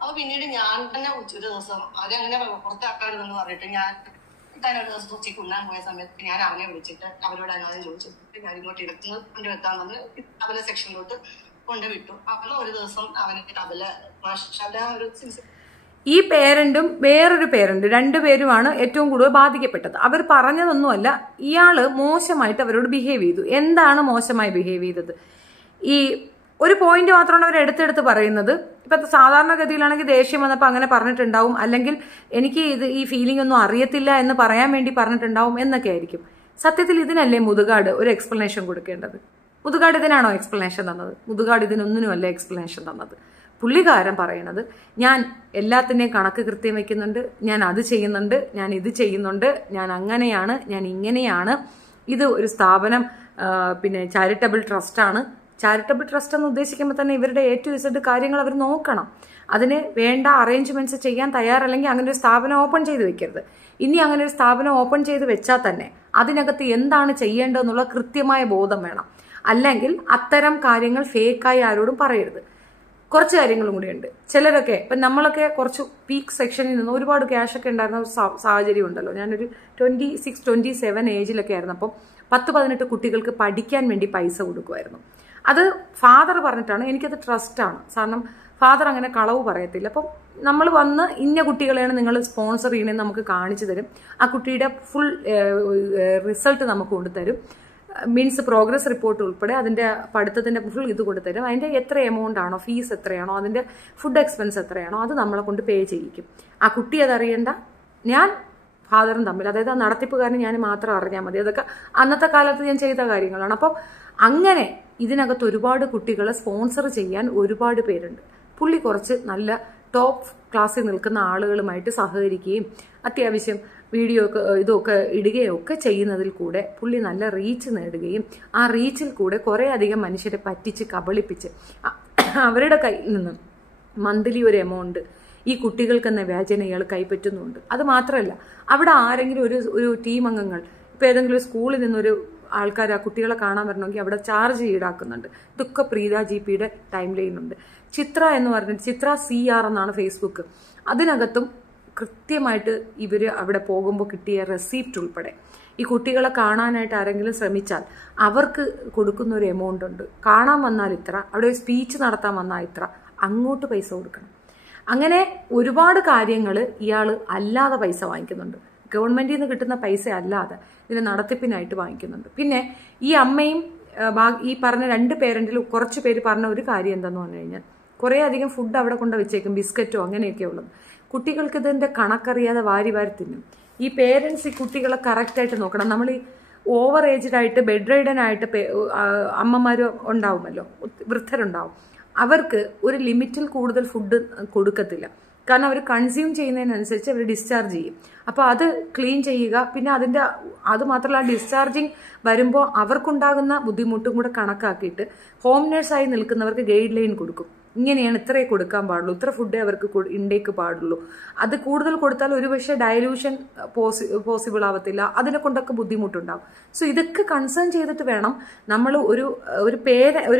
അപ്പൊ പിന്നീട് ഞാൻ തന്നെ ഒരു ദിവസം അവരങ്ങനെ പുറത്താക്കരുതെന്ന് പറഞ്ഞിട്ട് ഞാൻ ഒരു ദിവസം ഉച്ചയ്ക്ക് ഉണ്ണാൻ പോയ സമയത്ത് ഞാൻ അവനെ വിളിച്ചിട്ട് അവരോട് അനുവാദം ചോദിച്ചിട്ട് ഞാൻ ഇങ്ങോട്ട് ഇടത്തുനിന്ന് കൊണ്ടുവെക്കാൻ വന്ന് തബല സെക്ഷനിലോട്ട് കൊണ്ടുവിട്ടു. അപ്പോൾ ഒരു ദിവസം അവന് തബല ഒരു ഈ പേരന്റും വേറൊരു പേരന്റ്, രണ്ടുപേരുമാണ് ഏറ്റവും കൂടുതൽ ബാധിക്കപ്പെട്ടത്. അവർ പറഞ്ഞതൊന്നുമല്ല, ഇയാള് മോശമായിട്ട് അവരോട് ബിഹേവ് ചെയ്തു. എന്താണ് മോശമായി ബിഹേവ് ചെയ്തത്? ഈ ഒരു പോയിന്റ് മാത്രമാണ് അവർ എടുത്തെടുത്ത് പറയുന്നത്. ഇപ്പൊ സാധാരണഗതിയിലാണെങ്കിൽ ദേഷ്യം വന്നപ്പോൾ അങ്ങനെ പറഞ്ഞിട്ടുണ്ടാവും, അല്ലെങ്കിൽ എനിക്ക് ഈ ഫീലിംഗ് ഒന്നും അറിയത്തില്ല എന്ന് പറയാൻ വേണ്ടി പറഞ്ഞിട്ടുണ്ടാവും എന്നൊക്കെ ആയിരിക്കും. സത്യത്തിൽ ഇതിനല്ലേ മുതുകാട് ഒരു എക്സ്പ്ലനേഷൻ കൊടുക്കേണ്ടത്? മുതുകാട് ഇതിനാണോ എക്സ്പ്ലനേഷൻ തന്നത്? മുതുകാട് ഇതിനൊന്നിനുമല്ല എക്സ്പ്ലനേഷൻ തന്നത്. പുള്ളിക്കാരൻ പറയണത്, ഞാൻ എല്ലാത്തിൻ്റെയും കണക്ക് കൃത്യം വെക്കുന്നുണ്ട്, ഞാൻ അത് ചെയ്യുന്നുണ്ട്, ഞാൻ ഇത് ചെയ്യുന്നുണ്ട്, ഞാൻ അങ്ങനെയാണ്, ഞാൻ ഇങ്ങനെയാണ്, ഇത് ഒരു സ്ഥാപനം പിന്നെ ചാരിറ്റബിൾ ട്രസ്റ്റാണ്. ചാരിറ്റബിൾ ട്രസ്റ്റ് എന്ന് ഉദ്ദേശിക്കുമ്പോൾ തന്നെ ഇവരുടെ A to Z കാര്യങ്ങൾ അവർ നോക്കണം. അതിന് വേണ്ട അറേഞ്ച്മെന്റ്സ് ചെയ്യാൻ തയ്യാറല്ലെങ്കിൽ അങ്ങനെ ഒരു സ്ഥാപനം ഓപ്പൺ ചെയ്ത് വെക്കരുത്. ഇനി അങ്ങനെ ഒരു സ്ഥാപനം ഓപ്പൺ ചെയ്ത് വെച്ചാൽ തന്നെ അതിനകത്ത് എന്താണ് ചെയ്യേണ്ടതെന്നുള്ള കൃത്യമായ ബോധം വേണം. അല്ലെങ്കിൽ അത്തരം കാര്യങ്ങൾ ഫേക്കായി ആരോടും പറയരുത്. കുറച്ച് കാര്യങ്ങളും കൂടിയുണ്ട്. ചിലരൊക്കെ ഇപ്പം നമ്മളൊക്കെ കുറച്ച് പീക്ക് സെക്ഷനിൽ നിന്ന് ഒരുപാട് ക്യാഷൊക്കെ ഉണ്ടായിരുന്ന ഒരു സാഹചര്യം ഉണ്ടല്ലോ. ഞാനൊരു 26-27 ഏജിലൊക്കെ ആയിരുന്നു. അപ്പം 10-18 കുട്ടികൾക്ക് പഠിക്കാൻ വേണ്ടി പൈസ കൊടുക്കുമായിരുന്നു. അത് ഫാദർ പറഞ്ഞിട്ടാണ്. എനിക്കത് ട്രസ്റ്റാണ്. കാരണം ഫാദർ അങ്ങനെ കളവ് പറയത്തില്ല. അപ്പം നമ്മൾ വന്ന് ഇന്ന കുട്ടികളെയാണ് നിങ്ങൾ സ്പോൺസർ ചെയ്യണമെന്ന് നമുക്ക് കാണിച്ചു തരും. ആ കുട്ടിയുടെ ഫുൾ റിസൾട്ട് നമുക്ക് കൊണ്ടുതരും. മീൻസ് പ്രോഗ്രസ് റിപ്പോർട്ട് ഉൾപ്പെടെ അതിൻ്റെ പഠിത്തത്തിൻ്റെ ഫുൾ ഇത് കൊണ്ടുതരും. അതിൻ്റെ എത്ര എമൗണ്ട് ആണോ, ഫീസ് എത്രയാണോ, അതിൻ്റെ ഫുഡ് എക്സ്പെൻസ് എത്രയാണോ അത് നമ്മളെ കൊണ്ട് പേ ചെയ്യിക്കും. ആ കുട്ടി അതറിയണ്ട, ഞാൻ ഫാദറും തമ്മിൽ, അതായത് ആ നടത്തിപ്പുകാരന് ഞാൻ മാത്രം അറിഞ്ഞാൽ മതി. അതൊക്കെ അന്നത്തെ കാലത്ത് ഞാൻ ചെയ്ത കാര്യങ്ങളാണ്. അപ്പോൾ അങ്ങനെ ഇതിനകത്ത് ഒരുപാട് കുട്ടികളെ സ്പോൺസർ ചെയ്യാൻ ഒരുപാട് പേരുണ്ട്. പുള്ളി കുറച്ച് നല്ല ടോപ്പ് ക്ലാസ്സിൽ നിൽക്കുന്ന ആളുകളുമായിട്ട് സഹകരിക്കുകയും അത്യാവശ്യം വീഡിയോ ഒക്കെ ഇതൊക്കെ ഇടുകയും ഒക്കെ ചെയ്യുന്നതിൽ കൂടെ പുള്ളി നല്ല റീച്ച് നേടുകയും ആ റീച്ചിൽ കൂടെ കുറേ അധികം മനുഷ്യരെ പറ്റിച്ച് കബളിപ്പിച്ച് അവരുടെ കയ്യിൽ നിന്ന് മന്ത്ലി ഒരു എമൗണ്ട് ഈ കുട്ടികൾക്കെന്ന വ്യാജന ഇയാൾ കൈപ്പറ്റുന്നുണ്ട്. അത് മാത്രമല്ല, അവിടെ ആരെങ്കിലും ഒരു ടീം അംഗങ്ങൾ ഇപ്പം ഏതെങ്കിലും ഒരു സ്കൂളിൽ നിന്നൊരു ആൾക്കാർ ആ കുട്ടികളെ കാണാൻ വരണമെങ്കിൽ അവിടെ ചാർജ് ഈടാക്കുന്നുണ്ട്. ഇതൊക്കെ പ്രീത GPയുടെ ടൈം ലൈനുണ്ട്. ചിത്ര എന്ന് പറഞ്ഞിട്ട് ചിത്ര CR എന്നാണ് ഫേസ്ബുക്ക്. അതിനകത്തും കൃത്യമായിട്ട് ഇവർ അവിടെ പോകുമ്പോൾ കിട്ടിയ റെസീപ്റ്റ് ഉൾപ്പെടെ ഈ കുട്ടികളെ കാണാനായിട്ട് ആരെങ്കിലും ശ്രമിച്ചാൽ അവർക്ക് കൊടുക്കുന്ന ഒരു എമൗണ്ട് ഉണ്ട്. കാണാൻ വന്നാൽ ഇത്ര, അവിടെ ഒരു സ്പീച്ച് നടത്താൻ വന്നാൽ ഇത്ര, അങ്ങോട്ട് പൈസ കൊടുക്കണം. അങ്ങനെ ഒരുപാട് കാര്യങ്ങൾ ഇയാൾ അല്ലാതെ പൈസ വാങ്ങിക്കുന്നുണ്ട്. ഗവൺമെന്റിൽ നിന്ന് കിട്ടുന്ന പൈസ അല്ലാതെ ഇതിന് നടത്തിപ്പിനായിട്ട് വാങ്ങിക്കുന്നുണ്ട്. പിന്നെ ഈ അമ്മയും ഈ പറഞ്ഞ 2 പേരന്റിൽ കുറച്ച് പേര് പറഞ്ഞ ഒരു കാര്യം എന്താന്ന് പറഞ്ഞു കഴിഞ്ഞാൽ, കുറേ അധികം ഫുഡ് അവിടെ കൊണ്ട് വെച്ചേക്കും, ബിസ്ക്കറ്റോ അങ്ങനെയൊക്കെ ഉള്ളത്. കുട്ടികൾക്ക് ഇതിന്റെ കണക്കറിയാതെ വാരി തിന്നും. ഈ പേരൻസ് ഈ കുട്ടികളെ കറക്റ്റായിട്ട് നോക്കണം. നമ്മൾ ഈ ഓവർ ഏജ്ഡ് ആയിട്ട് ബെഡ് റൈഡൻ ആയിട്ട് അമ്മമാർ ഉണ്ടാവുമല്ലോ, വൃദ്ധരുണ്ടാവും. അവർക്ക് ഒരു ലിമിറ്റിൽ കൂടുതൽ ഫുഡ് കൊടുക്കത്തില്ല. കാരണം അവർ കൺസ്യൂം ചെയ്യുന്നതിനനുസരിച്ച് അവർ ഡിസ്ചാർജ് ചെയ്യും. അപ്പോൾ അത് ക്ലീൻ ചെയ്യുക. പിന്നെ അത് മാത്രമല്ല, ഡിസ്ചാർജിങ് വരുമ്പോൾ അവർക്കുണ്ടാകുന്ന ബുദ്ധിമുട്ടും കൂടെ കണക്കാക്കിയിട്ട് ഹോം നേഴ്സായി നിൽക്കുന്നവർക്ക് ഗൈഡ് ലൈൻ കൊടുക്കും. ഇങ്ങനെയാണ്, ഇത്രയേ കൊടുക്കാൻ പാടുള്ളൂ, ഇത്ര ഫുഡേ അവർക്ക് ഇൻടേക്ക് പാടുള്ളൂ, അത് കൂടുതൽ കൊടുത്താൽ ഒരുപക്ഷെ ഡയലൂഷൻ പോസിബിൾ ആവത്തില്ല, അതിനെ കൊണ്ടൊക്കെ ബുദ്ധിമുട്ടുണ്ടാവും. സോ ഇതൊക്കെ കൺസേൺ ചെയ്തിട്ട് വേണം നമ്മൾ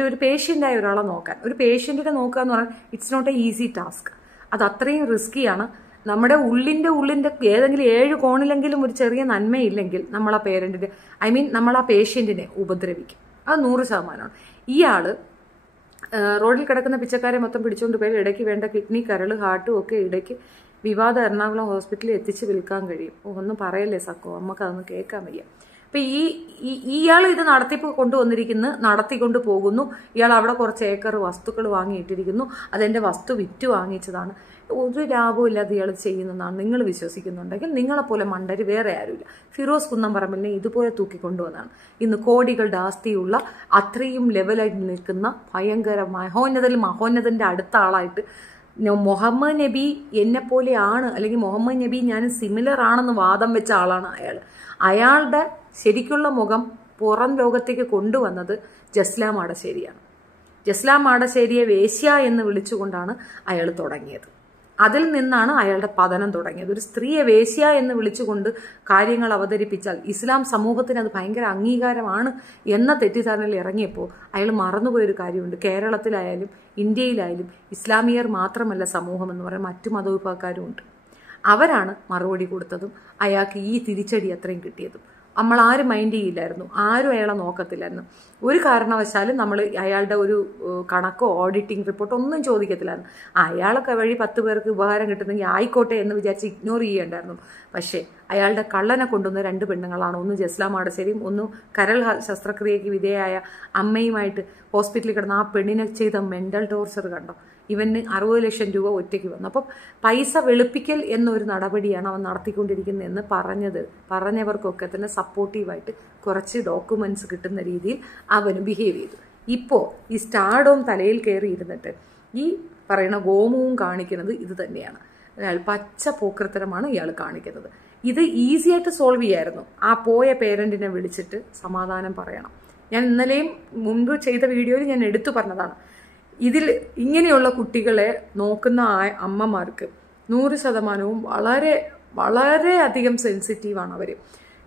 ഒരു പേഷ്യൻ്റായ ഒരാളെ നോക്കാൻ. ഒരു പേഷ്യൻറ്റിനെ നോക്കുക എന്ന് പറഞ്ഞാൽ it's not a easy task. അത് അത്രയും റിസ്കിയാണ്. നമ്മുടെ ഉള്ളിൻ്റെ ഏതെങ്കിലും 7 കോണിലെങ്കിലും ഒരു ചെറിയ നന്മയില്ലെങ്കിൽ നമ്മൾ ആ പേരൻറ്റിനെ നമ്മൾ ആ പേഷ്യൻറ്റിനെ ഉപദ്രവിക്കും. അത് 100%. ഇയാള് റോഡിൽ കിടക്കുന്ന പിച്ചക്കാരെ മൊത്തം പിടിച്ചുകൊണ്ട് പോയി ഇടയ്ക്ക് വേണ്ട കിഡ്നി, കരൾ, ഹാർട്ടും ഒക്കെ ഇടയ്ക്ക് വിവാദ എറണാകുളം ഹോസ്പിറ്റലിൽ എത്തിച്ച് വിൽക്കാൻ കഴിയും. ഒന്നും പറയല്ലേ സക്കോ, നമുക്കതൊന്നും കേൾക്കാൻ വയ്യ. അപ്പൊ ഇയാൾ ഇത് നടത്തിക്കൊണ്ട് പോകുന്നു. ഇയാൾ അവിടെ കുറച്ച് ഏക്കർ വസ്തുക്കൾ വാങ്ങിയിട്ടിരിക്കുന്നു. അതെന്റെ വസ്തു വിറ്റ് വാങ്ങിച്ചതാണ്. ഒരു ലാഭവും ഇല്ലാതെ ഇയാൾ ചെയ്യുന്നതാണ് നിങ്ങൾ വിശ്വസിക്കുന്നുണ്ടെങ്കിൽ നിങ്ങളെപ്പോലെ മണ്ടര് വേറെ ആരുമില്ല. ഫിറോസ് കുന്നംപറമ്പിലിനെ ഇതുപോലെ തൂക്കിക്കൊണ്ടുവന്നാണ്. ഇന്ന് കോടികളുടെ ആസ്തിയുള്ള അത്രയും ലെവലായിട്ട് നിൽക്കുന്ന ഭയങ്കര മഹോന്നതന്റെ അടുത്ത ആളായിട്ട് മുഹമ്മദ് നബി എന്നെപ്പോലെയാണ്, അല്ലെങ്കിൽ മുഹമ്മദ് നബി ഞാൻ സിമിലർ ആണെന്ന് വാദം വെച്ച ആളാണ് അയാൾ. അയാളുടെ ശരിക്കുള്ള മുഖം പുറം ലോകത്തേക്ക് കൊണ്ടുവന്നത് ജസ്ലാം ആടശ്ശേരിയാണ്. ജസ്ലാം ആടശ്ശേരിയെ വേശ്യ എന്ന് വിളിച്ചുകൊണ്ടാണ് അയാൾ തുടങ്ങിയത്. അതിൽ നിന്നാണ് അയാളുടെ പതനം തുടങ്ങിയത്. ഒരു സ്ത്രീയെ വേശ്യ എന്ന് വിളിച്ചുകൊണ്ട് കാര്യങ്ങൾ അവതരിപ്പിച്ചാൽ ഇസ്ലാം സമൂഹത്തിന് അത് ഭയങ്കര അംഗീകാരമാണ് എന്ന തെറ്റിദ്ധാരണയിൽ ഇറങ്ങിയപ്പോൾ അയാൾ മറന്നുപോയൊരു കാര്യമുണ്ട്. കേരളത്തിലായാലും ഇന്ത്യയിലായാലും ഇസ്ലാമിയർ മാത്രമല്ല സമൂഹം എന്ന് പറയാൻ മറ്റു മതവിഭാഗക്കാരും ഉണ്ട്. അവരാണ് മറുപടി കൊടുത്തതും അയാൾക്ക് ഈ തിരിച്ചടി അത്രയും കിട്ടിയതും. നമ്മൾ ആരും മൈൻഡ് ചെയ്യില്ലായിരുന്നു, ആരും അയാളെ നോക്കത്തില്ലായിരുന്നു. ഒരു കാരണവശാലും നമ്മൾ അയാളുടെ ഒരു കണക്കോ ഓഡിറ്റിംഗ് റിപ്പോർട്ടോ ഒന്നും ചോദിക്കത്തില്ലായിരുന്നു. അയാളൊക്കെ വഴി 10 പേർക്ക് ഉപകാരം കിട്ടുന്നെങ്കിൽ ആയിക്കോട്ടെ എന്ന് വിചാരിച്ച് ഇഗ്നോർ ചെയ്യേണ്ടായിരുന്നു. പക്ഷേ അയാളുടെ കള്ളനെ കൊണ്ടുവന്ന 2 പെണ്ണുങ്ങളാണ്. ഒന്ന് ജസ്ലാം ആടശ്ശേരിയും ഒന്ന് കരൾ ശസ്ത്രക്രിയയ്ക്ക് വിധേയായ അമ്മയുമായിട്ട് ഹോസ്പിറ്റലിൽ കിടന്ന ആ പെണ്ണിനെ ചെയ്ത മെന്റൽ ടോർച്ചർ കണ്ടോ. ഇവന് 60 ലക്ഷം രൂപ ഒറ്റയ്ക്ക് വന്നു. അപ്പം പൈസ വെളുപ്പിക്കൽ എന്നൊരു നടപടിയാണ് അവൻ നടത്തിക്കൊണ്ടിരിക്കുന്നതെന്ന് പറഞ്ഞവർക്കൊക്കെ തന്നെ സപ്പോർട്ടീവായിട്ട് കുറച്ച് ഡോക്യുമെന്റ്സ് കിട്ടുന്ന രീതിയിൽ അവന് ബിഹേവ് ചെയ്തു. ഇപ്പോൾ ഈ സ്റ്റാർഡോം തലയിൽ കയറി ഇരുന്നിട്ട് ഈ പറയുന്ന ഗോമുവും കാണിക്കുന്നത് ഇത് തന്നെയാണ്. അയാൾ പച്ച പോക്കൃത്തരമാണ് ഇയാൾ കാണിക്കുന്നത്. ഇത് ഈസി ആയിട്ട് സോൾവ് ചെയ്യായിരുന്നു. ആ പോയ പേരന്റിനെ വിളിച്ചിട്ട് സമാധാനം പറയണം. ഞാൻ ഇന്നലെയും മുൻപ് ചെയ്ത വീഡിയോയിൽ ഞാൻ എടുത്തു പറഞ്ഞതാണ്. ഇതിൽ ഇങ്ങനെയുള്ള കുട്ടികളെ നോക്കുന്ന അമ്മമാർക്ക് 100% വളരെ വളരെ അധികം സെൻസിറ്റീവാണ് അവർ.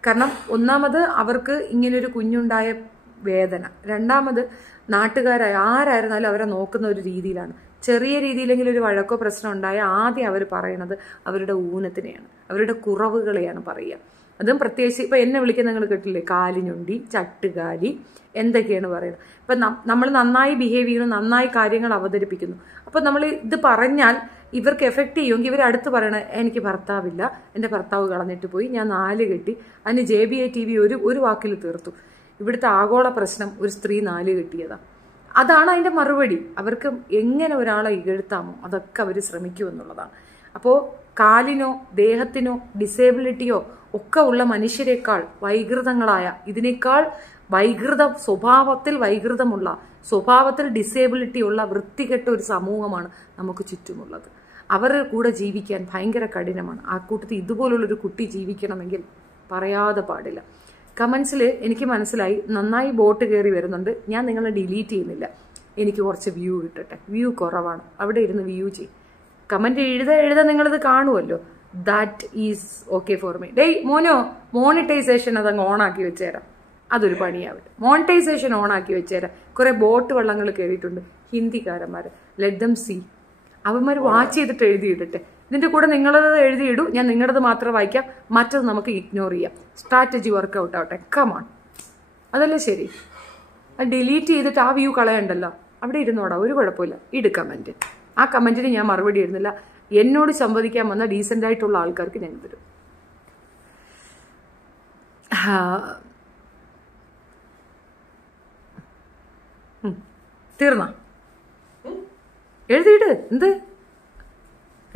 കാരണം ഒന്നാമത് അവർക്ക് ഇങ്ങനൊരു കുഞ്ഞുണ്ടായ വേദന, രണ്ടാമത് നാട്ടുകാരായ ആരായിരുന്നാലും അവരെ നോക്കുന്ന ഒരു രീതിയിലാണ്. ചെറിയ രീതിയിലെങ്കിലും ഒരു വഴക്കോ പ്രശ്നം ഉണ്ടായാൽ ആദ്യം അവർ പറയണത് അവരുടെ ഊനത്തിനെയാണ്, അവരുടെ കുറവുകളെയാണ് പറയുക. അതും പ്രത്യേകിച്ച് ഇപ്പം എന്നെ വിളിക്കുന്ന നിങ്ങൾ കേട്ടില്ലേ, കാലിഞ്ഞുണ്ടി, ചട്ടുകാലി, എന്തൊക്കെയാണ് പറയുന്നത്. ഇപ്പം നമ്മൾ നന്നായി ബിഹേവ് ചെയ്യുന്നു, നന്നായി കാര്യങ്ങൾ അവതരിപ്പിക്കുന്നു. അപ്പം നമ്മൾ ഇത് പറഞ്ഞാൽ ഇവർക്ക് എഫക്റ്റ് ചെയ്യുമെങ്കിൽ ഇവർ അടുത്ത് പറയണത് എനിക്ക് ഭർത്താവില്ല, എൻ്റെ ഭർത്താവ് കളഞ്ഞിട്ട് പോയി, ഞാൻ 4 കെട്ടി. അതിന് JBI TV ഒരു വാക്കിൽ തീർത്തു. ഇവിടുത്തെ ആഗോള പ്രശ്നം ഒരു സ്ത്രീ 4 കെട്ടിയതാണ്. അതാണ് അതിൻ്റെ മറുപടി. അവർക്ക് എങ്ങനെ ഒരാളെ ഇകഴ്ത്താമോ അതൊക്കെ അവർ ശ്രമിക്കുമെന്നുള്ളതാണ്. അപ്പോൾ കാലിനോ ദേഹത്തിനോ ഡിസേബിലിറ്റിയോ ഒക്കെ ഉള്ള മനുഷ്യരെക്കാൾ വൈകൃതങ്ങളായ, ഇതിനേക്കാൾ വൈകൃതമുള്ള സ്വഭാവത്തിൽ ഡിസേബിലിറ്റി ഉള്ള വൃത്തികെട്ട ഒരു സമൂഹമാണ് നമുക്ക് ചുറ്റുമുള്ളത്. അവരുടെ കൂടെ ജീവിക്കാൻ ഭയങ്കര കഠിനമാണ്. ആ കൂട്ടത്തിൽ ഇതുപോലുള്ളൊരു കുട്ടി ജീവിക്കണമെങ്കിൽ പറയാതെ പാടില്ല. കമൻസിൽ എനിക്ക് മനസ്സിലായി നന്നായി ബോട്ട് കയറി വരുന്നുണ്ട്. ഞാൻ നിങ്ങളെ ഡിലീറ്റ് ചെയ്യുന്നില്ല, എനിക്ക് കുറച്ച് വ്യൂ കിട്ടട്ടെ. വ്യൂ കുറവാണ്, അവിടെ ഇരുന്ന് വ്യൂ ചെയ്യും. കമൻറ്റ് എഴുതാ നിങ്ങളിത് കാണുമല്ലോ. That is okay for me. മോനോ മോണിറ്റൈസേഷൻ അതങ്ങ് ഓണാക്കി വെച്ചേരാം, അതൊരു പണിയാവില്ല. മോണിറ്റൈസേഷൻ ഓണാക്കി വെച്ചേരാം. കുറെ ബോട്ട് വള്ളങ്ങൾ കയറിയിട്ടുണ്ട് ഹിന്ദിക്കാരന്മാർ, ലെറ്റ് ദം സീ. അവന്മാർ വാച്ച് ചെയ്തിട്ട് എഴുതിയിടട്ടെ. ഇതിന്റെ കൂടെ നിങ്ങളത് എഴുതിയിടും, ഞാൻ നിങ്ങളത് മാത്രം വായിക്കാം, മറ്റത് നമുക്ക് ഇഗ്നോർ ചെയ്യാം. സ്ട്രാറ്റജി വർക്ക്ഔട്ട് ആവട്ടെ. കമാൺ, അതല്ലേ ശരി. അത് ഡിലീറ്റ് ചെയ്തിട്ട് ആ വ്യൂ കളയണ്ടല്ലോ, അവിടെ ഇരുന്നോടാ, ഒരു കുഴപ്പമില്ല. ഇട് കമന്റ്. ആ കമന്റിന് ഞാൻ മറുപടി ഇടുന്നില്ല. എന്നോട് സംവദിക്കാൻ വന്ന ഡീസന്റ് ആയിട്ടുള്ള ആൾക്കാർക്ക് ഞാൻ തരും. തീർന്ന എഴുതിയിട്, എന്ത്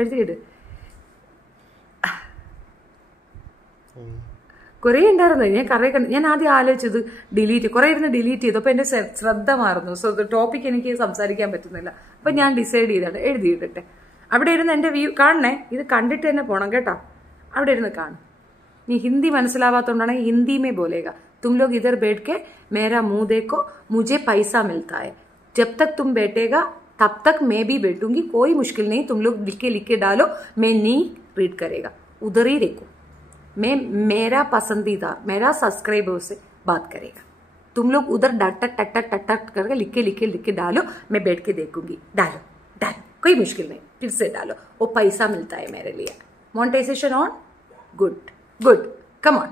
എഴുതിയിട്. കുറേ ഉണ്ടായിരുന്നു. ഞാൻ ആദ്യം ആലോചിച്ചത് ഡിലീറ്റ്, കുറെ ഇരുന്ന് ഡിലീറ്റ് ചെയ്തു. അപ്പൊ എന്റെ ശ്രദ്ധ മാറുന്നു. സോ ടോപ്പിക് എനിക്ക് സംസാരിക്കാൻ പറ്റുന്നില്ല. അപ്പൊ ഞാൻ ഡിസൈഡ് ചെയ്താണ് എഴുതിയിട്ടെ. അവിടെ ഇരുന്ന് എന്റെ വ്യൂ കാണണേ, ഇത് കണ്ടിട്ട് തന്നെ പോണം കേട്ടോ. അവിടെ ഇരുന്ന് കാണും. നീ ഹിന്ദി മനസ്സിലാവാത്തോണ്ടാണെങ്കിൽ ഹിന്ദി മേ ബോലേഗ. तुम लोग इधर बैठ के मेरा मुंह देखो, मुझे पैसा मिलता है. जब तक तुम बैठेगा तब तक मैं भी बैठूंगी, कोई मुश्किल नहीं, तुम लोग लिख के डालो, मैं नहीं रीड करेगा, उधर ही देखो, मैं मेरा पसंदीदा मेरा सब्सक्राइबर से बात करेगा, तुम लोग उधर टट टट टट टट करके लिख के डालो, मैं बैठ के देखूंगी, डालो डालो, कोई मुश्किल नहीं, फिर से डालो, वो पैसा मिलता है मेरे लिए, monetization on, good good, come on,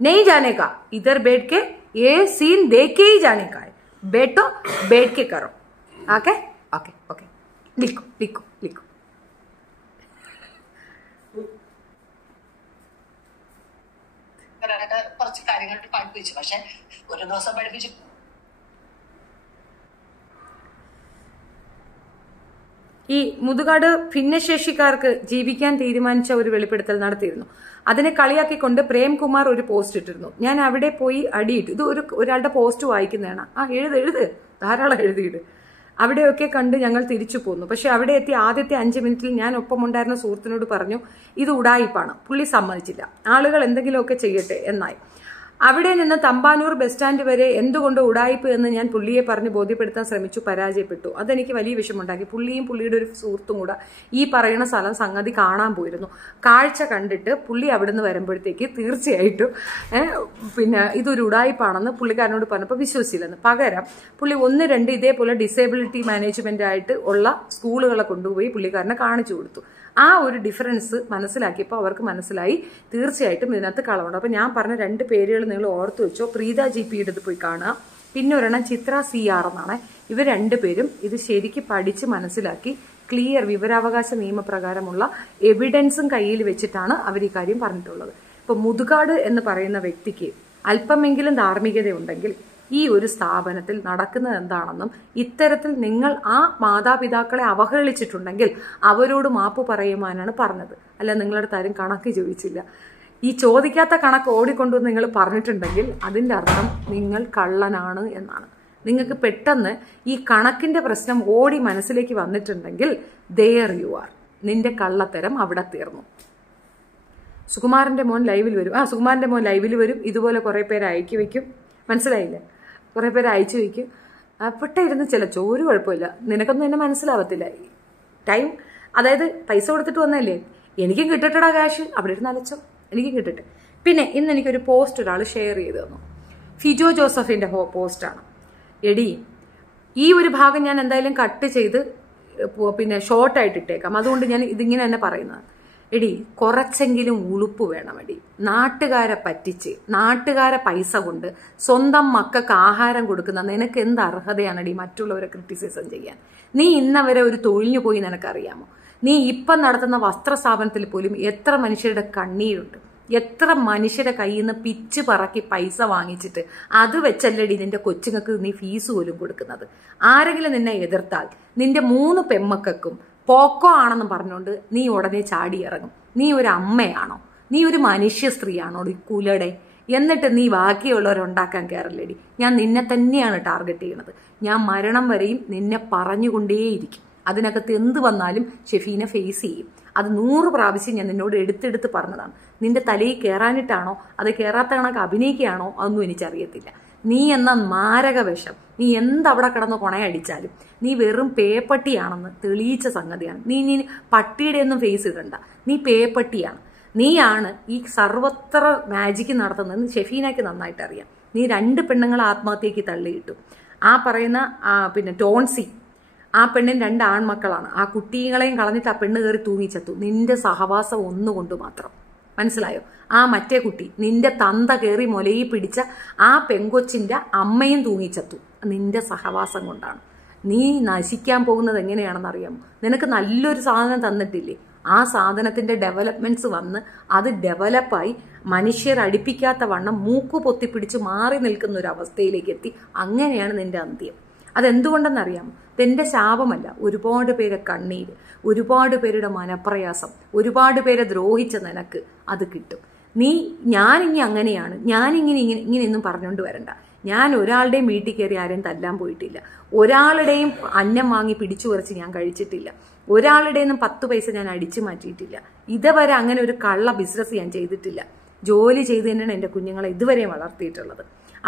नहीं जाने का, इधर बैठ के ये सीन देख के ही जाने का है, बैठो, बैठ के करो, ओके ओके ओके, लिखो लिखो लिखो। കുറച്ച് കാര്യങ്ങൾ പഠിപ്പിച്ചു, പക്ഷെ ഒരു ദിവസം പഠിപ്പിച്ചു. ഈ മുതുകാട് ഭിന്നശേഷിക്കാർക്ക് ജീവിക്കാൻ തീരുമാനിച്ച ഒരു വെളിപ്പെടുത്തൽ നടത്തിയിരുന്നു. അതിനെ കളിയാക്കിക്കൊണ്ട് പ്രേംകുമാർ ഒരു പോസ്റ്റ് ഇട്ടിരുന്നു. ഞാൻ അവിടെ പോയി അടിയിട്ടു. ഇത് ഒരാളുടെ പോസ്റ്റ് വായിക്കുന്നതാണ്. എഴുത് ധാരാളം എഴുതിയിട്ട് അവിടെയൊക്കെ കണ്ട് ഞങ്ങൾ തിരിച്ചു പോന്നു. പക്ഷെ അവിടെ എത്തി ആദ്യത്തെ 5 മിനിറ്റിൽ ഞാൻ ഒപ്പമുണ്ടായിരുന്ന സുഹൃത്തിനോട് പറഞ്ഞു, ഇത് ഉടായിപ്പാണ്. പുള്ളി സമ്മതിച്ചില്ല. ആളുകൾ എന്തെങ്കിലുമൊക്കെ ചെയ്യട്ടെ എന്നായി. അവിടെ നിന്ന് തമ്പാനൂർ ബസ് സ്റ്റാൻഡ് വരെ എന്തുകൊണ്ട് ഉടായിപ്പ് എന്ന് ഞാൻ പുള്ളിയെ പറഞ്ഞ് ബോധ്യപ്പെടുത്താൻ ശ്രമിച്ചു, പരാജയപ്പെട്ടു. അതെനിക്ക് വലിയ വിഷമമുണ്ടാക്കി. പുള്ളിയും പുള്ളിയുടെ ഒരു സുഹൃത്തും കൂടെ ഈ പറയുന്ന സ്ഥലം സംഗതി കാണാൻ പോയിരുന്നു. കാഴ്ച കണ്ടിട്ട് പുള്ളി അവിടുന്ന് വരുമ്പോഴത്തേക്ക് തീർച്ചയായിട്ടും പിന്നെ ഇതൊരു ഉടായിപ്പാണെന്ന് പുള്ളിക്കാരനോട് പറഞ്ഞപ്പോൾ വിശ്വസിച്ചില്ലെന്ന്. പകരം പുള്ളി 1-2 ഇതേപോലെ ഡിസേബിലിറ്റി മാനേജ്മെന്റ് ആയിട്ട് ഉള്ള സ്കൂളുകളെ കൊണ്ടുപോയി പുള്ളിക്കാരനെ കാണിച്ചു കൊടുത്തു. ആ ഒരു ഡിഫറൻസ് മനസ്സിലാക്കിയപ്പോൾ അവർക്ക് മനസ്സിലായി തീർച്ചയായിട്ടും ഇതിനകത്ത് കളവുണ്ട്. അപ്പൊ ഞാൻ പറഞ്ഞ 2 പേരുകൾ നിങ്ങൾ ഓർത്തു വെച്ചോ. പ്രീത GPയുടെ പോയി കാണുക, പിന്നെ ഒരെണ്ണം ചിത്ര CR എന്നാണ്. ഇവർ 2 പേരും ഇത് ശരിക്കും പഠിച്ച് മനസ്സിലാക്കി ക്ലിയർ വിവരാവകാശ നിയമപ്രകാരമുള്ള എവിഡൻസും കയ്യിൽ വെച്ചിട്ടാണ് അവർ ഈ കാര്യം പറഞ്ഞിട്ടുള്ളത്. ഇപ്പൊ മുതുകാട് എന്ന് പറയുന്ന വ്യക്തിക്ക് അല്പമെങ്കിലും ധാർമ്മികതയുണ്ടെങ്കിൽ ഈ ഒരു സ്ഥാപനത്തിൽ നടക്കുന്നത് എന്താണെന്നും ഇത്തരത്തിൽ നിങ്ങൾ ആ മാതാപിതാക്കളെ അവഹേളിച്ചിട്ടുണ്ടെങ്കിൽ അവരോട് മാപ്പ് പറയുവാനാണ് പറഞ്ഞത്. അല്ല നിങ്ങളുടെ അടുത്ത് ആരും കണക്ക് ചോദിച്ചില്ല. ഈ ചോദിക്കാത്ത കണക്ക് ഓടിക്കൊണ്ടുവന്ന് നിങ്ങൾ പറഞ്ഞിട്ടുണ്ടെങ്കിൽ അതിന്റെ അർത്ഥം നിങ്ങൾ കള്ളനാണ് എന്നാണ്. നിങ്ങൾക്ക് പെട്ടെന്ന് ഈ കണക്കിന്റെ പ്രശ്നം ഓടി മനസ്സിലേക്ക് വന്നിട്ടുണ്ടെങ്കിൽ there you are, നിന്റെ കള്ളത്തരം അവിടെ തീർന്നു. സുകുമാരന്റെ മോൻ ലൈവിൽ വരും. സുകുമാരന്റെ മോൻ ലൈവിൽ വരും. ഇതുപോലെ കുറെ പേര് അയക്കി വെക്കും. മനസ്സിലായില്ലേ? കുറെ പേര് അയച്ചു വയ്ക്കും. പെട്ടിരുന്ന് ചിലച്ചോ, ഒരു കുഴപ്പമില്ല, നിനക്കൊന്നും എന്നെ മനസ്സിലാവത്തില്ല. ടൈം, അതായത് പൈസ കൊടുത്തിട്ട് വന്നല്ലേ, എനിക്കും കിട്ടട്ടടാ ക്യാഷ്, അവിടെ ഇരുന്ന് അലച്ചോ, എനിക്കും കിട്ടട്ടെ. പിന്നെ ഇന്ന് എനിക്കൊരു പോസ്റ്റ് ഒരാൾ ഷെയർ ചെയ്ത് തന്നു. ഫിജോ ജോസഫിന്റെ പോസ്റ്റാണ്. എടി, ഈ ഒരു ഭാഗം ഞാൻ എന്തായാലും കട്ട് ചെയ്ത് പിന്നെ ഷോർട്ടായിട്ട് ഇട്ടേക്കാം. അതുകൊണ്ട് ഞാൻ ഇതിങ്ങനെ തന്നെ പറയുന്നത്. എടി, കുറച്ചെങ്കിലും ഉളുപ്പ് വേണം. എടി, നാട്ടുകാരെ പറ്റിച്ച് നാട്ടുകാരെ പൈസ കൊണ്ട് സ്വന്തം മക്കൾക്ക് ആഹാരം കൊടുക്കുന്ന നിനക്ക് എന്ത് അർഹതയാണെടി മറ്റുള്ളവരെ ക്രിറ്റിസിസം ചെയ്യാൻ? നീ ഇന്നവരെ ഒരു തൊഴിഞ്ഞു പോയി നിനക്കറിയാമോ? നീ ഇപ്പം നടത്തുന്ന വസ്ത്രസ്ഥാപനത്തിൽ പോലും എത്ര മനുഷ്യരുടെ കണ്ണീരുണ്ട്, എത്ര മനുഷ്യരുടെ കയ്യിൽ നിന്ന് പിച്ച് പറക്കി പൈസ വാങ്ങിച്ചിട്ട് അത് വെച്ചല്ലടി നിന്റെ കൊച്ചുങ്ങൾക്ക് നീ ഫീസ് പോലും കൊടുക്കുന്നത്. ആരെങ്കിലും നിന്നെ എതിർത്താൽ നിന്റെ 3 പെമ്മക്കും പോക്കോ ആണെന്ന് പറഞ്ഞുകൊണ്ട് നീ ഉടനെ ചാടി ഇറങ്ങും. നീ ഒരു അമ്മയാണോ? നീ ഒരു മനുഷ്യ സ്ത്രീയാണോ ഈ കുലടെ? എന്നിട്ട് നീ ബാക്കിയുള്ളവരുണ്ടാക്കാൻ കയറില്ലേടി. ഞാൻ നിന്നെ തന്നെയാണ് ടാർഗറ്റ് ചെയ്യുന്നത്. ഞാൻ മരണം വരെയും നിന്നെ പറഞ്ഞുകൊണ്ടേയിരിക്കും. അതിനകത്ത് എന്ത് വന്നാലും ഷെഫീനെ ഫേസ് ചെയ്യും. അത് 100 പ്രാവശ്യം ഞാൻ നിന്നോട് എടുത്തെടുത്ത് പറഞ്ഞതാണ്. നിന്റെ തലയിൽ കയറാനിട്ടാണോ അത് കയറാത്ത കണക്ക് അഭിനയിക്കുകയാണോ അതൊന്നും എനിക്കറിയത്തില്ല. നീ എന്ന മാരക വിഷം, നീ എന്തവിടെ കിടന്ന് കൊണയടിച്ചാലും നീ വെറും പേപ്പട്ടിയാണെന്ന് തെളിയിച്ച സംഗതിയാണ്. നീ പട്ടിയുടെ ഒന്നും ഫേസ് ഇടണ്ട. നീ പേപ്പട്ടിയാണ്. നീയാണ് ഈ സർവത്ര മാജിക്ക് നടത്തുന്നതെന്ന് ഷെഫീനയ്ക്ക് നന്നായിട്ട് അറിയാം. നീ 2 പെണ്ണുങ്ങളെ ആത്മഹത്യക്ക് തള്ളിയിട്ടു. ആ പറയുന്ന പിന്നെ ടോൺസി, ആ പെണ്ണിന് 2 ആൺമക്കളാണ്. ആ കുട്ടികളെയും കളഞ്ഞിട്ട് ആ പെണ്ണ് കയറി തൂങ്ങിച്ചത്തു. നിന്റെ സഹവാസം ഒന്നുകൊണ്ട് മാത്രം. മനസ്സിലായോ? ആ മറ്റേ കുട്ടി, നിന്റെ തന്ത കയറി മുലയിൽ പിടിച്ച ആ പെങ്കൊച്ചിന്റെ അമ്മയും തൂങ്ങിച്ചത്തു. നിന്റെ സഹവാസം കൊണ്ടാണ്. നീ നശിക്കാൻ പോകുന്നത് എങ്ങനെയാണെന്ന് അറിയാമോ? നിനക്ക് നല്ലൊരു സാധനം തന്നിട്ടില്ലേ? ആ സാധനത്തിന്റെ ഡെവലപ്മെന്റ്സ് വന്ന് അത് ഡെവലപ്പായി മനുഷ്യർ അടുപ്പിക്കാത്ത വണ്ണം മൂക്കു പൊത്തിപ്പിടിച്ച് മാറി നിൽക്കുന്ന ഒരു അവസ്ഥയിലേക്ക് എത്തി. അങ്ങനെയാണ് നിന്റെ അന്ത്യം. അതെന്തുകൊണ്ടെന്നറിയാമോ? ഇതെന്റെ ശാപമല്ല. ഒരുപാട് പേരെ കണ്ണീര്, ഒരുപാട് പേരുടെ മനപ്രയാസം, ഒരുപാട് പേരെ ദ്രോഹിച്ച നിനക്ക് അത് കിട്ടും. ഞാനിനി അങ്ങനെയാണ്, ഇങ്ങനെയൊന്നും പറഞ്ഞുകൊണ്ട് വരണ്ട. ഞാൻ ഒരാളുടെയും വീട്ടിൽ കയറി ആരെയും തല്ലാൻ പോയിട്ടില്ല. ഒരാളുടെയും അന്നം വാങ്ങി പിടിച്ചു പറിച്ച് ഞാൻ കഴിച്ചിട്ടില്ല. ഒരാളുടെയും 10 പൈസ ഞാൻ അടിച്ചു മാറ്റിയിട്ടില്ല. ഇതുവരെ അങ്ങനെ ഒരു കള്ള ബിസിനസ് ഞാൻ ചെയ്തിട്ടില്ല. ജോലി ചെയ്ത് തന്നെയാണ് എൻ്റെ കുഞ്ഞുങ്ങളെ ഇതുവരെ വളർത്തിയിട്ടുള്ളത്.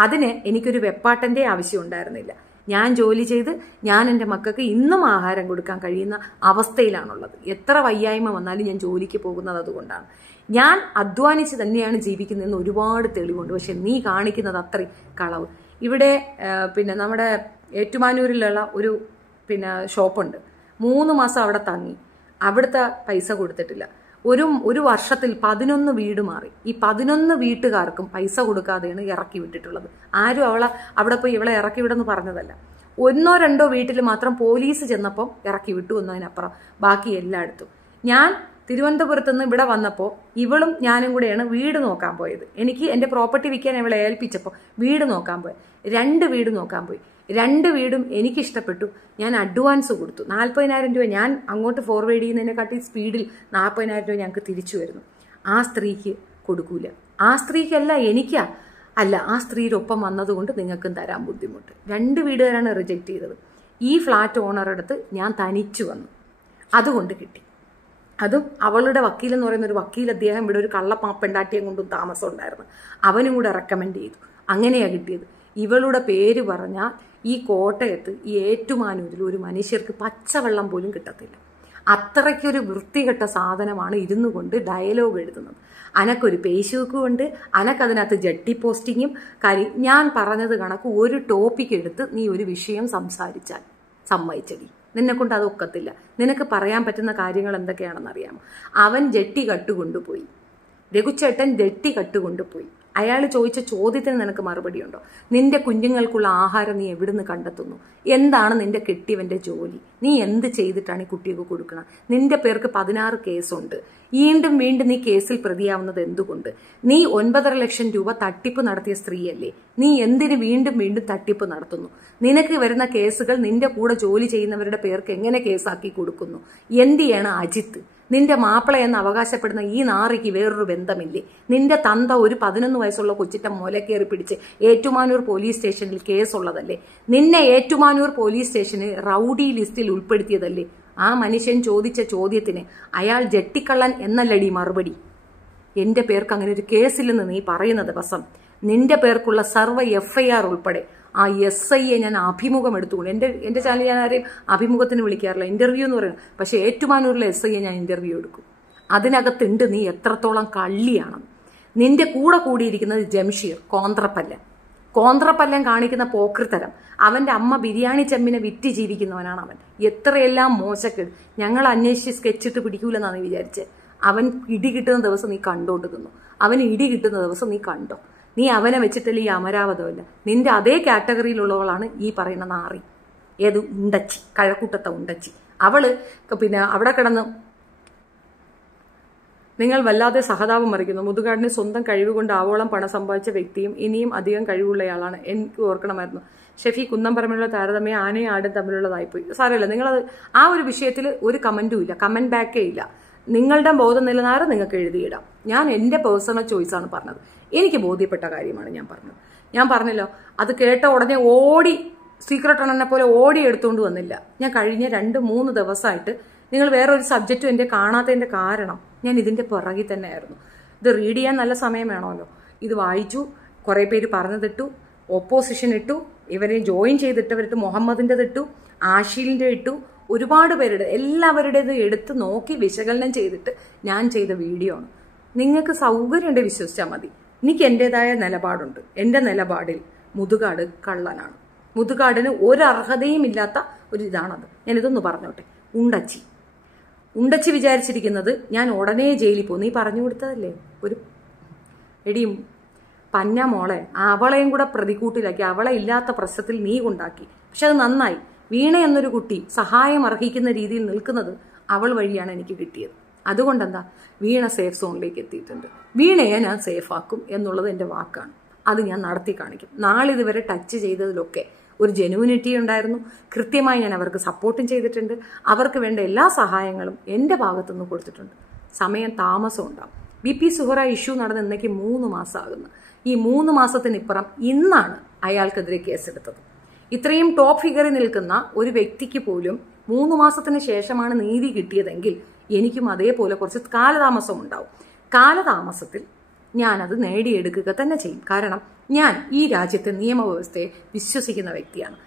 അതിന് എനിക്കൊരു വെപ്പാട്ടന്റെ ആവശ്യം ഉണ്ടായിരുന്നില്ല. ഞാൻ ജോലി ചെയ്ത് ഞാൻ എൻ്റെ മക്കൾക്ക് ഇന്നും ആഹാരം കൊടുക്കാൻ കഴിയുന്ന അവസ്ഥയിലാണുള്ളത്. എത്ര വയ്യായ്മ വന്നാലും ഞാൻ ജോലിക്ക് പോകുന്നത് അതുകൊണ്ടാണ്. ഞാൻ അധ്വാനിച്ച് തന്നെയാണ് ജീവിക്കുന്നതെന്ന് ഒരുപാട് തെളിവുണ്ട്. പക്ഷെ നീ കാണിക്കുന്നത് അത്രയും കളവ്. ഇവിടെ പിന്നെ നമ്മുടെ ഏറ്റുമാനൂരിലുള്ള ഒരു ഷോപ്പുണ്ട്. 3 മാസം അവിടെ തങ്ങി. അവിടുത്തെ പൈസ കൊടുത്തിട്ടില്ല. ഒരു വർഷത്തിൽ 11 വീട് മാറി. ഈ 11 വീട്ടുകാർക്കും പൈസ കൊടുക്കാതെയാണ് ഇറക്കി വിട്ടിട്ടുള്ളത്. ആരും അവിടെ പോയി ഇവളെ ഇറക്കി വിടെന്ന് പറഞ്ഞതല്ല. 1-2 വീട്ടിൽ മാത്രം പോലീസ് ചെന്നപ്പം ഇറക്കി വിട്ടു എന്നതിനപ്പുറം ബാക്കി എല്ലായിടത്തും. ഞാൻ തിരുവനന്തപുരത്ത് നിന്ന് ഇവിടെ വന്നപ്പോൾ ഇവളും ഞാനും കൂടെയാണ് വീട് നോക്കാൻ പോയത്. എനിക്ക് എൻ്റെ പ്രോപ്പർട്ടി വിൽക്കാൻ ഇവളെ ഏൽപ്പിച്ചപ്പോൾ വീട് നോക്കാൻ പോയി. 2 വീട് നോക്കാൻ പോയി. 2 വീടും എനിക്കിഷ്ടപ്പെട്ടു. ഞാൻ അഡ്വാൻസ് കൊടുത്തു. 40,000 രൂപ ഞാൻ അങ്ങോട്ട് ഫോർവേഡ് ചെയ്യുന്നതിനെക്കാട്ടി സ്പീഡിൽ 40,000 രൂപ ഞങ്ങൾക്ക് തിരിച്ചു വരുന്നു. ആ സ്ത്രീക്ക് കൊടുക്കൂല. ആ സ്ത്രീക്കല്ല, എനിക്കാ. അല്ല, ആ സ്ത്രീയുടെ ഒപ്പം വന്നതുകൊണ്ട് നിങ്ങൾക്കും തരാൻ ബുദ്ധിമുട്ട്. 2 വീടുകാരാണ് റിജക്റ്റ് ചെയ്തത്. ഈ ഫ്ലാറ്റ് ഓണർ അടുത്ത് ഞാൻ തനിച്ചു വന്നു. അതുകൊണ്ട് കിട്ടി. അതും അവളുടെ വക്കീൽ എന്ന് പറയുന്ന ഒരു വക്കീൽ, അദ്ദേഹം ഇവിടെ ഒരു കള്ളപ്പെണ്ടാട്ടിയെ കൊണ്ടും താമസം ഉണ്ടായിരുന്നു. അവനും കൂടെ റെക്കമെൻഡ് ചെയ്തു. അങ്ങനെയാണ് കിട്ടിയത്. ഇവളുടെ പേര് പറഞ്ഞാൽ ഈ കോട്ടയത്ത് ഈ ഏറ്റുമാനൂരിൽ ഒരു മനുഷ്യർക്ക് പച്ചവെള്ളം പോലും കിട്ടത്തില്ല. അത്രയ്ക്കൊരു വൃത്തികെട്ട സാധനമാണ് ഇരുന്നു കൊണ്ട് ഡയലോഗ് എഴുതുന്നത്. അനക്കൊരു പേശുക്കും ഉണ്ട്, അനക്കതിനകത്ത് ജട്ടി പോസ്റ്റിങ്ങും ഞാൻ പറഞ്ഞത് കണക്ക് ഒരു ടോപ്പിക് എടുത്ത് നീ ഒരു വിഷയം സംസാരിച്ചാൽ സമ്മതിച്ചടി. നിന്നെ കൊണ്ട് അതൊക്കത്തില്ല. നിനക്ക് പറയാൻ പറ്റുന്ന കാര്യങ്ങൾ എന്തൊക്കെയാണെന്ന് അറിയാമോ? അവൻ ജട്ടി കട്ടുകൊണ്ടുപോയി. രഘുചേട്ടൻ ജട്ടി കട്ടുകൊണ്ടുപോയി. അയാൾ ചോദിച്ച ചോദ്യത്തിന് നിനക്ക് മറുപടി ഉണ്ടോ? നിന്റെ കുഞ്ഞുങ്ങൾക്കുള്ള ആഹാരം നീ എവിടുന്ന് കണ്ടെത്തുന്നു? എന്താണ് നിന്റെ കെട്ടിയവന്റെ ജോലി? നീ എന്ത് ചെയ്തിട്ടാണ് ഈ കുട്ടികൾക്ക് കൊടുക്കണം? നിന്റെ പേർക്ക് 16 കേസുണ്ട്. വീണ്ടും വീണ്ടും നീ കേസിൽ പ്രതിയാവുന്നത് എന്തുകൊണ്ട്? നീ 9.5 ലക്ഷം രൂപ തട്ടിപ്പ് നടത്തിയ സ്ത്രീയല്ലേ? നീ എന്തിന് വീണ്ടും വീണ്ടും തട്ടിപ്പ് നടത്തുന്നു? നിനക്ക് വരുന്ന കേസുകൾ നിന്റെ കൂടെ ജോലി ചെയ്യുന്നവരുടെ പേർക്ക് എങ്ങനെ കേസാക്കി കൊടുക്കുന്നു? എന്തിയാണ് അജിത്ത്? നിന്റെ മാപ്പിളയെന്ന് അവകാശപ്പെടുന്ന ഈ നാറിക്ക് വേറൊരു ബന്ധമില്ലേ? നിന്റെ തന്ത ഒരു 11 വയസ്സുള്ള കൊച്ചിന്റെ മോലക്കേറി പിടിച്ച് ഏറ്റുമാനൂർ പോലീസ് സ്റ്റേഷനിൽ കേസുള്ളതല്ലേ? നിന്നെ ഏറ്റുമാനൂർ പോലീസ് സ്റ്റേഷന് റൌഡി ലിസ്റ്റിൽ ഉൾപ്പെടുത്തിയതല്ലേ? ആ മനുഷ്യൻ ചോദിച്ച ചോദ്യത്തിന് അയാൾ ജട്ടിക്കള്ളൻ എന്നല്ലടി മറുപടി. എന്റെ പേർക്ക് അങ്ങനെ ഒരു കേസില്ലെന്ന് നീ പറയുന്ന ദിവസം നിന്റെ പേർക്കുള്ള സർവ്വ FIR ഉൾപ്പെടെ ആ SIയെ ഞാൻ അഭിമുഖം എടുത്തുകൊണ്ട്, എന്റെ ചാനൽ ഞാൻ ആരെയും അഭിമുഖത്തിന് വിളിക്കാറില്ല, ഇന്റർവ്യൂ എന്ന് പറയുന്നത്. പക്ഷെ ഏറ്റുമാനൂരിലെ SIയെ ഞാൻ ഇന്റർവ്യൂ എടുക്കും. അതിനകത്തുണ്ട് നീ എത്രത്തോളം കള്ളിയാണ്. നിന്റെ കൂടെ കൂടിയിരിക്കുന്നത് ജംഷീർ കോന്ത്രപ്പല്ലൻ കാണിക്കുന്ന പോക്കൃത്തരം. അവന്റെ അമ്മ ബിരിയാണി ചെമ്മിനെ വിറ്റ് ജീവിക്കുന്നവനാണ് അവൻ. എത്രയെല്ലാം മോശക്കേട്. ഞങ്ങൾ അന്വേഷിച്ച് സ്കെച്ചിട്ട് പിടിക്കൂലെന്നാണ് വിചാരിച്ചത്. അവൻ ഇടി കിട്ടുന്ന ദിവസം നീ കണ്ടോണ്ടിരുന്നു. അവന് ഇടി കിട്ടുന്ന ദിവസം നീ കണ്ടോ? നീ അവനെ വെച്ചിട്ടല്ലേ ഈ അമരാവതമല്ല. നിന്റെ അതേ കാറ്റഗറിയിലുള്ളവളാണ് ഈ പറയുന്ന നാറി. ഏത് ഉണ്ടച്ചി, കഴക്കൂട്ടത്തെ ഉണ്ടച്ചി. അവള് അവിടെ കിടന്ന് നിങ്ങൾ വല്ലാതെ സഹതാപം മറിക്കുന്നു. മുതുകാടിന് സ്വന്തം കഴിവ് കൊണ്ട് ആവോളം പണം സമ്പാദിച്ച വ്യക്തിയും ഇനിയും അധികം കഴിവുള്ളയാളാണ്. എനിക്ക് ഓർക്കണമായിരുന്നു. ഷെഫി കുന്നംപറമ്പിലുള്ള താരതമ്യം ആനയും ആടും തമ്മിലുള്ളതായിപ്പോയി. സാരമില്ല, നിങ്ങളത് ആ ഒരു വിഷയത്തിൽ ഒരു കമന്റും ഇല്ല, കമന്റ് ബാക്കേ ഇല്ല. നിങ്ങളുടെ ബോധം നിലനാറ് നിങ്ങൾക്ക് എഴുതിയിടാം. ഞാൻ എൻ്റെ പേഴ്സണൽ ചോയ്സാണ് പറഞ്ഞത്. എനിക്ക് ബോധ്യപ്പെട്ട കാര്യമാണ് ഞാൻ പറഞ്ഞത്. ഞാൻ പറഞ്ഞല്ലോ, അത് കേട്ട ഉടനെ ഓടി സീക്രട്ട് റണ്ണനെ പോലെ ഓടി എടുത്തുകൊണ്ട് വന്നില്ല. ഞാൻ കഴിഞ്ഞ 2-3 ദിവസമായിട്ട് നിങ്ങൾ വേറൊരു സബ്ജക്റ്റും എൻ്റെ കാണാത്തതിൻ്റെ കാരണം ഞാൻ ഇതിൻ്റെ പിറകിൽ തന്നെയായിരുന്നു. ഇത് റീഡ് ചെയ്യാൻ നല്ല സമയം വേണമല്ലോ. ഇത് വായിച്ചു, കുറേ പേര് പറഞ്ഞതിട്ടു, ഓപ്പോസിഷൻ ഇട്ടു, ഇവരെ ജോയിൻ ചെയ്തിട്ടവരിട്ട്, മുഹമ്മദിൻ്റെ ഇട്ടു, ആഷിലിൻ്റെ ഇട്ടു, ഒരുപാട് പേരുടെ എല്ലാവരുടേത് എടുത്ത് നോക്കി വിശകലനം ചെയ്തിട്ട് ഞാൻ ചെയ്ത വീഡിയോ ആണ്. നിങ്ങൾക്ക് സൗകര്യമുണ്ട് വിശ്വസിച്ചാൽ മതി. എനിക്ക് എൻ്റെതായ നിലപാടുണ്ട്. എൻ്റെ നിലപാടിൽ മുതുകാട് കള്ളനാണ്. മുതുകാടിന് ഒരർഹതയും ഇല്ലാത്ത ഒരു ഇതാണത്. ഞാനിതൊന്ന് പറഞ്ഞോട്ടെ. ഉണ്ടച്ചി വിചാരിച്ചിരിക്കുന്നത് ഞാൻ ഉടനെ ജയിലിൽ പോകും. നീ പറഞ്ഞു കൊടുത്തതല്ലേ ഒരു എടിയും പന്ന മോളെ, അവളെയും കൂടെ പ്രതിക്കൂട്ടിലാക്കി. അവളെ ഇല്ലാത്ത പ്രശ്നത്തിൽ നീ ഉണ്ടാക്കി. പക്ഷെ അത് നന്നായി. വീണ എന്നൊരു കുട്ടി സഹായം അർഹിക്കുന്ന രീതിയിൽ നിൽക്കുന്നത് അവൾ വഴിയാണ് എനിക്ക് കിട്ടിയത്. അതുകൊണ്ടെന്താ, വീണ സേഫ് സോണിലേക്ക് എത്തിയിട്ടുണ്ട്. വീണയെ ഞാൻ സേഫ് ആക്കും എന്നുള്ളത് എൻ്റെ വാക്കാണ്. അത് ഞാൻ നടത്തി കാണിക്കും. നാളിതുവരെ ടച്ച് ചെയ്തതിലൊക്കെ ഒരു ജെനുവിനിറ്റി ഉണ്ടായിരുന്നു. കൃത്യമായി ഞാൻ അവർക്ക് സപ്പോർട്ടും ചെയ്തിട്ടുണ്ട്. അവർക്ക് വേണ്ട എല്ലാ സഹായങ്ങളും എൻ്റെ ഭാഗത്തുനിന്ന് കൊടുത്തിട്ടുണ്ട്. സമയം താമസം ഉണ്ടാവും. BP സുഹറ ഇഷ്യൂ നടന്ന് ഇന്നേക്ക് 3 മാസമാകുന്നു. ഈ 3 മാസത്തിനിപ്പുറം ഇന്നാണ് അയാൾക്കെതിരെ കേസെടുത്തത്. ഇത്രയും ടോപ്പ് ഫിഗറിൽ നിൽക്കുന്ന ഒരു വ്യക്തിക്ക് പോലും 3 മാസത്തിന് ശേഷമാണ് നീതി കിട്ടിയതെങ്കിൽ എനിക്കും അതേപോലെ കുറച്ച് കാലതാമസം ഉണ്ടാവും. കാലതാമസത്തിൽ ഞാനത് നേടിയെടുക്കുക തന്നെ ചെയ്യും. കാരണം ഞാൻ ഈ രാജ്യത്തെ നിയമവ്യവസ്ഥയെ വിശ്വസിക്കുന്ന വ്യക്തിയാണ്.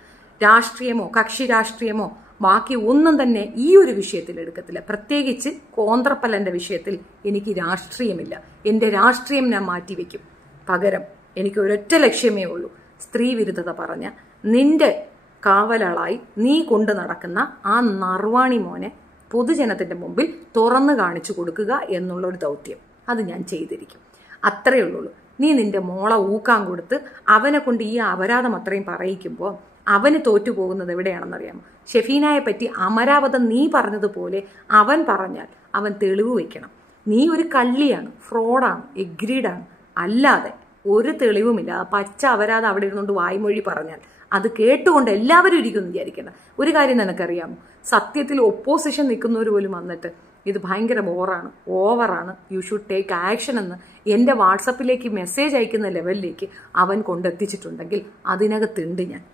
രാഷ്ട്രീയമോ കക്ഷി രാഷ്ട്രീയമോ ബാക്കി ഒന്നും തന്നെ ഈ ഒരു വിഷയത്തിൽ എടുക്കത്തില്ല. പ്രത്യേകിച്ച് കോന്ത്രപ്പല്ലന്റെ വിഷയത്തിൽ എനിക്ക് രാഷ്ട്രീയമില്ല. എന്റെ രാഷ്ട്രീയം ഞാൻ മാറ്റിവെക്കും. പകരം എനിക്ക് ഒരൊറ്റ ലക്ഷ്യമേ ഉള്ളൂ. സ്ത്രീ വിരുദ്ധത പറഞ്ഞ നിന്റെ കാവലാളായി നീ കൊണ്ടു നടക്കുന്ന ആ നർവാണി മോനെ പൊതുജനത്തിന്റെ മുമ്പിൽ തുറന്നു കാണിച്ചു കൊടുക്കുക എന്നുള്ളൊരു ദൗത്യം അത് ഞാൻ ചെയ്തിരിക്കും. അത്രയേ ഉള്ളൂ. നീ നിന്റെ മോളെ ഊക്കാൻ കൊടുത്ത് അവനെ കൊണ്ട് ഈ അപരാധം അത്രയും പറയിക്കുമ്പോൾ അവന് തോറ്റുപോകുന്നത് എവിടെയാണെന്നറിയാമോ? ഷെഫീനയെ പറ്റി അമരാവതം നീ പറഞ്ഞതുപോലെ അവൻ പറഞ്ഞാൽ അവൻ തെളിവ് വയ്ക്കണം. നീ ഒരു കള്ളിയാണ്, ഫ്രോഡാണ്, എഗ്രീഡാണ്. അല്ലാതെ ഒരു തെളിവുമില്ല. പച്ച അപരാധം അവിടെ ഇരുന്നുകൊണ്ട് വായ്മൊഴി പറഞ്ഞാൽ അത് കേട്ടുകൊണ്ട് എല്ലാവരും ഇരിക്കുമെന്ന് വിചാരിക്കണം. ഒരു കാര്യം നിനക്കറിയാമോ? സത്യത്തിൽ ഒപ്പോസിഷൻ നിൽക്കുന്നവർ പോലും വന്നിട്ട് ഇത് ഭയങ്കര ഓവറാണ്, യു ഷുഡ് ടേക്ക് ആക്ഷൻ എന്ന് എൻ്റെ വാട്സപ്പിലേക്ക് മെസ്സേജ് അയക്കുന്ന ലെവലിലേക്ക് അവൻ കൊണ്ടെത്തിച്ചിട്ടുണ്ടെങ്കിൽ അതിനകത്തുണ്ട് ഞാൻ.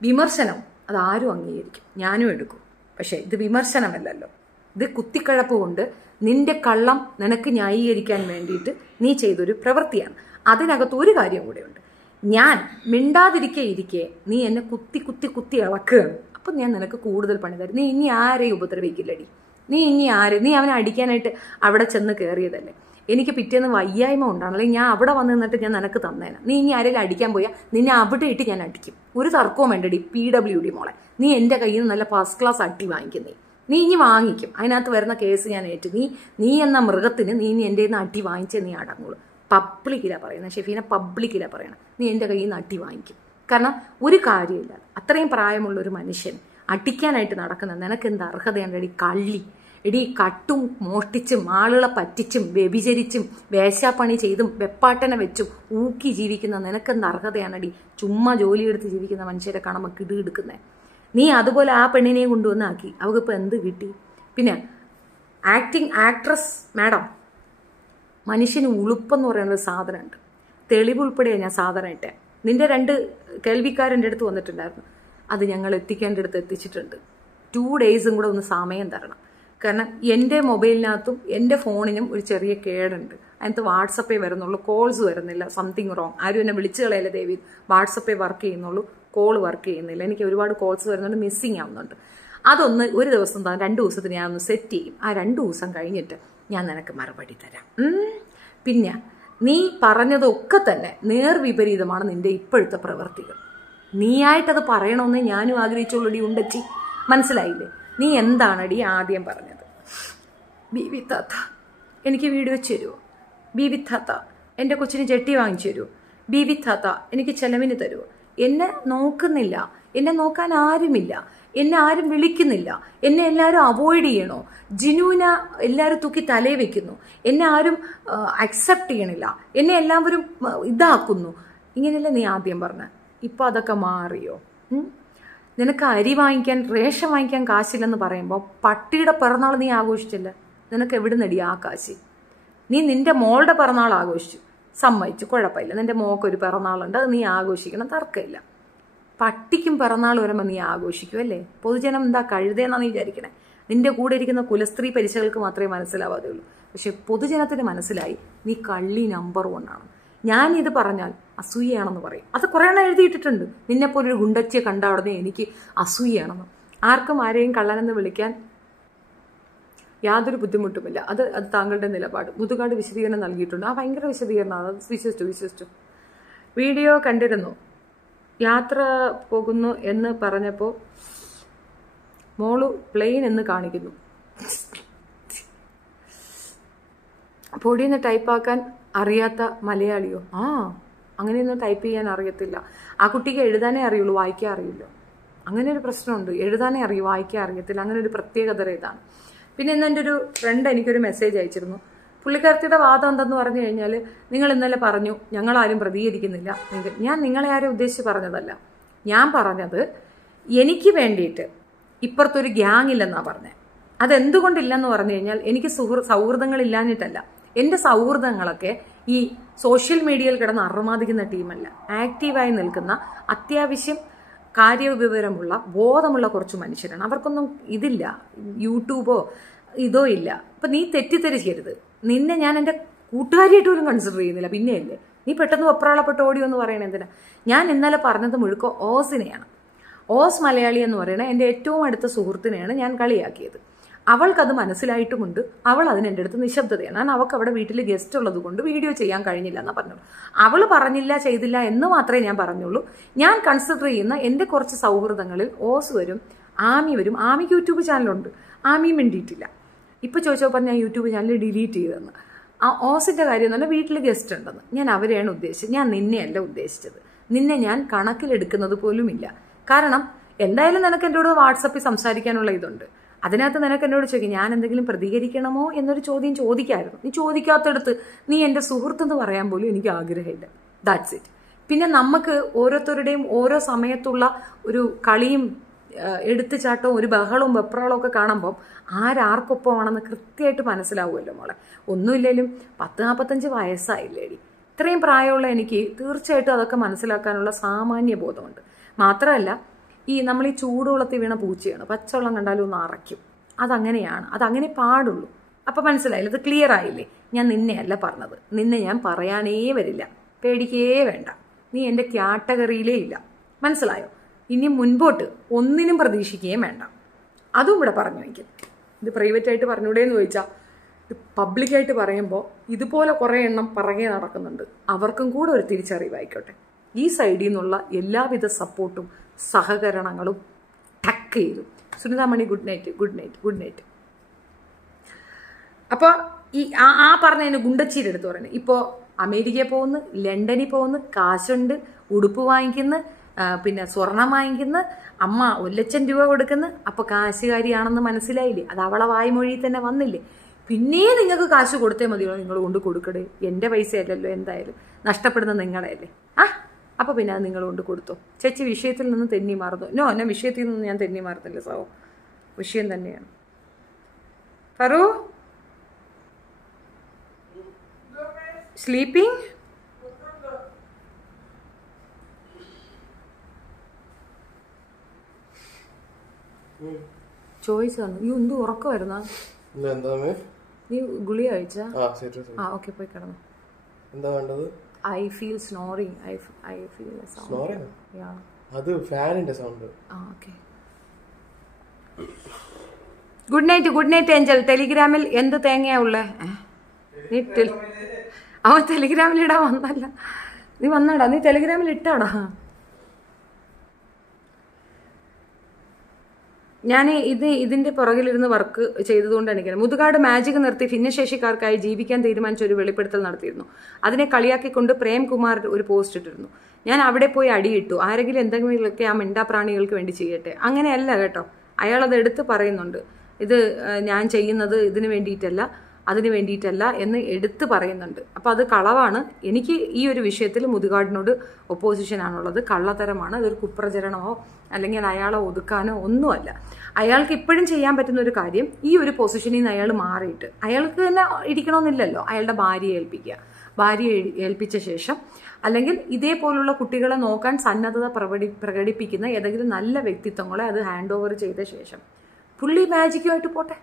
വിമർശനം അതാരും അംഗീകരിക്കും, ഞാനും എടുക്കും. പക്ഷെ ഇത് വിമർശനമല്ലല്ലോ, ഇത് കുത്തിക്കഴപ്പ് കൊണ്ട് നിന്റെ കള്ളം നിനക്ക് ന്യായീകരിക്കാൻ വേണ്ടിയിട്ട് നീ ചെയ്തൊരു പ്രവൃത്തിയാണ്. അതിനകത്ത് ഒരു കാര്യം കൂടെയുണ്ട്. ഞാൻ മിണ്ടാതിരിക്കെ നീ എന്നെ കുത്തി ഇളക്കുകയാണ്. അപ്പം ഞാൻ നിനക്ക് കൂടുതൽ പണി തരും. നീ ഇനി ആരെയും ഉപദ്രവിക്കില്ലടി. നീ അവനെ അടിക്കാനായിട്ട് അവിടെ ചെന്ന് കയറിയതല്ലേ. എനിക്ക് പിറ്റേന്ന് വയ്യായ്മ ഉണ്ടാണ്, അല്ലെങ്കിൽ ഞാൻ അവിടെ വന്ന് നിന്നിട്ട് ഞാൻ നിനക്ക് തന്നേനെ. നീ ഇനി ആരെങ്കിലും അടിക്കാൻ പോയാൽ നിന്നെ അവിടെ ഇട്ട് ഞാൻ അടിക്കും. ഒരു തർക്കവും വേണ്ടടി. PWD മോളെ, നീ എൻ്റെ കയ്യിൽ നിന്ന് നല്ല ഫസ്റ്റ് ക്ലാസ് അടി വാങ്ങിക്കുന്നേ. നീ ഇനി വാങ്ങിക്കും. അതിനകത്ത് വരുന്ന കേസ് ഞാൻ ഏറ്റു. നീ എന്ന മൃഗത്തിന് നീ ഇനി എൻ്റെ നിന്ന് അടി വാങ്ങിച്ചേ നീ അടങ്ങുള്ളൂ. പബ്ലിക്കിലാണ് പറയുന്നത് ഷെഫീന, പബ്ലിക്കിലാണ് പറയണം. നീ എൻ്റെ കയ്യിൽ നിന്ന് അടി വാങ്ങിക്കും. കാരണം ഒരു കാര്യമില്ല, അത്രയും പ്രായമുള്ള ഒരു മനുഷ്യൻ അടിക്കാനായിട്ട് നടക്കുന്നത് നിനക്ക് എന്ത് അർഹതയാണ്? എടി കള്ളി, എടി കട്ടും മോഷ്ടിച്ചും ആളുകളെ പറ്റിച്ചും വ്യഭിചരിച്ചും വേശ്യാപ്പണി ചെയ്തും വെപ്പാട്ടനെ വെച്ചും ഊക്കി ജീവിക്കുന്ന നിനക്കെന്ത് അർഹതയാണടി? ചുമ്മാ ജോലിയെടുത്ത് ജീവിക്കുന്ന മനുഷ്യരെ കാണുമ്പോൾ കിടുകിടുക്കുന്നത്. നീ അതുപോലെ ആ പെണ്ണിനെയും കൊണ്ടുവന്നാക്കി. അവൾക്കിപ്പോൾ എന്ത് കിട്ടി? പിന്നെ ആക്ട്രസ് മാഡം, മനുഷ്യന് ഉളുപ്പെന്ന് പറയുന്നൊരു സാധനമുണ്ട്. തെളിവുൾപ്പെടെയാണ് ഞാൻ സാധനം ഇട്ടേ. നിന്റെ 2 കേൾവിക്കാരൻ്റെ അടുത്ത് വന്നിട്ടുണ്ടായിരുന്നു. അത് ഞങ്ങൾ എത്തിക്കേണ്ട അടുത്ത് എത്തിച്ചിട്ടുണ്ട്. 2 ഡേയ്സും കൂടെ ഒന്ന് സമയം തരണം. കാരണം എൻ്റെ മൊബൈലിനകത്തും എൻ്റെ ഫോണിനും ഒരു ചെറിയ കേടുണ്ട്. അതിനകത്ത് വാട്സപ്പേ വരുന്നുള്ളൂ, കോൾസ് വരുന്നില്ല. Something wrong. ആരും എന്നെ വിളിച്ചു കളയല്ലേ ദേവി. വാട്സപ്പേ വർക്ക് ചെയ്യുന്നുള്ളൂ, കോൾ വർക്ക് ചെയ്യുന്നില്ല. എനിക്ക് ഒരുപാട് കോൾസ് വരുന്നുണ്ട്, മിസ്സിങ് ആവുന്നുണ്ട്. അതൊന്ന് ഒരു ദിവസം 2 ദിവസത്തിന് ഞാൻ ഒന്ന് സെറ്റ് ചെയ്യും. ആ 2 ദിവസം കഴിഞ്ഞിട്ട് ഞാൻ നിനക്ക് മറുപടി തരാം. പിന്നെ നീ പറഞ്ഞതൊക്കെ തന്നെ നേർവിപരീതമാണ് നിന്റെ ഇപ്പോഴത്തെ പ്രവൃത്തികൾ. നീയായിട്ടത് പറയണമെന്ന് ഞാനും ആഗ്രഹിച്ചുള്ളടി ഉണ്ടച്ചി. മനസ്സിലായില്ലേ? നീ എന്താണടി ആദ്യം പറഞ്ഞത്? ബീബി താത്ത എനിക്ക് വീട് വെച്ച് തരുമോ? ബീബി താത്ത എൻ്റെ കൊച്ചിന് ചെട്ടി വാങ്ങിച്ചു തരുമോ? ബീബി താത്ത എനിക്ക് ചെലവിന് തരുമോ? എന്നെ നോക്കുന്നില്ല, എന്നെ നോക്കാൻ ആരുമില്ല, എന്നെ ആരും വിളിക്കുന്നില്ല, എന്നെ എല്ലാവരും അവോയ്ഡ് ചെയ്യണോ? ജിനുവിനെ എല്ലാവരും തൂക്കി തലേ വെക്കുന്നു, എന്നെ ആരും അക്സെപ്റ്റ് ചെയ്യണില്ല, എന്നെ എല്ലാവരും ഇതാക്കുന്നു. ഇങ്ങനെയല്ലേ നീ ആദ്യം പറഞ്ഞ? ഇപ്പം അതൊക്കെ മാറിയോ? നിനക്ക് അരി വാങ്ങിക്കാൻ, റേഷൻ വാങ്ങിക്കാൻ കാശില്ലെന്ന് പറയുമ്പോൾ പട്ടിയുടെ പിറന്നാൾ നീ ആഘോഷിച്ചില്ല. നിനക്ക് എവിടുന്നടി ആ കാശ്? നീ നിന്റെ മോളുടെ പിറന്നാൾ ആഘോഷിച്ചു, സമ്മതിച്ചു, കുഴപ്പമില്ല. നിന്റെ മോക്കൊരു പിറന്നാളുണ്ട്, അത് നീ ആഘോഷിക്കണം, തർക്കമില്ല. പട്ടിക്കും പിറന്നാൾ വരുമ്പോൾ നീ ആഘോഷിക്കും അല്ലേ? പൊതുജനം എന്താ കഴുതേന്നാണ് നീ വിചാരിക്കണേ? നിന്റെ കൂടെ ഇരിക്കുന്ന കുലസ്ത്രീ പരിശകൾക്ക് മാത്രമേ മനസ്സിലാവാതെ ഉള്ളൂ. പക്ഷെ പൊതുജനത്തിന് മനസ്സിലായി നീ കള്ളി നമ്പർ 1 ആണ്. ഞാൻ ഇത് പറഞ്ഞാൽ അസൂയയാണെന്ന് പറയും. അത് കുറേ എണ്ണം എഴുതിയിട്ടിട്ടുണ്ട്. നിന്നെപ്പോലൊരു ഗുണ്ടച്ചിയെ കണ്ട ഉടനെ എനിക്ക് അസൂയയാണെന്ന്. ആർക്കും ആരെയും കള്ളനെന്ന് വിളിക്കാൻ യാതൊരു ബുദ്ധിമുട്ടുമില്ല. അത് താങ്കളുടെ നിലപാട്. മുതുകാട് വിശദീകരണം നൽകിയിട്ടുണ്ട്. ആ ഭയങ്കര വിശദീകരണമാണ്, അത് വിശ്വസിച്ചു. വീഡിയോ കണ്ടിരുന്നു. യാത്ര പോകുന്നു എന്ന് പറഞ്ഞപ്പോൾ മോളു പ്ലെയിൻ എന്ന് കാണിക്കുന്നു. പൊടിയെന്ന് ടൈപ്പാക്കാൻ അറിയാത്ത മലയാളിയോ? അങ്ങനെയൊന്നും ടൈപ്പ് ചെയ്യാൻ അറിയത്തില്ല. ആ കുട്ടിക്ക് എഴുതാനേ അറിയുള്ളൂ, വായിക്കാൻ അറിയില്ല. അങ്ങനെ ഒരു പ്രശ്നമുണ്ട്. എഴുതാനേ അറിയൂ, വായിക്കാൻ അറിയത്തില്ല. അങ്ങനെ ഒരു പ്രത്യേകതര ഇതാണ്. പിന്നെ ഇന്ന് എൻ്റെ ഒരു ഫ്രണ്ട് എനിക്കൊരു മെസ്സേജ് അയച്ചിരുന്നു. പുള്ളിക്കാരത്തിയുടെ വാദം എന്തെന്ന് പറഞ്ഞു കഴിഞ്ഞാൽ, നിങ്ങൾ ഇന്നലെ പറഞ്ഞു ഞങ്ങളാരും പ്രതികരിക്കുന്നില്ല. ഞാൻ നിങ്ങളെ ആരും ഉദ്ദേശിച്ച് പറഞ്ഞതല്ല. ഞാൻ പറഞ്ഞത് എനിക്ക് വേണ്ടിയിട്ട് ഇപ്പുറത്തൊരു ഗ്യാങ് ഇല്ലെന്നാണ് പറഞ്ഞത്. അതെന്തുകൊണ്ടില്ലെന്ന് പറഞ്ഞു കഴിഞ്ഞാൽ, എനിക്ക് സൗഹൃദങ്ങളില്ലാഞ്ഞിട്ടല്ല. എൻ്റെ സൗഹൃദങ്ങളൊക്കെ ഈ സോഷ്യൽ മീഡിയയിൽ കിടന്ന് അറുമാദിക്കുന്ന ടീമല്ല. ആക്റ്റീവായി നിൽക്കുന്ന, അത്യാവശ്യം കാര്യവിവരമുള്ള, ബോധമുള്ള കുറച്ച് മനുഷ്യരാണ്. അവർക്കൊന്നും ഇതില്ല, യൂട്യൂബോ ഇതോ ഇല്ല. അപ്പം നീ തെറ്റിദ്ധരിക്കരുത്. നിന്നെ ഞാൻ എൻ്റെ കൂട്ടുകാരിയായിട്ട് പോലും കൺസിഡർ ചെയ്യുന്നില്ല. പിന്നെയല്ലേ നീ പെട്ടെന്ന് വെപ്രാളപ്പെട്ട് ഓടിയോ എന്ന് പറയണ എന്തിനാ? ഞാൻ ഇന്നലെ പറഞ്ഞത് മുഴുക്ക ഓസിനെയാണ്. ഓസ് മലയാളി എന്ന് പറയുന്നത് എൻ്റെ ഏറ്റവും അടുത്ത സുഹൃത്തിനെയാണ് ഞാൻ കളിയാക്കിയത്. അവൾക്കത് മനസ്സിലായിട്ടുമുണ്ട്. അവൾ അതിന് എൻ്റെ അടുത്ത് നിശബ്ദതയാണ്. ഞാൻ അവൾക്ക് അവിടെ വീട്ടിൽ ഗസ്റ്റ് ഉള്ളത് കൊണ്ട് വീഡിയോ ചെയ്യാൻ കഴിഞ്ഞില്ല എന്നാണ് പറഞ്ഞുള്ളൂ. അവൾ പറഞ്ഞില്ല, ചെയ്തില്ല എന്ന് മാത്രമേ ഞാൻ പറഞ്ഞുള്ളൂ. ഞാൻ കൺസിഡർ ചെയ്യുന്ന എൻ്റെ കുറച്ച് സൗഹൃദങ്ങളിൽ ഓസ് വരും, ആമി വരും. ആമിക്ക് യൂട്യൂബ് ചാനലുണ്ട്, ആമി മിണ്ടിയിട്ടില്ല. ഇപ്പൊ ചോദിച്ചപ്പോൾ ഞാൻ യൂട്യൂബ് ചാനൽ ഡിലീറ്റ് ചെയ്തെന്ന്. ആ ഓസിന്റെ കാര്യം എന്ന് പറഞ്ഞാൽ വീട്ടിൽ ഗസ്റ്റ് ഉണ്ടെന്ന്. ഞാൻ അവരെയാണ് ഉദ്ദേശിച്ചത്, ഞാൻ നിന്നെയല്ല ഉദ്ദേശിച്ചത്. നിന്നെ ഞാൻ കണക്കിലെടുക്കുന്നത് പോലുമില്ല. കാരണം എന്തായാലും നിനക്ക് എന്നോട് വാട്സപ്പിൽ സംസാരിക്കാനുള്ള ഇതുണ്ട്. അതിനകത്ത് നിനക്ക് എന്നോട് ചോദിക്കും ഞാൻ എന്തെങ്കിലും പ്രതികരിക്കണമോ എന്നൊരു ചോദ്യം ചോദിക്കായിരുന്നു. നീ ചോദിക്കാത്തടുത്ത് നീ എൻ്റെ സുഹൃത്തെന്ന് പറയാൻ പോലും എനിക്ക് ആഗ്രഹമില്ല. That's it. പിന്നെ നമുക്ക് ഓരോരുത്തരുടെയും ഓരോ സമയത്തുള്ള ഒരു കളിയും എടുത്തുചാട്ടവും ഒരു ബഹളവും വെപ്രാളവും ഒക്കെ കാണുമ്പോൾ ആരാർക്കൊപ്പമാണെന്ന് കൃത്യമായിട്ട് മനസ്സിലാവുമല്ലോ മോളെ. ഒന്നുമില്ലെങ്കിലും 40-45 വയസ്സായില്ലേടി. ഇത്രയും പ്രായമുള്ള എനിക്ക് തീർച്ചയായിട്ടും അതൊക്കെ മനസ്സിലാക്കാനുള്ള സാമാന്യ ബോധമുണ്ട്. മാത്രമല്ല നമ്മൾ ഈ ചൂടുവെള്ളത്തിൽ വീണ പൂച്ചയാണ്, പച്ചവെള്ളം കണ്ടാലും ഒന്ന് അറയ്ക്കും. അതങ്ങനെയാണ്, അതങ്ങനെ പാടുള്ളൂ. അപ്പം മനസ്സിലായില്ല, ഇത് ക്ലിയർ ആയില്ലേ? ഞാൻ നിന്നെയല്ല പറഞ്ഞത്, നിന്നെ ഞാൻ പറയാനേ വരില്ല, പേടിക്കേ വേണ്ട. നീ എൻ്റെ കാറ്റഗറിയിലേ ഇല്ല, മനസ്സിലായോ? ഇനി മുൻപോട്ട് ഒന്നിനും പ്രതീക്ഷിക്കുകയും വേണ്ട. അതും ഇവിടെ പറഞ്ഞു വയ്ക്കും. ഇത് പ്രൈവറ്റായിട്ട് പറഞ്ഞൂടേന്ന് ചോദിച്ചാൽ ഇത് പബ്ലിക്കായിട്ട് പറയുമ്പോൾ ഇതുപോലെ കുറേ എണ്ണം പറകെ നടക്കുന്നുണ്ട്. അവർക്കും കൂടെ ഒരു തിരിച്ചറിവായിക്കോട്ടെ. ഈ സൈഡിൽ നിന്നുള്ള എല്ലാവിധ സപ്പോർട്ടും സഹകരണങ്ങളും ടക്ക് ചെയ്തു. Sunithamani good night, good night, good night. അപ്പോൾ ഈ പറഞ്ഞതിന് ഗുണ്ടച്ചീരി എടുത്ത് പറയുന്നത്, ഇപ്പോൾ അമേരിക്കയിൽ പോകുന്നു, ലണ്ടനിൽ പോകുന്നു, കാശുണ്ട്, ഉടുപ്പ് വാങ്ങിക്കുന്നു, പിന്നെ സ്വർണം വാങ്ങിക്കുന്നു, അമ്മ 1,00,000 രൂപ കൊടുക്കുന്നു. അപ്പോൾ കാശുകാരിയാണെന്ന് മനസ്സിലായില്ലേ? അത് അവളെ വായ്മൊഴി തന്നെ വന്നില്ലേ? പിന്നെ നിങ്ങൾക്ക് കാശ് കൊടുത്തേ മതിയോ? നിങ്ങൾ കൊണ്ട് കൊടുക്കടേ, എൻ്റെ പൈസയല്ലല്ലോ, എന്തായാലും നഷ്ടപ്പെടുന്ന നിങ്ങളുടെ അല്ലേ. അപ്പോൾ പിന്നെ അത് നിങ്ങൾ കൊണ്ട് കൊടുത്തോ. ചേച്ചി വിഷയത്തിൽ നിന്ന് തെന്നി മാറുന്നു. ഞാൻ വിഷയത്തിൽ നിന്ന് ഞാൻ തെന്നി മാറുന്നില്ല സാവോ, വിഷയം തന്നെയാണ്. ഫറു സ്ലീപ്പിംഗ്? ചോദിച്ചാണ് ഈ എന്ത് ഉറക്കമായിരുന്നാ? നീ ഗുളിക കഴിച്ച? ഓക്കെ, പോയി കിടന്നു. എന്താ വേണ്ടത്? I feel snoring. I feel a sound. Snoring? Yeah. അത് ഫാനിന്റെ sound. Okay. Good night Angel. ടെലിഗ്രാമിൽ എന്ത് തേങ്ങയാ ഉള്ളേ? നീ അവൻ ടെലിഗ്രാമിൽ ഇടാൻ വന്നല്ല. നീ വന്നാടാ, നീ ടെലിഗ്രാമിൽ ഇട്ടാടാ. ഞാൻ ഇതിന്റെ പുറകിലിരുന്ന് വർക്ക് ചെയ്തതുകൊണ്ട് എനിക്കറിയാം. മുതുകാട് മാജിക് നിർത്തി ഭിന്നശേഷിക്കാർക്കായി ജീവിക്കാൻ തീരുമാനിച്ച ഒരു വെളിപ്പെടുത്തൽ നടത്തിയിരുന്നു. അതിനെ കളിയാക്കിക്കൊണ്ട് പ്രേംകുമാർ ഒരു പോസ്റ്റ് ഇട്ടിരുന്നു. ഞാൻ അവിടെ പോയി അടിയിട്ടു. ആരെങ്കിലും എന്തെങ്കിലുമൊക്കെ ആ മിണ്ടാപ്രാണികൾക്ക് വേണ്ടി ചെയ്യട്ടെ. അങ്ങനെയല്ല കേട്ടോ, അയാളത് എടുത്ത് പറയുന്നുണ്ട്. ഇത് ഞാൻ ചെയ്യുന്നത് ഇതിന് വേണ്ടിയിട്ടല്ല, അതിന് വേണ്ടിയിട്ടല്ല എന്ന് എടുത്ത് പറയുന്നുണ്ട്. അപ്പോൾ അത് കളവാണ്. എനിക്ക് ഈ ഒരു വിഷയത്തിൽ മുതുകാടിനോട് ഒപ്പോസിഷനാണുള്ളത്. കള്ളത്തരമാണ്. അതൊരു കുപ്രചരണമോ അല്ലെങ്കിൽ അയാളെ ഒതുക്കാനോ ഒന്നുമല്ല. അയാൾക്ക് ഇപ്പോഴും ചെയ്യാൻ പറ്റുന്ന ഒരു കാര്യം, ഈ ഒരു പൊസിഷനിൽ നിന്ന് അയാൾ മാറിയിട്ട് അയാൾക്ക് തന്നെ ഇരിക്കണമെന്നില്ലല്ലോ, അയാളുടെ ഭാര്യയെ ഏൽപ്പിക്കുക. ഭാര്യയെ ഏൽപ്പിച്ച ശേഷം അല്ലെങ്കിൽ ഇതേപോലുള്ള കുട്ടികളെ നോക്കാൻ സന്നദ്ധത പ്രകടിപ്പിക്കുന്ന ഏതെങ്കിലും നല്ല വ്യക്തിത്വങ്ങളെ അത് ഹാൻഡ് ഓവർ ചെയ്ത ശേഷം പുള്ളി മാജിക്കുമായിട്ട് പോട്ടെ.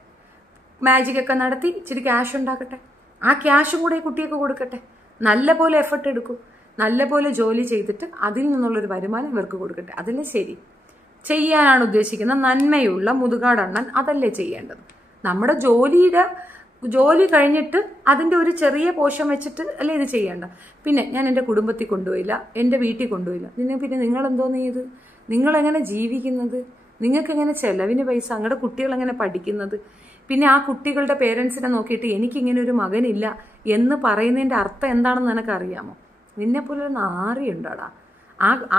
മാജിക്കൊക്കെ നടത്തി ഇച്ചിരി ക്യാഷ് ഉണ്ടാക്കട്ടെ. ആ ക്യാഷും കൂടെ ഈ കുട്ടിയൊക്കെ കൊടുക്കട്ടെ. നല്ല പോലെ എഫർട്ട് എടുക്കൂ, നല്ല പോലെ ജോലി ചെയ്തിട്ട് അതിൽ നിന്നുള്ളൊരു വരുമാനം ഇവർക്ക് കൊടുക്കട്ടെ. അതല്ലേ ശരി. ചെയ്യാനാണ് ഉദ്ദേശിക്കുന്ന നന്മയുള്ള മുതുകാടണ്ണൻ അതല്ലേ ചെയ്യേണ്ടത്. നമ്മുടെ ജോലി കഴിഞ്ഞിട്ട് അതിൻ്റെ ഒരു ചെറിയ പോഷൻ വെച്ചിട്ട് അല്ലേ ഇത് ചെയ്യേണ്ട. പിന്നെ ഞാൻ എൻ്റെ കുടുംബത്തിൽ കൊണ്ടുപോയില്ല, എൻ്റെ വീട്ടിൽ കൊണ്ടുപോയില്ല. പിന്നെ നിങ്ങളെന്തോന്ന് ചെയ്ത്? നിങ്ങളെങ്ങനെ ജീവിക്കുന്നത്? നിങ്ങൾക്കെങ്ങനെ ചെലവിന് പൈസ? നിങ്ങളുടെ കുട്ടികൾ എങ്ങനെ പഠിക്കുന്നത്? പിന്നെ ആ കുട്ടികളുടെ പേരൻസിനെ നോക്കിയിട്ട് എനിക്കിങ്ങനെ ഒരു മകനില്ല എന്ന് പറയുന്നതിൻ്റെ അർത്ഥം എന്താണെന്ന് നിനക്കറിയാമോ? നിന്നെപ്പോലെ ഒരു നാറിയുണ്ടാടാ.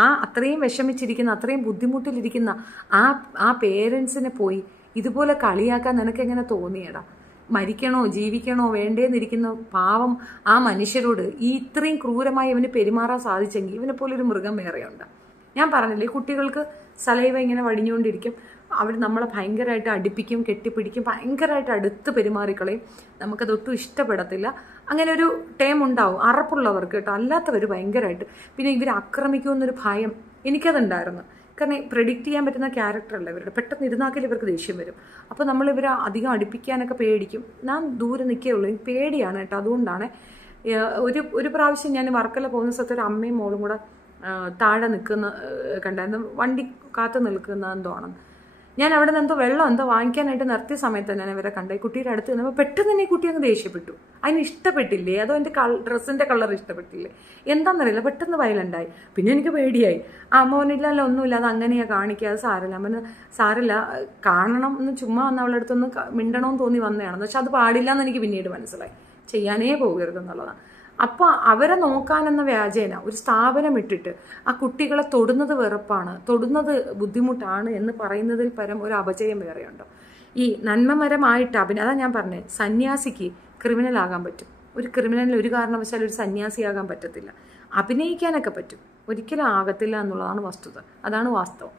ആ അത്രയും വിഷമിച്ചിരിക്കുന്ന, അത്രയും ബുദ്ധിമുട്ടിലിരിക്കുന്ന ആ പേരൻസിനെ പോയി ഇതുപോലെ കളിയാക്കാൻ നിനക്കെങ്ങനെ തോന്നിയടാ? മരിക്കണോ ജീവിക്കണോ വേണ്ടേന്നിരിക്കുന്ന പാവം ആ മനുഷ്യരോട് ഈ ഇത്രയും ക്രൂരമായി ഇവന് പെരുമാറാൻ സാധിച്ചെങ്കിൽ ഇവനെ പോലെ ഒരു മൃഗം വേറെയുണ്ട്. ഞാൻ പറഞ്ഞില്ലേ, കുട്ടികൾക്ക് സലൈവ ഇങ്ങനെ വടിഞ്ഞുകൊണ്ടിരിക്കും. അവർ നമ്മളെ ഭയങ്കരമായിട്ട് അടുപ്പിക്കും, കെട്ടിപ്പിടിക്കും, ഭയങ്കരമായിട്ട് അടുത്ത് പെരുമാറിക്കളയും. നമുക്കതൊട്ടും ഇഷ്ടപ്പെടത്തില്ല. അങ്ങനെ ഒരു ടൈം ഉണ്ടാവും അറപ്പുള്ളവർക്ക് കേട്ടോ. അല്ലാത്തവർ ഭയങ്കരമായിട്ട് പിന്നെ ഇവർ ആക്രമിക്കുമെന്നൊരു ഭയം എനിക്കതുണ്ടായിരുന്നു. കാരണം പ്രെഡിക്റ്റ് ചെയ്യാൻ പറ്റുന്ന ക്യാരക്ടറല്ല ഇവരുടെ. പെട്ടെന്ന് ഇരുന്നാക്കിൽ ഇവർക്ക് ദേഷ്യം വരും. അപ്പോൾ നമ്മൾ ഇവരെ അധികം അടുപ്പിക്കാനൊക്കെ പേടിക്കും. ഞാൻ ദൂരെ നിൽക്കുകയുള്ളൂ, എനിക്ക് പേടിയാണ് കേട്ടോ. അതുകൊണ്ടാണ് ഒരു പ്രാവശ്യം ഞാൻ വർക്കല പോകുന്ന സ്ഥലത്ത് ഒരു അമ്മയും മോളും കൂടെ താഴെ നിൽക്കുന്ന കണ്ടായിരുന്നു, വണ്ടി കാത്തു നിൽക്കുന്ന എന്തോ ആണ്. ഞാൻ അവിടെ നിന്ന് എന്തോ വെള്ളം എന്തോ വാങ്ങിക്കാനായിട്ട് നിർത്തിയ സമയത്ത് ഞാൻ ഇവരെ കണ്ട. ഈ കുട്ടിയുടെ അടുത്ത് നിന്നപ്പോൾ പെട്ടെന്ന് തന്നെ ഈ കുട്ടി അങ്ങ് ദേഷ്യപ്പെട്ടു. അതിന് ഇഷ്ടപ്പെട്ടില്ലേ, അതോ എൻ്റെ ഡ്രസ്സിൻ്റെ കളർ ഇഷ്ടപ്പെട്ടില്ലേ എന്താണെന്നറിയില്ല, പെട്ടെന്ന് വയലൻ്റായി. പിന്നെ എനിക്ക് പേടിയായി. മോനില്ലല്ലോ ഒന്നുമില്ല, അത് അങ്ങനെയാണ് കാണിക്കുക, അത് സാരമില്ല. അമ്മന് സാരമില്ല, കാണണം എന്ന് ചുമ്മാ വന്ന് അവളുടെ അടുത്തൊന്ന് മിണ്ടണമെന്ന് തോന്നി വന്നതാണെന്ന്. പക്ഷെ അത് പാടില്ല എന്ന് എനിക്ക് പിന്നീട് മനസ്സിലായി. ചെയ്യാനേ പോകരുതെന്നുള്ളതാണ്. അപ്പോൾ അവരെ നോക്കാനെന്ന വ്യാജേന ഒരു സ്ഥാപനം ഇട്ടിട്ട് ആ കുട്ടികളെ തൊടുന്നത് വെറുപ്പാണ്, തൊടുന്നത് ബുദ്ധിമുട്ടാണ് എന്ന് പറയുന്നതിൽ പരം ഒരു അപജയം വേറെയുണ്ടോ? ഈ നന്മമരമായിട്ട് അതാ ഞാൻ പറഞ്ഞത്, സന്യാസിക്ക് ക്രിമിനൽ ആകാൻ പറ്റും. ഒരു ക്രിമിനലിന് ഒരു കാരണവശാലും ഒരു സന്യാസിയാകാൻ പറ്റത്തില്ല. അഭിനയിക്കാനൊക്കെ പറ്റും, ഒരിക്കലും ആകത്തില്ല എന്നുള്ളതാണ് വസ്തുത. അതാണ് വാസ്തവം.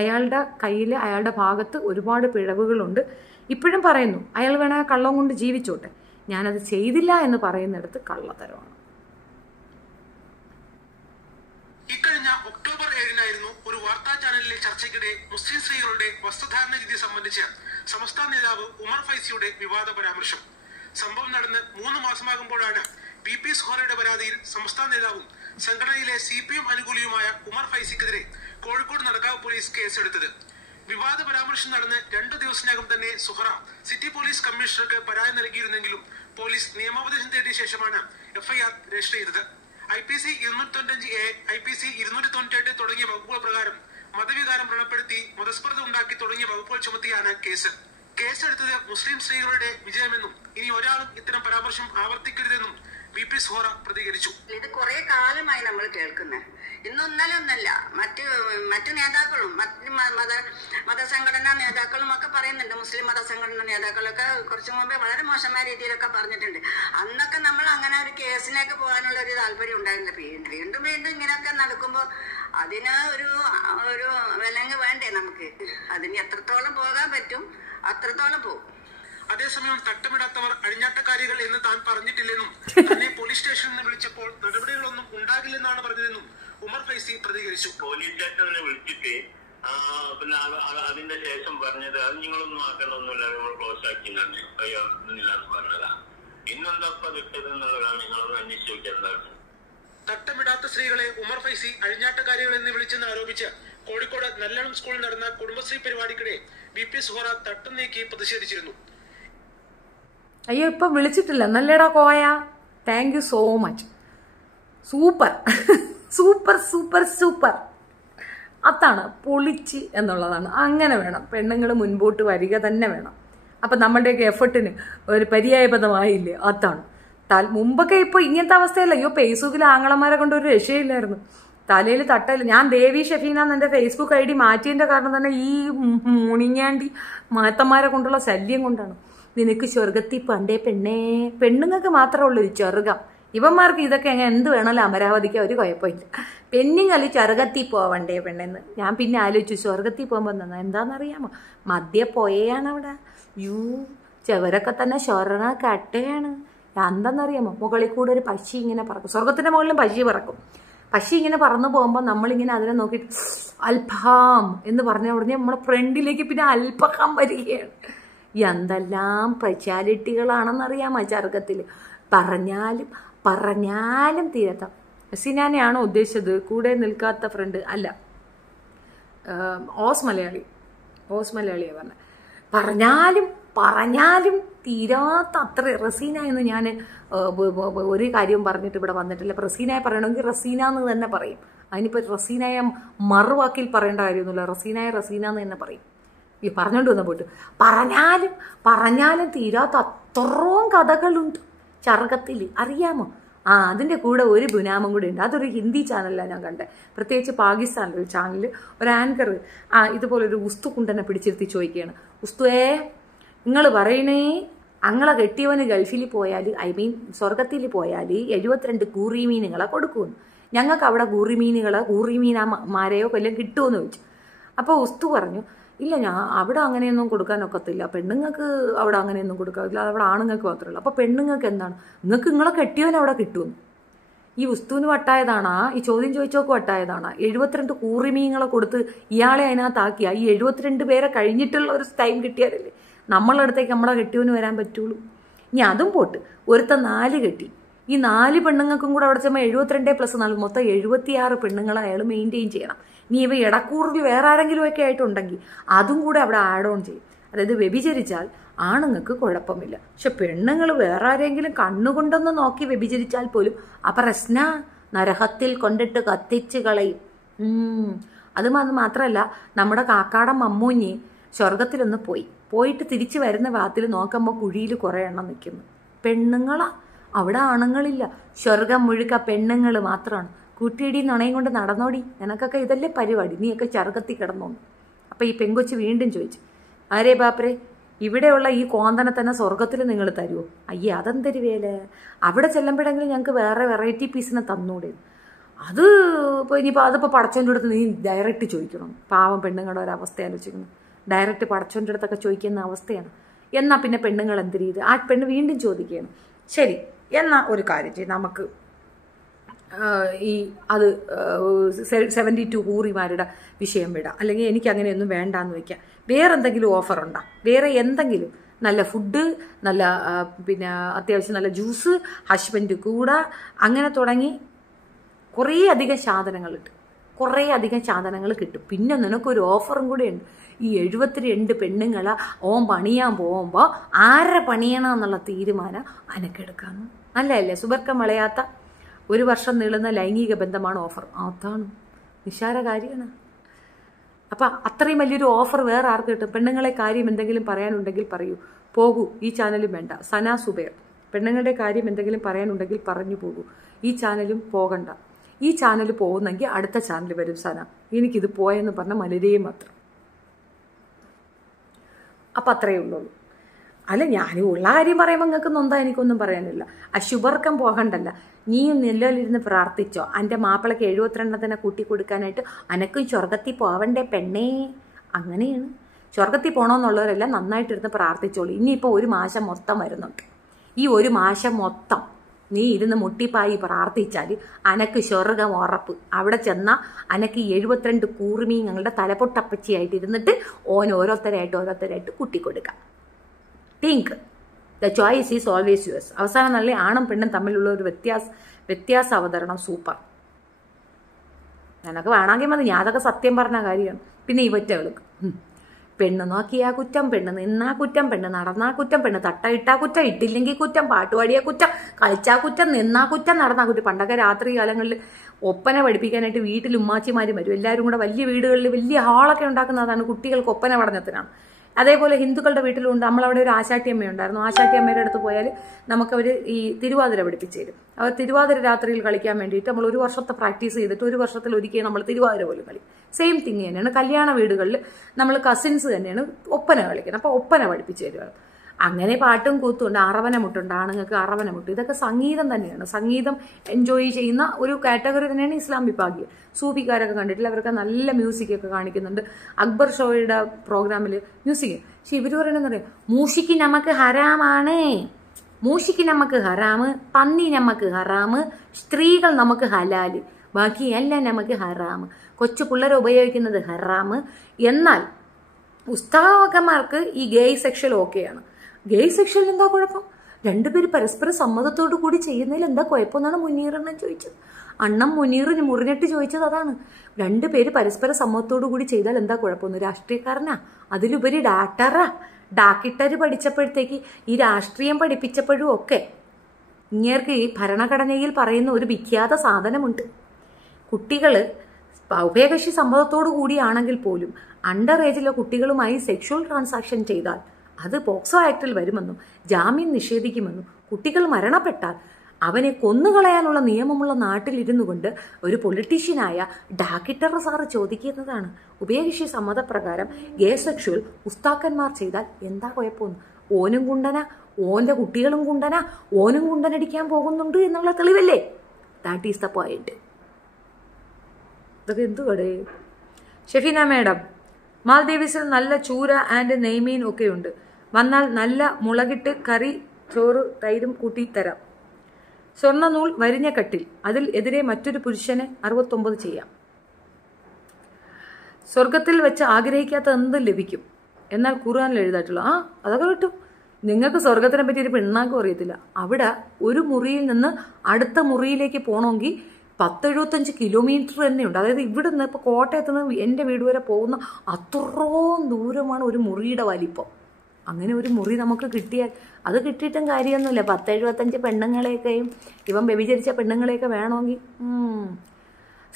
അയാളുടെ കയ്യിൽ, അയാളുടെ ഭാഗത്ത് ഒരുപാട് പിഴവുകളുണ്ട്. ഇപ്പോഴും പറയുന്നു അയാൾ വേണേൽ കള്ളം കൊണ്ട് ജീവിച്ചോട്ടെ, ഞാനത് ചെയ്തില്ല എന്ന് പറയുന്നിടത്ത് കള്ളത്തരമാണ്. ഇക്കഴിഞ്ഞ ഒക്ടോബർ 7 ഒരു വാർത്താ ചാനലിലെ ചർച്ചയ്ക്കിടെ മുസ്ലിം സ്ത്രീകളുടെ വസ്ത്രധാരണ രീതി സംബന്ധിച്ച് സമസ്ത നേതാവ് ഉമർ ഫൈസിയുടെ വിവാദ പരാമർശം. സംഭവം നടന്ന് 3 മാസമാകുമ്പോഴാണ് BP സുഹറയുടെ പരാതിയിൽ സമസ്ത നേതാവും സംഘടനയിലെ CPM അനുകൂലിയുമായ ഉമർ ഫൈസിക്കെതിരെ കോഴിക്കോട് നടക്കാവ് പോലീസ് കേസെടുത്തത്. വിവാദ പരാമർശം നടന്ന് 2 ദിവസത്തിനകം തന്നെ സുഹറ സിറ്റി പോലീസ് കമ്മീഷണർക്ക് പരാതി നൽകിയിരുന്നെങ്കിലും പോലീസ് നിയമോപദേശം തേടിയ ശേഷമാണ് FIR രജിസ്റ്റർ ചെയ്തത്. IPC 295A, IPC 298 തുടങ്ങിയ വകുപ്പുകൾ പ്രകാരം മതവികാരം വ്രണപ്പെടുത്തി മതസ്പർദ്ധ ഉണ്ടാക്കി തുടങ്ങിയ വകുപ്പുകൾ ചുമത്തിയാണ് കേസ്. കേസെടുത്തത് മുസ്ലിം സ്ത്രീകളുടെ വിജയമെന്നും ഇനി ഒരാളും ഇത്തരം പരാമർശം ആവർത്തിക്കരുതെന്നും BP സുഹറ പ്രതികരിച്ചു. ഇത് കുറെ കാലമായി നമ്മൾ കേൾക്കുന്നത്, ഇന്നൊന്നല്ല ഒന്നല്ല. മറ്റു നേതാക്കളും മതസംഘടനാ നേതാക്കളും ഒക്കെ പറയുന്നുണ്ട്. മുസ്ലിം മതസംഘടനാ നേതാക്കളൊക്കെ കുറച്ചു മുമ്പേ വളരെ മോശമായ രീതിയിലൊക്കെ പറഞ്ഞിട്ടുണ്ട്. അന്നൊക്കെ നമ്മൾ അങ്ങനെ ഒരു കേസിനൊക്കെ പോകാനുള്ള ഒരു താല്പര്യം ഉണ്ടായിരുന്നില്ല. വീണ്ടും വീണ്ടും ഇങ്ങനെയൊക്കെ നടക്കുമ്പോൾ അതിന് ഒരു വിലങ്ങ് വേണ്ടേ നമുക്ക്? അതിന് എത്രത്തോളം പോകാൻ പറ്റും അത്രത്തോളം പോകും. അതേസമയം തട്ടമിടാത്തവർ അഴിഞ്ഞാട്ടക്കാരികൾ എന്ന് താൻ പറഞ്ഞിട്ടില്ലെന്നും തന്നെ പോലീസ് സ്റ്റേഷനിൽ നിന്ന് വിളിച്ചപ്പോൾ നടപടികളൊന്നും ഉണ്ടാകില്ലെന്നാണ് പറഞ്ഞതെന്നും ഉമർ ഫൈസി പ്രതികരിച്ചു. പോലീസ് സ്റ്റേഷനിൽ വിളിച്ചിട്ട് പിന്നെ അതിന്റെ ശേഷം പറഞ്ഞത് അത് നിങ്ങളൊന്നും ആക്കണമെന്നില്ല, നിങ്ങൾ ക്ലോസ് ആക്കിയില്ലാന്ന് പറഞ്ഞതാ. ഇന്നെന്താ കിട്ടത് എന്നുള്ളതാണ് നിങ്ങളൊന്ന് അന്വേഷിക്കേണ്ടതാണ്. തട്ടമിടാത്ത സ്ത്രീകളെ ഉമർ ഫൈസി അഴിഞ്ഞാട്ടക്കാരികൾ എന്ന് വിളിച്ചെന്ന് ആരോപിച്ച് കോഴിക്കോട് നല്ലളം സ്കൂളിൽ നടന്ന കുടുംബശ്രീ പരിപാടിക്കിടെ BP സുഹറ തട്ടം നീക്കി പ്രതിഷേധിച്ചിരുന്നു. അയ്യോ, ഇപ്പം വിളിച്ചിട്ടില്ല, നല്ലേടാ Koya, thank you so much, super super super super. അതാണ് പൊളിച്ച് എന്നുള്ളതാണ്. അങ്ങനെ വേണം, പെണ്ണുങ്ങൾ മുൻപോട്ട് വരിക തന്നെ വേണം. അപ്പം നമ്മളുടെയൊക്കെ എഫർട്ടിന് ഒരു പര്യായപദമായില്ലേ, അതാണ്. മുമ്പൊക്കെ ഇപ്പോൾ ഇങ്ങനത്തെ അവസ്ഥയല്ല. അയ്യോ, ഫേസ്ബുക്കിൽ ആങ്ങളമാരെ കൊണ്ട് ഒരു രക്ഷയില്ലായിരുന്നു. തലയിൽ തട്ടയില്ല. ഞാൻ ദേവി ഷഫീന എന്നെ Facebook ID മാറ്റിയതിൻ്റെ കാരണം തന്നെ ഈ മുണിങ്ങാണ്ടി മാത്തന്മാരെ കൊണ്ടുള്ള ശല്യം കൊണ്ടാണ്. നിനക്ക് സ്വർഗത്തിൽ പണ്ടേ പെണ്ണേ, പെണ്ണുങ്ങൾക്ക് മാത്രമേ ഉള്ളൂ ഈ സ്വർഗം. ഇവന്മാർക്ക് ഇതൊക്കെ എന്ത് വേണമല്ലോ അമരാവതിക്ക് ഒരു കുഴപ്പമില്ല. പെണ്ണുങ്ങളി സ്വർഗത്തിൽ പോവണ്ടേ പെണ്ണെന്ന്. ഞാൻ പിന്നെ ആലോചിച്ചു, സ്വർഗത്തിൽ പോകുമ്പോൾ എന്താണെന്നറിയാമോ, മധ്യ പോയാണ് അവിടെ. ചെവരൊക്കെ തന്നെ സ്വർണ കട്ടയാണ്. എന്താണെന്നറിയാമോ, മുകളിൽ കൂടെ ഒരു പക്ഷി ഇങ്ങനെ പറക്കും. സ്വർഗത്തിന്റെ മുകളിലും പക്ഷി പറക്കും. പക്ഷി ഇങ്ങനെ പറന്നു പോകുമ്പോൾ നമ്മളിങ്ങനെ അതിനെ നോക്കിയിട്ട് അൽഫാം എന്ന് പറഞ്ഞ ഉടനെ നമ്മുടെ ഫ്രണ്ടിലേക്ക് പിന്നെ അൽഫഹാം വരികയാണ്. എന്തെല്ലാം സ്പെഷ്യാലിറ്റികളാണെന്നറിയാമോ സ്വർഗത്തിൽ. പറഞ്ഞാലും തീരത്താം. സിനാനെയാണോ ഉദ്ദേശിച്ചത്? കൂടെ നിൽക്കാത്ത ഫ്രണ്ട് അല്ല, ഓസ് മലയാളിയാണ് പറഞ്ഞത്. പറഞ്ഞാലും തീരാത്ത അത്ര. റസീന എന്ന് ഞാൻ ഒരു കാര്യവും പറഞ്ഞിട്ട് ഇവിടെ വന്നിട്ടില്ല. റസീനയെ പറയണമെങ്കിൽ റസീന എന്ന് തന്നെ പറയും. അതിനിപ്പോൾ റസീനയെ മറുവാക്കിൽ പറയേണ്ട കാര്യമൊന്നുമില്ല. റസീന എന്ന് തന്നെ പറയും. ഈ പറഞ്ഞുകൊണ്ട് വന്ന പോയിട്ട് പറഞ്ഞാലും തീരാത്ത അത്രയും കഥകളുണ്ട് സ്വർഗത്തിൽ, അറിയാമോ? അതിൻ്റെ കൂടെ ഒരു ബുനാമം കൂടെ ഉണ്ട്. അതൊരു ഹിന്ദി ചാനലിലാണ് ഞാൻ കണ്ടത്. പ്രത്യേകിച്ച് പാകിസ്ഥാനിലെ ഒരു ചാനലിൽ ഒരു ആങ്കർ ഇതുപോലൊരു ഉസ്തു കുണ്ടനെ പിടിച്ചിരുത്തി ചോദിക്കുകയാണ്, ഉസ്തുവേ നിങ്ങൾ പറയണേ അങ്ങളെ കെട്ടിയവന് ഗൾഫിൽ പോയാൽ, സ്വർഗത്തിൽ പോയാൽ 72 കൂറി മീനുകളെ കൊടുക്കുമെന്ന്. ഞങ്ങൾക്ക് അവിടെ കൂറിമീനമാരെയോ കൊല്ലം കിട്ടുമെന്ന് ചോദിച്ചു. അപ്പോൾ ഉസ്തു പറഞ്ഞു, ഇല്ല, ഞാൻ അവിടെ അങ്ങനെയൊന്നും കൊടുക്കാനൊക്കത്തില്ല, പെണ്ണുങ്ങൾക്ക് അവിടെ അങ്ങനെയൊന്നും കൊടുക്കാറില്ല, അവിടെ ആണുങ്ങൾക്ക് മാത്രമേ ഉള്ളൂ. അപ്പോൾ പെണ്ണുങ്ങൾക്ക് എന്താണ്, നിങ്ങളെ കെട്ടിയവൻ അവിടെ കിട്ടുമെന്ന്. ഈ ഉസ്തുവിന് വട്ടായതാണാ? ഈ ചോദ്യം ചോദിച്ചോക്ക് വട്ടായതാണാ? 72 കൂറിമീനുകളെ കൊടുത്ത് ഇയാളെ അതിനകത്താക്കിയ ഈ 72 പേരെ കഴിഞ്ഞിട്ടുള്ള ഒരു ടൈം കിട്ടിയാലല്ലേ നമ്മളുടെ അടുത്തേക്ക് നമ്മളെ കെട്ടിയവന് വരാൻ പറ്റുള്ളൂ. ഇനി അതും പോട്ട്, ഒരുത്ത 4 കെട്ടി, ഈ 4 പെണ്ണുങ്ങൾക്കും കൂടെ അവിടെ ചെന്നാൽ 72+4 മൊത്തം 76 പെണ്ണുങ്ങളെ അയാൾ മെയിൻറ്റെയിൻ ചെയ്യണം. ഇനി ഇവ ഇടക്കൂറിൽ വേറെ ആരെങ്കിലും ഒക്കെ ആയിട്ടുണ്ടെങ്കിൽ അതും കൂടെ അവിടെ ആഡ് ഓൺ ചെയ്യും. അതായത് വ്യഭിചരിച്ചാൽ ആണുങ്ങൾക്ക് കുഴപ്പമില്ല, പക്ഷെ പെണ്ണുങ്ങൾ വേറെ ആരെങ്കിലും കണ്ണുകൊണ്ടൊന്ന് നോക്കി വ്യഭിചരിച്ചാൽ പോലും ആ പ്രശ്ന നരകത്തിൽ കൊണ്ടിട്ട് കത്തിച്ച് കളയും. അത് മാത്രമല്ല, നമ്മുടെ കാക്കാടൻ മമ്മൂഞ്ഞി സ്വർഗത്തിലൊന്ന് പോയിട്ട് തിരിച്ചു വരുന്ന ഭാഗത്തിൽ നോക്കുമ്പോൾ കുഴിയിൽ കുറേ എണ്ണം നിൽക്കുന്നു. പെണ്ണുങ്ങളാ, അവിടെ ആണുങ്ങളില്ല. സ്വർഗം മുഴുക്ക പെണ്ണുങ്ങൾ മാത്രമാണ്. കൂട്ടിയിടി നുണയും കൊണ്ട് നടന്നോടി, നിനക്കൊക്കെ ഇതല്ലേ പരിപാടി, നീയൊക്കെ സ്വർഗത്തിൽ കിടന്നോന്നു. അപ്പം ഈ പെങ്കൊച്ച് വീണ്ടും ചോദിച്ചു, ആരേ ബാപ്പരെ, ഇവിടെയുള്ള ഈ കോന്തനെ തന്നെ സ്വർഗത്തിൽ നിങ്ങൾ തരുമോ? അയ്യേ, അതെന്തരുവേല, അവിടെ ചെല്ലുമ്പോഴെങ്കിലും ഞങ്ങൾക്ക് വേറെ വെറൈറ്റി പീസിനെ തന്നൂടെ? അത് ഇപ്പോൾ ഇനിയിപ്പോൾ അതിപ്പോൾ പടച്ചോൻ്റെ അടുത്ത് നീ ഡയറക്റ്റ് ചോദിക്കണം. പാവം പെണ്ണുങ്ങളുടെ ഒരവസ്ഥ ആലോചിക്കുന്നു. ഡയറക്റ്റ് പടച്ചോൻ്റെ അടുത്തൊക്കെ ചോദിക്കുന്ന അവസ്ഥയാണ്. എന്നാൽ പിന്നെ പെണ്ണുങ്ങൾ എന്ത് രീതി? ആ പെണ്ണ് വീണ്ടും ചോദിക്കുകയാണ്, ശരി എന്നാൽ ഒരു കാര്യം ചെയ്യും, നമുക്ക് ഈ അത് 72 ഹൂറിമാരുടെ വിഷയം വിടാം, അല്ലെങ്കിൽ എനിക്ക് അങ്ങനെയൊന്നും വേണ്ടാന്ന് വയ്ക്കാം. വേറെ എന്തെങ്കിലും ഓഫർ ഉണ്ടോ? വേറെ എന്തെങ്കിലും നല്ല ഫുഡ്, നല്ല പിന്നെ അത്യാവശ്യം നല്ല ജ്യൂസ്, ഹസ്ബൻഡ് കൂടെ, അങ്ങനെ തുടങ്ങി കുറേ അധികം സാധനങ്ങൾ കിട്ടും. പിന്നെ നിനക്കൊരു ഓഫറും കൂടെ ഉണ്ട്. ഈ 72 പെണ്ണുങ്ങളെ ഓൻ പണിയാൻ പോകുമ്പോൾ ആരെ പണിയണം എന്നുള്ള തീരുമാനം അനക്കെടുക്കാമെന്ന്. നല്ലതല്ലേ? സുബർക്കം വളയാത്ത 1 വർഷം നീളുന്ന ലൈംഗിക ബന്ധമാണ് ഓഫർ. അതാണ് നിസ്സാര കാര്യമാണ്. അപ്പം അത്രയും വലിയൊരു ഓഫർ വേറെ ആർക്ക് കിട്ടും? പെണ്ണുങ്ങളെ കാര്യം എന്തെങ്കിലും പറയാനുണ്ടെങ്കിൽ പറയൂ, പോകൂ, ഈ ചാനലും വേണ്ട. സന സുബൈർ, പെണ്ണുങ്ങളുടെ കാര്യം എന്തെങ്കിലും പറയാനുണ്ടെങ്കിൽ പറഞ്ഞു പോകൂ, ഈ ചാനലും പോകണ്ട. ഈ ചാനൽ പോകുന്നെങ്കിൽ അടുത്ത ചാനൽ വരും സന, എനിക്കിത് പോയെന്ന് പറഞ്ഞ മലരെയും മാത്രം. അപ്പം അത്രയേ ഉള്ളൂ. അല്ല, ഞാൻ ഉള്ള കാര്യം പറയുമ്പോൾ നിങ്ങൾക്ക് നൊന്താ എനിക്കൊന്നും പറയാനില്ല. അശുഭർക്കം പോകണ്ടല്ല, നീയും നിലവിലിരുന്ന് പ്രാർത്ഥിച്ചോ, എൻ്റെ മാപ്പിളക്ക് 72 കൂട്ടി കൊടുക്കാനായിട്ട് അനക്കും സ്വർഗത്തിൽ പോവണ്ടേ പെണ്ണേ. അങ്ങനെയാണ്. സ്വർഗത്തിൽ പോകണമെന്നുള്ളവരെല്ലാം നന്നായിട്ടിരുന്ന് പ്രാർത്ഥിച്ചോളൂ. ഇനിയിപ്പോൾ 1 മാസം മൊത്തം വരുന്നുണ്ട്. ഈ 1 മാസം മൊത്തം നീ ഇരുന്ന് മുട്ടിപ്പായി പ്രാർത്ഥിച്ചാൽ അനക്ക് സ്വർഗം ഉറപ്പ്. അവിടെ ചെന്നാൽ അനക്ക് 72 കൂർമീ ഞങ്ങളുടെ തലപ്പൊട്ടപ്പച്ചിയായിട്ട് ഇരുന്നിട്ട് ഓരോരുത്തരായിട്ട് കൂട്ടിക്കൊടുക്കാം. Think the choice is always yours. അവസാനം നല്ല ആണും പെണ്ണും തമ്മിലുള്ള ഒരു വ്യത്യാസ അവതരണം സൂപ്പർ. നിനക്ക് വേണമെങ്കിൽ മതി, ഞാൻ അതൊക്കെ സത്യം പറഞ്ഞ കാര്യമാണ്. പിന്നെ ഈ ഒറ്റകൾക്ക് പെണ്ണ് നോക്കിയാ കുറ്റം, പെണ്ണ് നിന്നാ കുറ്റം, പെണ്ണ് നടന്നാ കുറ്റം, പെണ്ണ് തട്ട ഇട്ടാ കുറ്റം, ഇട്ടില്ലെങ്കിൽ കുറ്റം, പാട്ടുപാടിയാ കുറ്റം, കളിച്ചാ കുറ്റം, നിന്നാ കുറ്റം, നടന്നാ കുറ്റം. പണ്ടൊക്കെ രാത്രി കാലങ്ങളിൽ ഒപ്പന പഠിപ്പിക്കാനായിട്ട് വീട്ടിൽ ഉമ്മാച്ചിമാരും വരും. എല്ലാവരും കൂടെ വലിയ വീടുകളിൽ വലിയ ഹാളൊക്കെ ഉണ്ടാക്കുന്നതാണ് കുട്ടികൾക്ക് ഒപ്പന പഠനത്തിനാണ്. അതേപോലെ ഹിന്ദുക്കളുടെ വീട്ടിലുണ്ട്. നമ്മളവിടെ ഒരു ആശാട്ടിയമ്മയുണ്ടായിരുന്നു. ആശാട്ടിയമ്മയുടെ അടുത്ത് പോയാൽ നമുക്കവർ ഈ തിരുവാതിര പഠിപ്പിച്ചു തരും. അവർ തിരുവാതിര രാത്രിയിൽ കളിക്കാൻ വേണ്ടിയിട്ട് നമ്മൾ 1 വർഷത്തെ പ്രാക്ടീസ് ചെയ്തിട്ട് 1 വർഷത്തിൽ ഒരിക്കൽ നമ്മൾ തിരുവാതിര പോലും കളി. സെയിം തിങ് തന്നെയാണ്. കല്യാണ വീടുകളിൽ നമ്മൾ കസിൻസ് തന്നെയാണ് ഒപ്പന കളിക്കുന്നത്. അപ്പോൾ ഒപ്പന പഠിപ്പിച്ചു തരുവാണ്. അങ്ങനെ പാട്ടും കൂത്തുണ്ട്, അറവനമുട്ടുണ്ട്, ആണുങ്ങൾക്ക് അറവനമുട്ട്. ഇതൊക്കെ സംഗീതം തന്നെയാണ്. സംഗീതം എൻജോയ് ചെയ്യുന്ന ഒരു കാറ്റഗറി തന്നെയാണ് ഇസ്ലാം വിഭാഗീയം. സൂഫിക്കാരൊക്കെ കണ്ടിട്ടില്ല, അവരൊക്കെ നല്ല മ്യൂസിക്കൊക്കെ കാണിക്കുന്നുണ്ട്. അക്ബർ ഷോയുടെ പ്രോഗ്രാമിൽ മ്യൂസിക്. പക്ഷെ ഇവർ പറയണമെന്ന് പറയാം, മൂഷിക്ക് നമുക്ക് ഹറാമാണ്, മൂഷിക്ക് നമുക്ക് ഹറാമ്, പന്നി നമുക്ക് ഹറാമ്, സ്ത്രീകൾ നമുക്ക് ഹലാല്, ബാക്കി എല്ലാം നമുക്ക് ഹറാമ്, കൊച്ചു പിള്ളേരെ ഉപയോഗിക്കുന്നത് ഹറാമ്. എന്നാൽ ഉസ്താദന്മാർക്ക് ഈ ഗേയ് സെക്ഷൽ ഓക്കെയാണ്. ഗേയ് സെക്ഷനിൽ എന്താ കുഴപ്പം? 2 പേര് പരസ്പര സമ്മതത്തോടു കൂടി ചെയ്യുന്നതിൽ എന്താ കുഴപ്പമെന്നാണ് മുനീറെണ്ണം ചോദിച്ചത്. അണ്ണം മുനീറിന് മുറിഞ്ഞിട്ട് ചോദിച്ചത് അതാണ്. 2 പേര് പരസ്പര സമ്മതത്തോടു കൂടി ചെയ്താൽ എന്താ കുഴപ്പമൊന്നും? രാഷ്ട്രീയക്കാരനാ, അതിലുപരി ഡാക്ടർ പഠിച്ചപ്പോഴത്തേക്ക് ഈ രാഷ്ട്രീയം പഠിപ്പിച്ചപ്പോഴും ഒക്കെ ഇങ്ങേർക്ക് ഈ ഭരണഘടനയിൽ പറയുന്ന ഒരു വിഖ്യാത സാധനമുണ്ട്. കുട്ടികൾ ഉഭയകക്ഷി സമ്മതത്തോടു കൂടിയാണെങ്കിൽ പോലും അണ്ടർ ഏജിലെ കുട്ടികളുമായി സെക്ഷുവൽ ട്രാൻസാക്ഷൻ ചെയ്താൽ അത് പോക്സോ ആക്ടിൽ വരുമെന്നും ജാമ്യം നിഷേധിക്കുമെന്നും കുട്ടികൾ മരണപ്പെട്ടാൽ അവനെ കൊന്നുകളയാനുള്ള നിയമമുള്ള നാട്ടിലിരുന്നു കൊണ്ട് ഒരു പൊളിറ്റീഷ്യനായ ഡാക്ടർ സാറ് ചോദിക്കുന്നതാണ്, ഉഭയകക്ഷി സമ്മതപ്രകാരം ഗേ സെക്ഷുവൽ ഉസ്താക്കന്മാർ ചെയ്താൽ എന്താ കുഴപ്പമൊന്നും? ഓനും കുണ്ടന, ഓന്റെ കുട്ടികളും കുണ്ടന, ഓനും കുണ്ടനടിക്കാൻ പോകുന്നുണ്ട് എന്നുള്ള തെളിവല്ലേ? That is the point. ഇതൊക്കെ എന്തുകടേ? ഷെഫീന മാഡം, മാൽദീവ്സിൽ നല്ല ചൂര ആൻഡ് നെയ്മീൻ ഒക്കെ ഉണ്ട്. വന്നാൽ നല്ല മുളകിട്ട് കറി, ചോറ്, തൈരും കൂട്ടി തരാം. സ്വർണ്ണനൂൽ വരിഞ്ഞ കട്ടിൽ, അതിൽ എതിരെ മറ്റൊരു പുരുഷനെ 69 ചെയ്യാം. സ്വർഗത്തിൽ വെച്ച് ആഗ്രഹിക്കാത്ത എന്തും ലഭിക്കും. എന്നാൽ ഖുർആനിൽ എഴുതായിട്ടുള്ള അതൊക്കെ കിട്ടും. നിങ്ങൾക്ക് സ്വർഗത്തിനെ പറ്റി ഒരു പിണ്ണാക്കും അറിയത്തില്ല. അവിടെ ഒരു മുറിയിൽ നിന്ന് അടുത്ത മുറിയിലേക്ക് പോകണമെങ്കിൽ 10-75 കിലോമീറ്റർ തന്നെയുണ്ട്. അതായത് ഇവിടെ നിന്ന് ഇപ്പോൾ കോട്ടയത്ത് നിന്ന് എൻ്റെ വീട് വരെ പോകുന്ന അത്രയും ദൂരമാണ് ഒരു മുറിയുടെ വലിപ്പം. അങ്ങനെ ഒരു മുറി നമുക്ക് കിട്ടിയാൽ അത് കിട്ടിയിട്ടും കാര്യമൊന്നുമില്ല. 10-75 പെണ്ണുങ്ങളെയൊക്കെയും ഇവൻ വ്യഭിചരിച്ച പെണ്ണുങ്ങളെയൊക്കെ വേണമെങ്കിൽ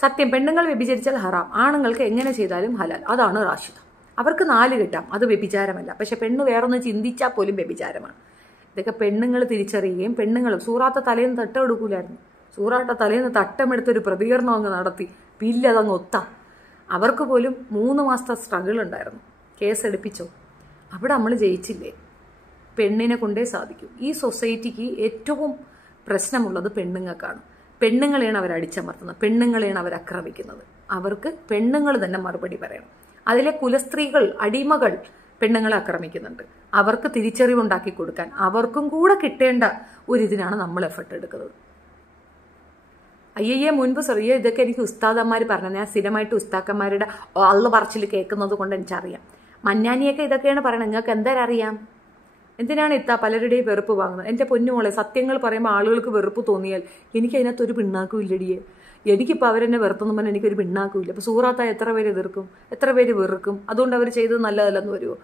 സത്യം, പെണ്ണുങ്ങൾ വ്യഭിചരിച്ചാൽ ഹറാം, ആണുങ്ങൾക്ക് എങ്ങനെ ചെയ്താലും ഹലാൽ. അതാണ് റാഷിദ. അവർക്ക് 4 കിട്ടാം, അത് വ്യഭിചാരമല്ല. പക്ഷെ പെണ്ണ് വേറൊന്ന് ചിന്തിച്ചാൽ പോലും വ്യഭിചാരമാണ്. ഇതൊക്കെ പെണ്ണുങ്ങൾ തിരിച്ചറിയുകയും പെണ്ണുങ്ങളും സൂറാത്ത തലേന്ന് തട്ടം എടുക്കൂലായിരുന്നു. സൂറാട്ട തലേന്ന് തട്ടമെടുത്തൊരു പ്രതികരണം അങ്ങ് നടത്തി, പില്ലതങ്ങ് ഒത്താം. അവർക്ക് പോലും 3 മാസത്തെ സ്ട്രഗിൾ ഉണ്ടായിരുന്നു. കേസെടുപ്പിച്ചോ, അവിടെ നമ്മൾ ജയിച്ചില്ലേ? പെണ്ണിനെ കൊണ്ടേ സാധിക്കൂ. ഈ സൊസൈറ്റിക്ക് ഏറ്റവും പ്രശ്നമുള്ളത് പെണ്ണുങ്ങൾക്കാണ്. പെണ്ണുങ്ങളെയാണ് അവർ അടിച്ചമർത്തുന്നത്, പെണ്ണുങ്ങളെയാണ് അവർ ആക്രമിക്കുന്നത്. അവർക്ക് പെണ്ണുങ്ങൾ തന്നെ മറുപടി പറയണം. അതിലെ കുലസ്ത്രീകൾ, അടിമകൾ പെണ്ണുങ്ങളെ ആക്രമിക്കുന്നുണ്ട്. അവർക്ക് തിരിച്ചറിവുണ്ടാക്കി കൊടുക്കാൻ അവർക്കും കൂടെ കിട്ടേണ്ട ഒരിതിനാണ് നമ്മൾ എഫർട്ട് എടുക്കുന്നത്. മുൻപ് ചെറിയ ഇതൊക്കെ എനിക്ക് ഉസ്താദന്മാർ പറഞ്ഞു. ഞാൻ സ്ഥിരമായിട്ട് ഉസ്താക്കന്മാരുടെ അള്ള പറച്ചിൽ കേൾക്കുന്നത് കൊണ്ട് എനിക്കറിയാം. മഞ്ഞാനിയൊക്കെ ഇതൊക്കെയാണ് പറയണത്. നിങ്ങൾക്ക് എന്തായാലും അറിയാം. എന്തിനാണ് പലരുടെയും വെറുപ്പ് വാങ്ങുന്നത്? എൻ്റെ പൊന്നുമോളെ, സത്യങ്ങൾ പറയുമ്പോൾ ആളുകൾക്ക് വെറുപ്പ് തോന്നിയാൽ എനിക്ക് അതിനകത്തൊരു പിണ്ണാക്കും ഇല്ലടിയെ. എനിക്കിപ്പോൾ അവരെന്നെ വെറുത്തെന്ന് പറഞ്ഞാൽ എനിക്കൊരു പിണ്ണാക്കും ഇല്ല. അപ്പോൾ സൂറാത്ത എത്ര പേര് എതിർക്കും, എത്ര പേര് വെറുക്കും? അതുകൊണ്ട് അവർ ചെയ്തത് നല്ലതല്ലെന്ന് വരുമോ?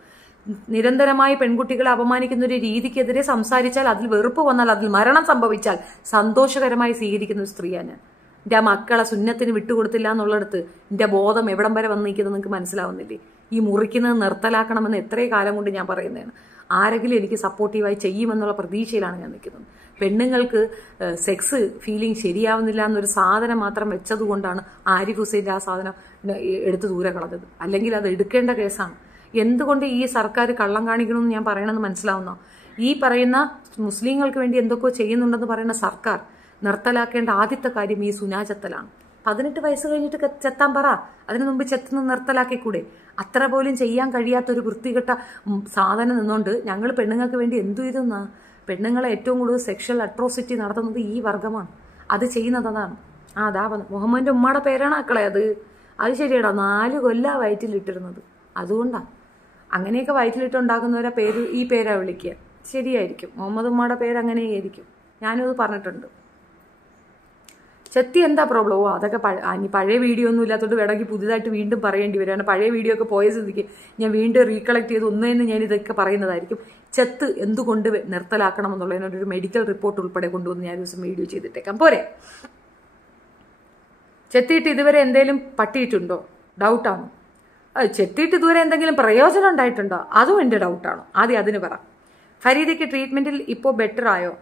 നിരന്തരമായി പെൺകുട്ടികളെ അപമാനിക്കുന്ന ഒരു രീതിക്കെതിരെ സംസാരിച്ചാൽ, അതിൽ വെറുപ്പ് വന്നാൽ, അതിൽ മരണം സംഭവിച്ചാൽ സന്തോഷകരമായി സ്വീകരിക്കുന്ന ഒരു സ്ത്രീയാണ് ഞാൻ. എൻ്റെ മക്കളെ സുന്നത്തിന് വിട്ടുകൊടുത്തില്ല എന്നുള്ളിടത്ത് എൻ്റെ ബോധം എവിടം വരെ വന്നിരിക്കുന്നത് നിങ്ങൾക്ക് മനസ്സിലാവുന്നില്ലേ? ഈ മുറിക്കുന്നത് നിർത്തലാക്കണമെന്ന് എത്രയും കാലം കൊണ്ട് ഞാൻ പറയുന്നതാണ്. ആരെങ്കിലും എനിക്ക് സപ്പോർട്ടീവായി ചെയ്യുമെന്നുള്ള പ്രതീക്ഷയിലാണ് ഞാൻ നിൽക്കുന്നത്. പെണ്ണുങ്ങൾക്ക് സെക്സ് ഫീലിംഗ് ശരിയാവുന്നില്ല എന്നൊരു സാധനം മാത്രം വെച്ചതുകൊണ്ടാണ് ആരിഫ് ഹുസൈൻ്റെ ആ സാധനം എടുത്ത് ദൂരെ കളഞ്ഞത്. അല്ലെങ്കിൽ അത് എടുക്കേണ്ട കേസാണ്. എന്തുകൊണ്ട് ഈ സർക്കാർ കള്ളം കാണിക്കണമെന്ന് ഞാൻ പറയണമെന്ന് മനസ്സിലാവുന്നോ? ഈ പറയുന്ന മുസ്ലിങ്ങൾക്ക് വേണ്ടി എന്തൊക്കെയോ ചെയ്യുന്നുണ്ടെന്ന് പറയുന്ന സർക്കാർ നിർത്തലാക്കേണ്ട ആദ്യത്തെ കാര്യം ഈ സുനാചത്തലാണ്. 18 വയസ്സ് കഴിഞ്ഞിട്ട് ചെത്താൻ പറ. അതിനു മുമ്പ് ചെത്തുന്ന നിർത്തലാക്കിക്കൂടെ? അത്ര പോലും ചെയ്യാൻ കഴിയാത്തൊരു വൃത്തികെട്ട സാധനം നിന്നുകൊണ്ട് ഞങ്ങൾ പെണ്ണുങ്ങൾക്ക് വേണ്ടി എന്തു ചെയ്തെന്നാ? പെണ്ണുങ്ങളെ ഏറ്റവും കൂടുതൽ സെക്ഷൽ അട്രോസിറ്റി നടത്തുന്നത് ഈ വർഗമാണ്. അത് ചെയ്യുന്നത് അതാണ്. അതാ മുഹമ്മദിന്റെ ഉമ്മയുടെ പേരാണ് ആക്കളെ അത്. അത് ശരിയടാ, 4 കൊല്ലം വയറ്റിലിട്ടിരുന്നത്. അതുകൊണ്ടാണ് അങ്ങനെയൊക്കെ വയറ്റിലിട്ടുണ്ടാക്കുന്നവരെ പേര് ഈ പേരാ വിളിക്കുക. ശരിയായിരിക്കും, മുഹമ്മദ് ഉമ്മയുടെ പേര് അങ്ങനെയായിരിക്കും. ഞാനത് പറഞ്ഞിട്ടുണ്ട്. ചെത്തി എന്താ പ്രോബ്ലം? അതൊക്കെ പഴയ വീഡിയോ ഒന്നും ഇല്ലാത്തതുകൊണ്ട് വേണമെങ്കിൽ പുതുതായിട്ട് വീണ്ടും പറയേണ്ടി വരികയാണ്. പഴയ വീഡിയോ ഒക്കെ പോയ സ്ഥിതിക്ക് ഞാൻ വീണ്ടും റീകളക്ട് ചെയ്ത് ഒന്നേന്ന് ഞാൻ ഇതൊക്കെ പറയുന്നതായിരിക്കും. ചെത്ത് എന്തുകൊണ്ട് നിർത്തലാക്കണം എന്നുള്ളതിനൊരു മെഡിക്കൽ റിപ്പോർട്ട് ഉൾപ്പെടെ കൊണ്ടുവന്ന് ഞാൻ ദിവസം വീഡിയോ ചെയ്തിട്ടേക്കാം. പോരെ? ചെത്തിയിട്ട് ഇതുവരെ എന്തെങ്കിലും പറ്റിയിട്ടുണ്ടോ? ഡൗട്ടാണ്. ചെത്തിയിട്ട് ഇതുവരെ എന്തെങ്കിലും പ്രയോജനം ഉണ്ടായിട്ടുണ്ടോ? അതും എൻ്റെ ഡൗട്ടാണ്. ആദ്യം അതിന് പറ. ഫരീദയ്ക്ക് ട്രീറ്റ്മെന്റിൽ ഇപ്പോൾ ബെറ്റർ ആയോ?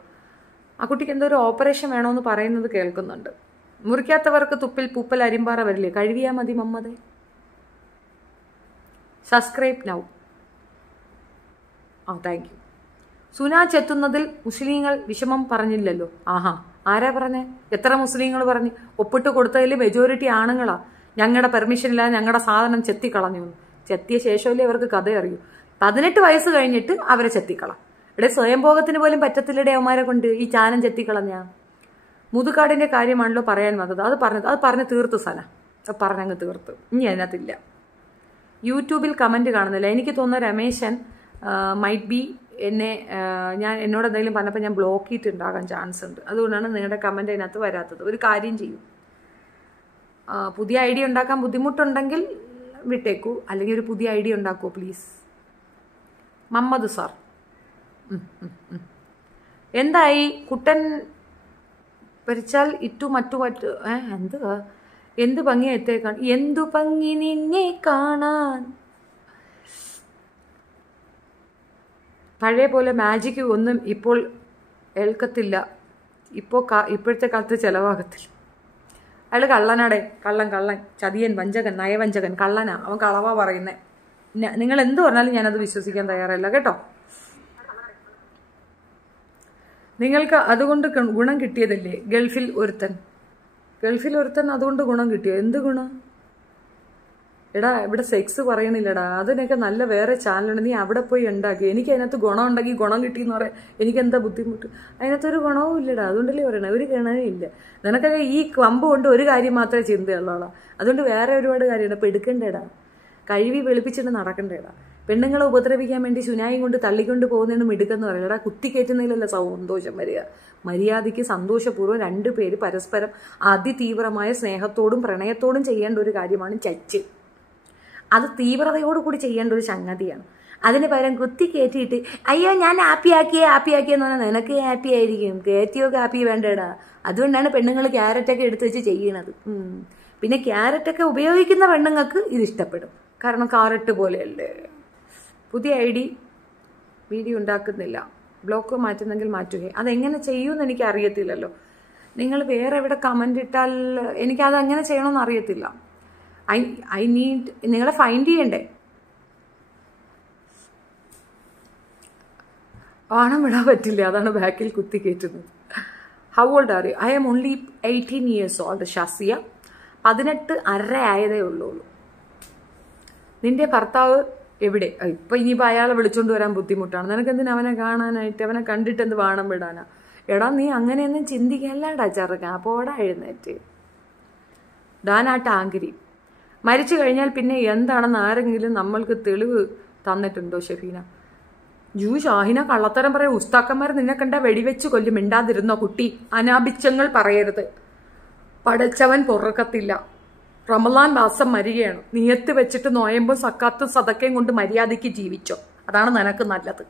ആ കുട്ടിക്ക് എന്തോ ഒരു ഓപ്പറേഷൻ വേണമെന്ന് പറയുന്നത് കേൾക്കുന്നുണ്ട്. മുറിക്കാത്തവർക്ക് തുപ്പിൽ പൂപ്പൽ അരിമ്പാറ വരില്ലേ? കഴുകിയാ മതി മമ്മതെ. Subscribe now. Thank you. Sunaj എത്തുന്നതിൽ മുസ്ലിങ്ങൾ വിഷമം പറഞ്ഞില്ലല്ലോ. ആരാ പറഞ്ഞേ? എത്ര മുസ്ലിങ്ങൾ പറഞ്ഞു? ഒപ്പിട്ട് കൊടുത്തതിൽ മെജോറിറ്റി ആണുങ്ങളാ. ഞങ്ങളുടെ പെർമിഷൻ ഇല്ലാതെ ഞങ്ങളുടെ സാധനം ചെത്തിക്കളഞ്ഞു. ചെത്തിയ ശേഷമല്ലേ അവർക്ക് കഥ അറിയൂ. 18 വയസ്സ് കഴിഞ്ഞിട്ട് അവരെ ചെത്തിക്കളാം. ഇവിടെ സ്വയംഭോഗത്തിന് പോലും പറ്റത്തില്ലടെ അവന്മാരെ കൊണ്ട് ഈ ചാനം ചെത്തിക്കളഞ്ഞ. മുതുകാടിന്റെ കാര്യമാണല്ലോ പറയാൻ വന്നത്. അത് പറഞ്ഞ് തീർത്തു സന. പറഞ്ഞങ്ങ് തീർത്തു. ഇനി അതിനകത്തില്ല. യൂട്യൂബിൽ കമന്റ് കാണുന്നില്ല. എനിക്ക് തോന്നുന്ന രമേശൻ മൈറ്റ് ബി എന്നോട് എന്തെങ്കിലും പറഞ്ഞപ്പോൾ ഞാൻ ബ്ലോക്ക് ചെയ്തിട്ടുണ്ടാകാൻ ചാൻസ് ഉണ്ട്. അതുകൊണ്ടാണ് നിങ്ങളുടെ കമന്റ് അതിനകത്ത് വരാത്തത്. ഒരു കാര്യം ചെയ്യൂ, പുതിയ ഐഡിയ ഉണ്ടാക്കാൻ ബുദ്ധിമുട്ടുണ്ടെങ്കിൽ വിട്ടേക്കൂ, അല്ലെങ്കിൽ ഒരു പുതിയ ഐഡിയ ഉണ്ടാക്കൂ പ്ലീസ്. മമ്മദ് സാർ എന്തായി? കുട്ടൻ പരിച്ചാൽ ഇറ്റു മറ്റു എന്ത് ഭംഗിയാ എത്തേക്കാൻ. എന്തു ഭംഗി നിന്നെ കാണാൻ. പഴയ പോലെ മാജിക് ഒന്നും ഇപ്പോൾ ഏൽക്കത്തില്ല. ഇപ്പോഴത്തെ കാലത്ത് ചെലവാകത്തില്ല. അയാൾ കള്ളനാടെ. കള്ളൻ ചതിയൻ, വഞ്ചകൻ, നയവഞ്ചകൻ, കള്ളനാ. അവൻ കളവാ പറയുന്നേ. നിങ്ങൾ എന്ത് പറഞ്ഞാലും ഞാനത് വിശ്വസിക്കാൻ തയ്യാറല്ല കേട്ടോ. നിങ്ങൾക്ക് അതുകൊണ്ട് ഗുണം കിട്ടിയതല്ലേ? ഗൾഫിൽ ഒരുത്തൻ അതുകൊണ്ട് ഗുണം കിട്ടിയോ? എന്ത് ഗുണം? എടാ ഇവിടെ സെക്സ് പറയണില്ലടാ. അതിനൊക്കെ നല്ല വേറെ ചാനലുണ്ട്. നീ അവിടെ പോയി ഉണ്ടാക്കി. എനിക്ക് അതിനകത്ത് ഗുണം ഉണ്ടെങ്കിൽ ഗുണം കിട്ടിയെന്ന് പറയാം. എനിക്കെന്താ ബുദ്ധിമുട്ട്? അതിനകത്തൊരു ഗുണവും ഇല്ലടാ. അതുകൊണ്ടല്ലേ പറയണേ, ഒരു ഗുണവും ഇല്ല. നിനക്കൊക്കെ ഈ കമ്പ് കൊണ്ട് ഒരു കാര്യം മാത്രമേ ചിന്തയുള്ളോളാ. അതുകൊണ്ട് വേറെ ഒരുപാട് കാര്യമുണ്ട്. അപ്പം എടുക്കണ്ടേടാ. കഴിവി വെളുപ്പിച്ചിട്ട് നടക്കണ്ടേടാ. പെണ്ണുങ്ങളെ ഉപദ്രവിക്കാൻ വേണ്ടി ശുനായും കൊണ്ട് തള്ളിക്കൊണ്ട് പോകുന്നതിന് മിടുക്കെന്ന് പറയുന്നത്. എടാ, കുത്തിക്കയറ്റുന്നതിലല്ല സന്തോഷം വരിക. മര്യാദയ്ക്ക് സന്തോഷപൂർവ്വം രണ്ടുപേര് പരസ്പരം അതിതീവ്രമായ സ്നേഹത്തോടും പ്രണയത്തോടും ചെയ്യേണ്ട ഒരു കാര്യമാണ് ചച്ച്. അത് തീവ്രതയോടുകൂടി ചെയ്യേണ്ട ഒരു സംഗതിയാണ്. അതിന് പകരം കുത്തി കയറ്റിയിട്ട് അയ്യോ ഞാൻ ഹാപ്പിയാക്കിയെന്ന് പറഞ്ഞാൽ നിനക്ക് ഹാപ്പി ആയിരിക്കും. കയറ്റിയൊക്കെ ഹാപ്പി വേണ്ടടാ. അതുകൊണ്ടാണ് പെണ്ണുങ്ങൾ ക്യാരറ്റൊക്കെ എടുത്ത് വെച്ച് ചെയ്യണത്. പിന്നെ ക്യാരറ്റൊക്കെ ഉപയോഗിക്കുന്ന പെണ്ണുങ്ങൾക്ക് ഇത് ഇഷ്ടപ്പെടും. കാരണം കാരറ്റ് പോലെയല്ലേ. പുതിയ ID വീഡിയോ ഉണ്ടാക്കുന്നില്ല. ബ്ലോക്ക് മാറ്റുന്നെങ്കിൽ മാറ്റുക. അതെങ്ങനെ ചെയ്യുമെന്ന് എനിക്ക് അറിയത്തില്ലല്ലോ. നിങ്ങൾ വേറെ എവിടെ കമൻ്റ് ഇട്ടാൽ എനിക്കത് എങ്ങനെ ചെയ്യണമെന്ന് അറിയത്തില്ല. ഐ നീഡ് നിങ്ങളെ ഫൈൻഡ് ചെയ്യണ്ടേ. ആണം വിടാൻ പറ്റില്ല. അതാണ് ബാക്കിൽ കുത്തി കയറ്റുന്നത്. How old are you? I am only 18 years old Shazia. 18.5 ആയതേ ഉള്ളൂ. നിന്റെ ഭർത്താവ് എവിടെ? ഇപ്പം ഇനിയിപ്പോൾ അയാളെ വിളിച്ചോണ്ട് വരാൻ ബുദ്ധിമുട്ടാണ്. നിനക്കെന്തിനാ അവനെ കാണാനായിട്ട്? അവനെ കണ്ടിട്ട് എന്ത് വാണം വിടാനാ? എടാ, നീ അങ്ങനെയൊന്നും ചിന്തിക്കല്ലാടാ ചെറുക്കാൻ. പോടാ എഴുന്നേറ്റ്. ദാനാട്ടാങ്കിരി മരിച്ചു കഴിഞ്ഞാൽ പിന്നെ എന്താണെന്ന് ആരെങ്കിലും നമ്മൾക്ക് തെളിവ് തന്നിട്ടുണ്ടോ ഷെഫീന? ഷാഹിന കള്ളത്തരം പറയും. ഉസ്താക്കന്മാർ നിന്നെ കണ്ട വെടിവെച്ച് കൊല്ലും. മിണ്ടാതിരുന്നോ കുട്ടി. അനാഭിച്ചങ്ങൾ പറയരുത്. പടച്ചവൻ പൊറുക്കത്തില്ല. റമളാൻ മാസം മരികയാണ്. നിയത്ത് വെച്ചിട്ട് നോയമ്പും സക്കാത്തും സദക്കയും കൊണ്ട് മര്യാദയ്ക്ക് ജീവിച്ചോ. അതാണ് നിനക്ക് നല്ലത്.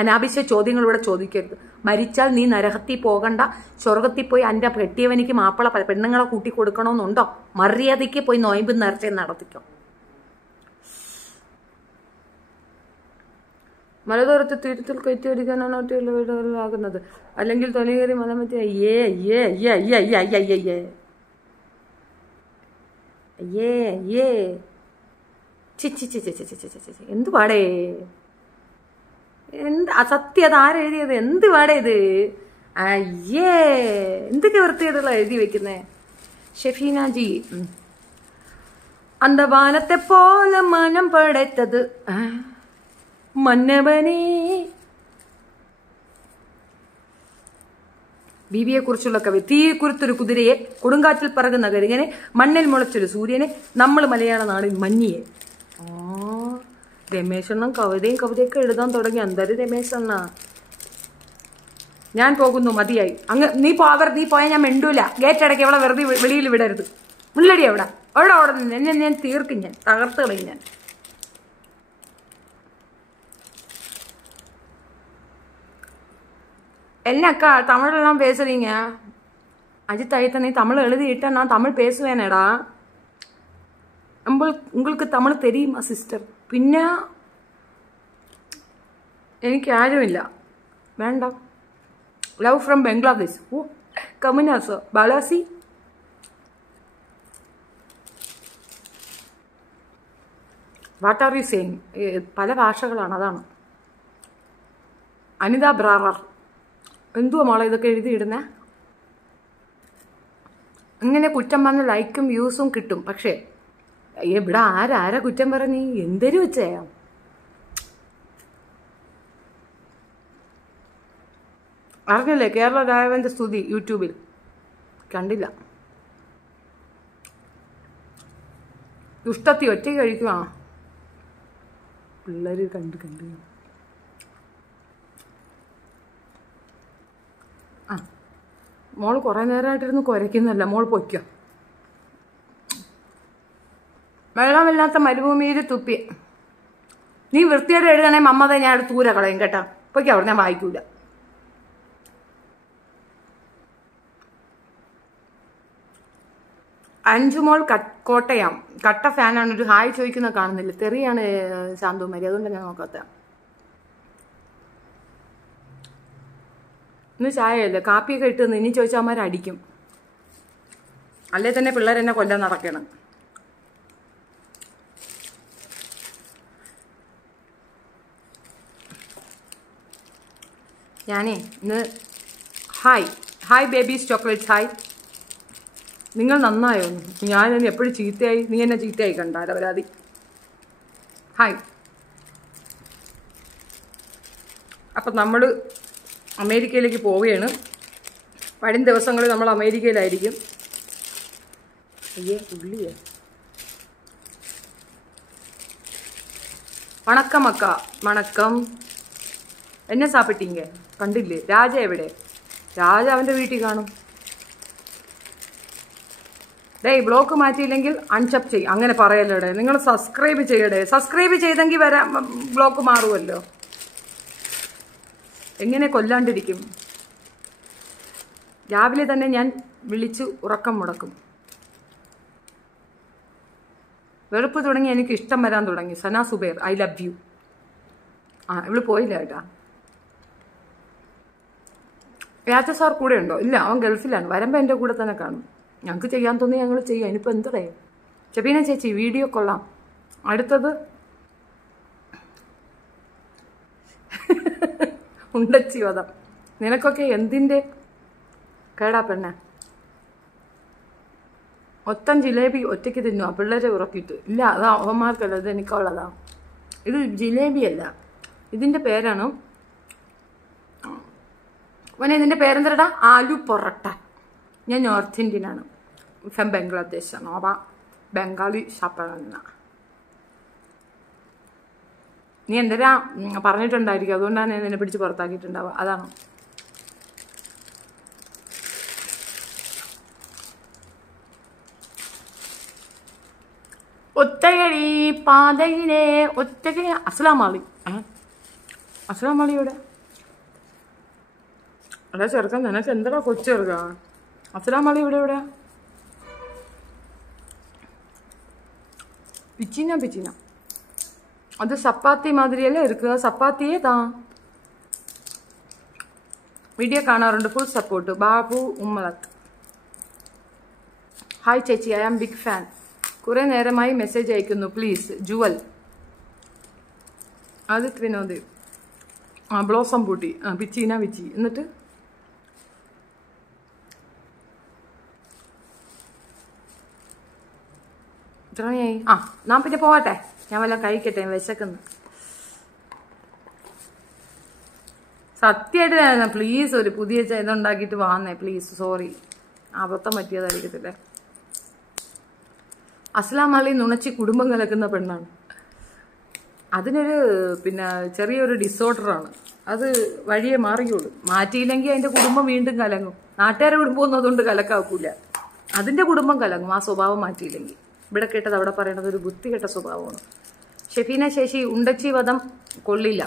അനാവശ്യ ചോദ്യങ്ങൾ ഇവിടെ ചോദിക്കരുത്. മരിച്ചാൽ നീ നരകത്തിൽ പോകണ്ട. സ്വർഗത്തിൽ പോയി എൻ്റെ കെട്ടിയവനിക്ക് മാപ്പിള പെണ്ണുങ്ങളെ കൂട്ടി കൊടുക്കണമെന്നുണ്ടോ? മര്യാദയ്ക്ക് പോയി നോയമ്പും നേർച്ചയും നടത്തിക്കോ. മലതോരത്ത് തീരത്തിൽ കയറ്റിയടിക്കാനാണ് ഒറ്റയുള്ള വീടുകളിലാകുന്നത്. അല്ലെങ്കിൽ തൊലകേറി മലമറ്റി അയ്യേ അയ്യേ അയ്യേ അയ്യേ അയ്യേ അയ്യേ അയ്യേ അയ്യേ അയ്യേ എന്ത് പാടേ? സത്യം അത് ആരെഴുതിയത്? എന്ത് പാടേ ഇത്? അയ്യേ, എന്തൊക്കെ വൃത്തിയായിട്ടുള്ള എഴുതി വെക്കുന്നേ. ഷെഫീന ജി, അന്ത വാനത്തെ പോലെ മനം പടത്തത് മന്നവനേ. ബീബിയെ കുറിച്ചുള്ള കവി. തീയെക്കുറിച്ചൊരു കുതിരയെ, കൊടുങ്കാറ്റിൽ പറകുന്ന കരുകനെ, മണ്ണിൽ മുളച്ചൊരു സൂര്യനെ, നമ്മൾ മലയാള നാടിൻ മഞ്ഞിയെ. രമേശണ്ണൻ കവിതയൊക്കെ എഴുതാൻ തുടങ്ങി. എന്തൊരു രമേശണ്ണ. ഞാൻ പോകുന്നു, മതിയായി. നീ പോയാൽ ഞാൻ മിണ്ടൂല. ഗേറ്റ് അടയ്ക്ക്. അവളെ വെറുതെ വെളിയിൽ വിടരുത്. മുള്ളടി അവിടെ നിന്ന് ഞാൻ തീർക്കും. ഞാൻ തകർത്ത് കളയും. ഞാൻ என்னக்கா தமிழெல்லாம் பேசுறீங்க? அஜித் ஐத்தனை தமிழ் எழுதிட்டு நான் தமிழ் பேசுவேனேடா. உங்களுக்கு தமிழ் தெரியுமா சிஸ்டர்? പിന്നെ എനിക്ക് ആരുമില്ല. വേണ്ട. Love from Bangladesh. ഓ കമനാസോ ബാലാസി. What are you saying? പല ഭാഷകളാണ്. അതാണ്. അനിത ബ്രാറർ. എന്തുവാ മോളെ ഇതൊക്കെ എഴുതിയിടുന്നേ? ഇങ്ങനെ കുറ്റം പറഞ്ഞ ലൈക്കും വ്യൂസും കിട്ടും. പക്ഷേ ഇവിടെ ആരാ കുറ്റം പറഞ്ഞ് എന്തൊരു വെച്ചയാ? അറിഞ്ഞില്ലേ കേരള രാഘവന്റെ സ്തുതി യൂട്യൂബിൽ? കണ്ടില്ല. ദുഷ്ടത്തി ഒറ്റയ്ക്ക് കഴിക്കുവാ. പിള്ളേര് കണ്ട് മോൾ കുറെ നേരമായിട്ടിരുന്ന് കുരയ്ക്കുന്നല്ല. മോൾ പൊയ്ക്കോ. വെള്ളമില്ലാത്ത മരുഭൂമിയിൽ തുപ്പി. നീ വൃത്തിയോടെ എഴുതണേ മമ്മതെ ഞാൻ തൂര കളയും കേട്ടാ. പൊയ്ക്കോ. അവിടെ ഞാൻ വായിക്കൂല. അഞ്ചുമോൾ കോട്ടയാം. കട്ട ഫാനാണ്. ഒരു ഹായ് ചോദിക്കുന്ന കാണുന്നില്ല. തെറിയാണ് ശാന്തകുമാരി. അതുകൊണ്ടാണ് ഞാൻ നോക്കാത്ത. ഇന്ന് ചായയല്ലേ കാപ്പിയൊക്കെ ഇട്ടുന്ന് ഇനി ചോദിച്ചാൽ അമ്മമാർ അടിക്കും. അല്ലേ തന്നെ പിള്ളേരെന്നെ കൊല്ലാൻ നടക്കണം. ഞാനേ ഇന്ന് ഹായ് ബേബീസ് ചോക്ലേറ്റ്സ്. ഹായ്. നിങ്ങൾ നന്നായോ? ഞാനെന്നെ എപ്പോഴും ചീത്തയായി. നീ എന്നെ ചീത്തയായി കണ്ടാല പരാതി. ഹായ്. അപ്പം നമ്മൾ അമേരിക്കയിലേക്ക് പോവുകയാണ്. വരും ദിവസങ്ങളിൽ നമ്മൾ അമേരിക്കയിലായിരിക്കും. അയ്യേ ഉള്ളിയേ. വണക്കം അക്ക, വണക്കം. എന്നെ സാപ്പിട്ടീങ്ക കണ്ടില്ലേ? രാജ എവിടെ? രാജ അവന്റെ വീട്ടിൽ കാണും. ബ്ലോക്ക് മാറ്റിയില്ലെങ്കിൽ അൺചപ്പ് ചെയ്യും. അങ്ങനെ പറയല്ലേടെ. നിങ്ങൾ സബ്സ്ക്രൈബ് ചെയ്യടേ. സബ്സ്ക്രൈബ് ചെയ്തെങ്കിൽ ബ്ലോക്ക് മാറുമല്ലോ. എങ്ങനെ കൊല്ലാണ്ടിരിക്കും? രാവിലെ തന്നെ ഞാൻ വിളിച്ച് ഉറക്കം മുടക്കും. വെറുപ്പ് തുടങ്ങി എനിക്ക് ഇഷ്ടം വരാൻ തുടങ്ങി. സന സുബൈർ, ഐ ലവ് യു. ഇവള് പോയില്ല കേട്ടാ. രാജ സാർ കൂടെ ഉണ്ടോ? ഇല്ല, അവൻ ഗൾഫിലാണ്. വരുമ്പോൾ എൻ്റെ കൂടെ തന്നെ കാണും. ഞങ്ങൾക്ക് ചെയ്യാൻ തോന്നി ഞങ്ങൾ ചെയ്യാം. ഇനിയിപ്പോൾ എന്തടേ? ഷെബീന ചേച്ചി വീഡിയോ കൊള്ളാം. അടുത്തത് ഉണ്ടച്ചി വധം. നിനക്കൊക്കെ എന്തിൻ്റെ കേടാ പെണ്ണ? ഒത്തം ജിലേബി ഒറ്റയ്ക്ക് തിന്നു. ആ പിള്ളേരെ ഉറക്കിയിട്ട്. ഇല്ല, അതാ അവന്മാർക്കല്ല, ഇത് എനിക്കുള്ളതാ. ഇത് ജിലേബിയല്ല, ഇതിൻ്റെ പേരാണ്. മോനെ ഇതിൻ്റെ പേരെന്തരടാ? ആലു പൊറോട്ട. ഞാൻ നോർത്ത് ഇന്ത്യൻ ആണ്. ഫ്രം ബംഗ്ലാദേശാണ്. അവ ബംഗാളി ഷാപ്പാണ്. നീ എന്തരാ പറഞ്ഞിട്ടുണ്ടായിരിക്കും, അതുകൊണ്ടാണ് ഞാൻ നിന്നെ പിടിച്ച് പുറത്താക്കിയിട്ടുണ്ടാവുക. അതാണ്. ഒറ്റയടി പാതയിലെ ഒറ്റയ്ക്ക്. അസ്ലാമാളി. അസ്ലാമാളിയുടെ അല്ല ചെറുക്കാൻ. നിനക്ക് എന്തടാ കൊച്ചെറുക്ക? അസ്ലാമാളി ഇവിടെ എവിടെ? പിച്ചിന പിച്ചിന. അത് ചപ്പാത്തി മാതിരിയല്ലേ ഇരിക്കുക. ചപ്പാത്തിയേ താ. വീഡിയോ കാണാറുണ്ട്. Full support. Babu Ummalath. Hi ചേച്ചി, ഐ ആം ബിഗ് ഫാൻ. കുറെ നേരമായി മെസ്സേജ് അയക്കുന്നു. Please. Jewel. Adith Vinod. Blossom പൂട്ടി. പിച്ചീന പിച്ചി. എന്നിട്ട് ഇത്രയായി. ഞാൻ പിന്നെ പോവാട്ടെ. ഞാൻ വല്ല കഴിക്കട്ടെ, വിശക്കുന്നു. സത്യമായിട്ട് പ്ലീസ് ഒരു പുതിയ ഇതുണ്ടാക്കിയിട്ട് വാന്നേ പ്ലീസ്. സോറി, അബദ്ധം പറ്റിയതായിരിക്കത്തില്ലേ. അസ്ലാം അലി നുണച്ചി കുടുംബം കലക്കുന്ന പെണ്ണാണ്. അതിനൊരു പിന്നെ ചെറിയൊരു ഡിസോർഡറാണ്. അത് വഴിയെ മാറിയുള്ളൂ. മാറ്റിയില്ലെങ്കിൽ അതിൻ്റെ കുടുംബം വീണ്ടും കലങ്ങും. നാട്ടുകാരുടെ കുടുംബമൊന്നും അതുകൊണ്ട് കലക്കാക്കൂല. അതിൻ്റെ കുടുംബം കലങ്ങും ആ സ്വഭാവം മാറ്റിയില്ലെങ്കിൽ. ഇവിടെ കേട്ടത് അവിടെ പറയണത് ഒരു ബുദ്ധികെട്ട സ്വഭാവമാണ്. ഷെഫീന ശേഷി ഉണ്ടച്ചി വധം കൊള്ളില്ല.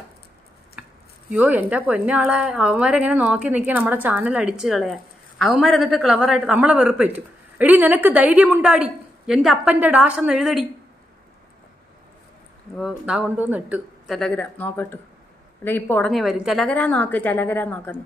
അയ്യോ എൻ്റെ പൊന്നാളെ, അവന്മാരെങ്ങനെ നോക്കി നിൽക്കുക നമ്മുടെ ചാനൽ അടിച്ചു കളയാൻ. അവന്മാരെന്നിട്ട് ക്ലവറായിട്ട് നമ്മളെ വെറുപ്പേറ്റും. എടി നിനക്ക് ധൈര്യമുണ്ടാടി, എൻ്റെ അപ്പൻ്റെ ഡാഷെന്ന് എഴുതടി. ഇതാ കൊണ്ടുവന്ന് ഇട്ട് ടെലഗ്രാം നോക്കട്ടെ. അല്ലെങ്കിൽ ഇപ്പോൾ ഉടനെ വരും. ടെലഗ്രാം നോക്ക്, ടെലഗ്രാം നോക്കുന്നു.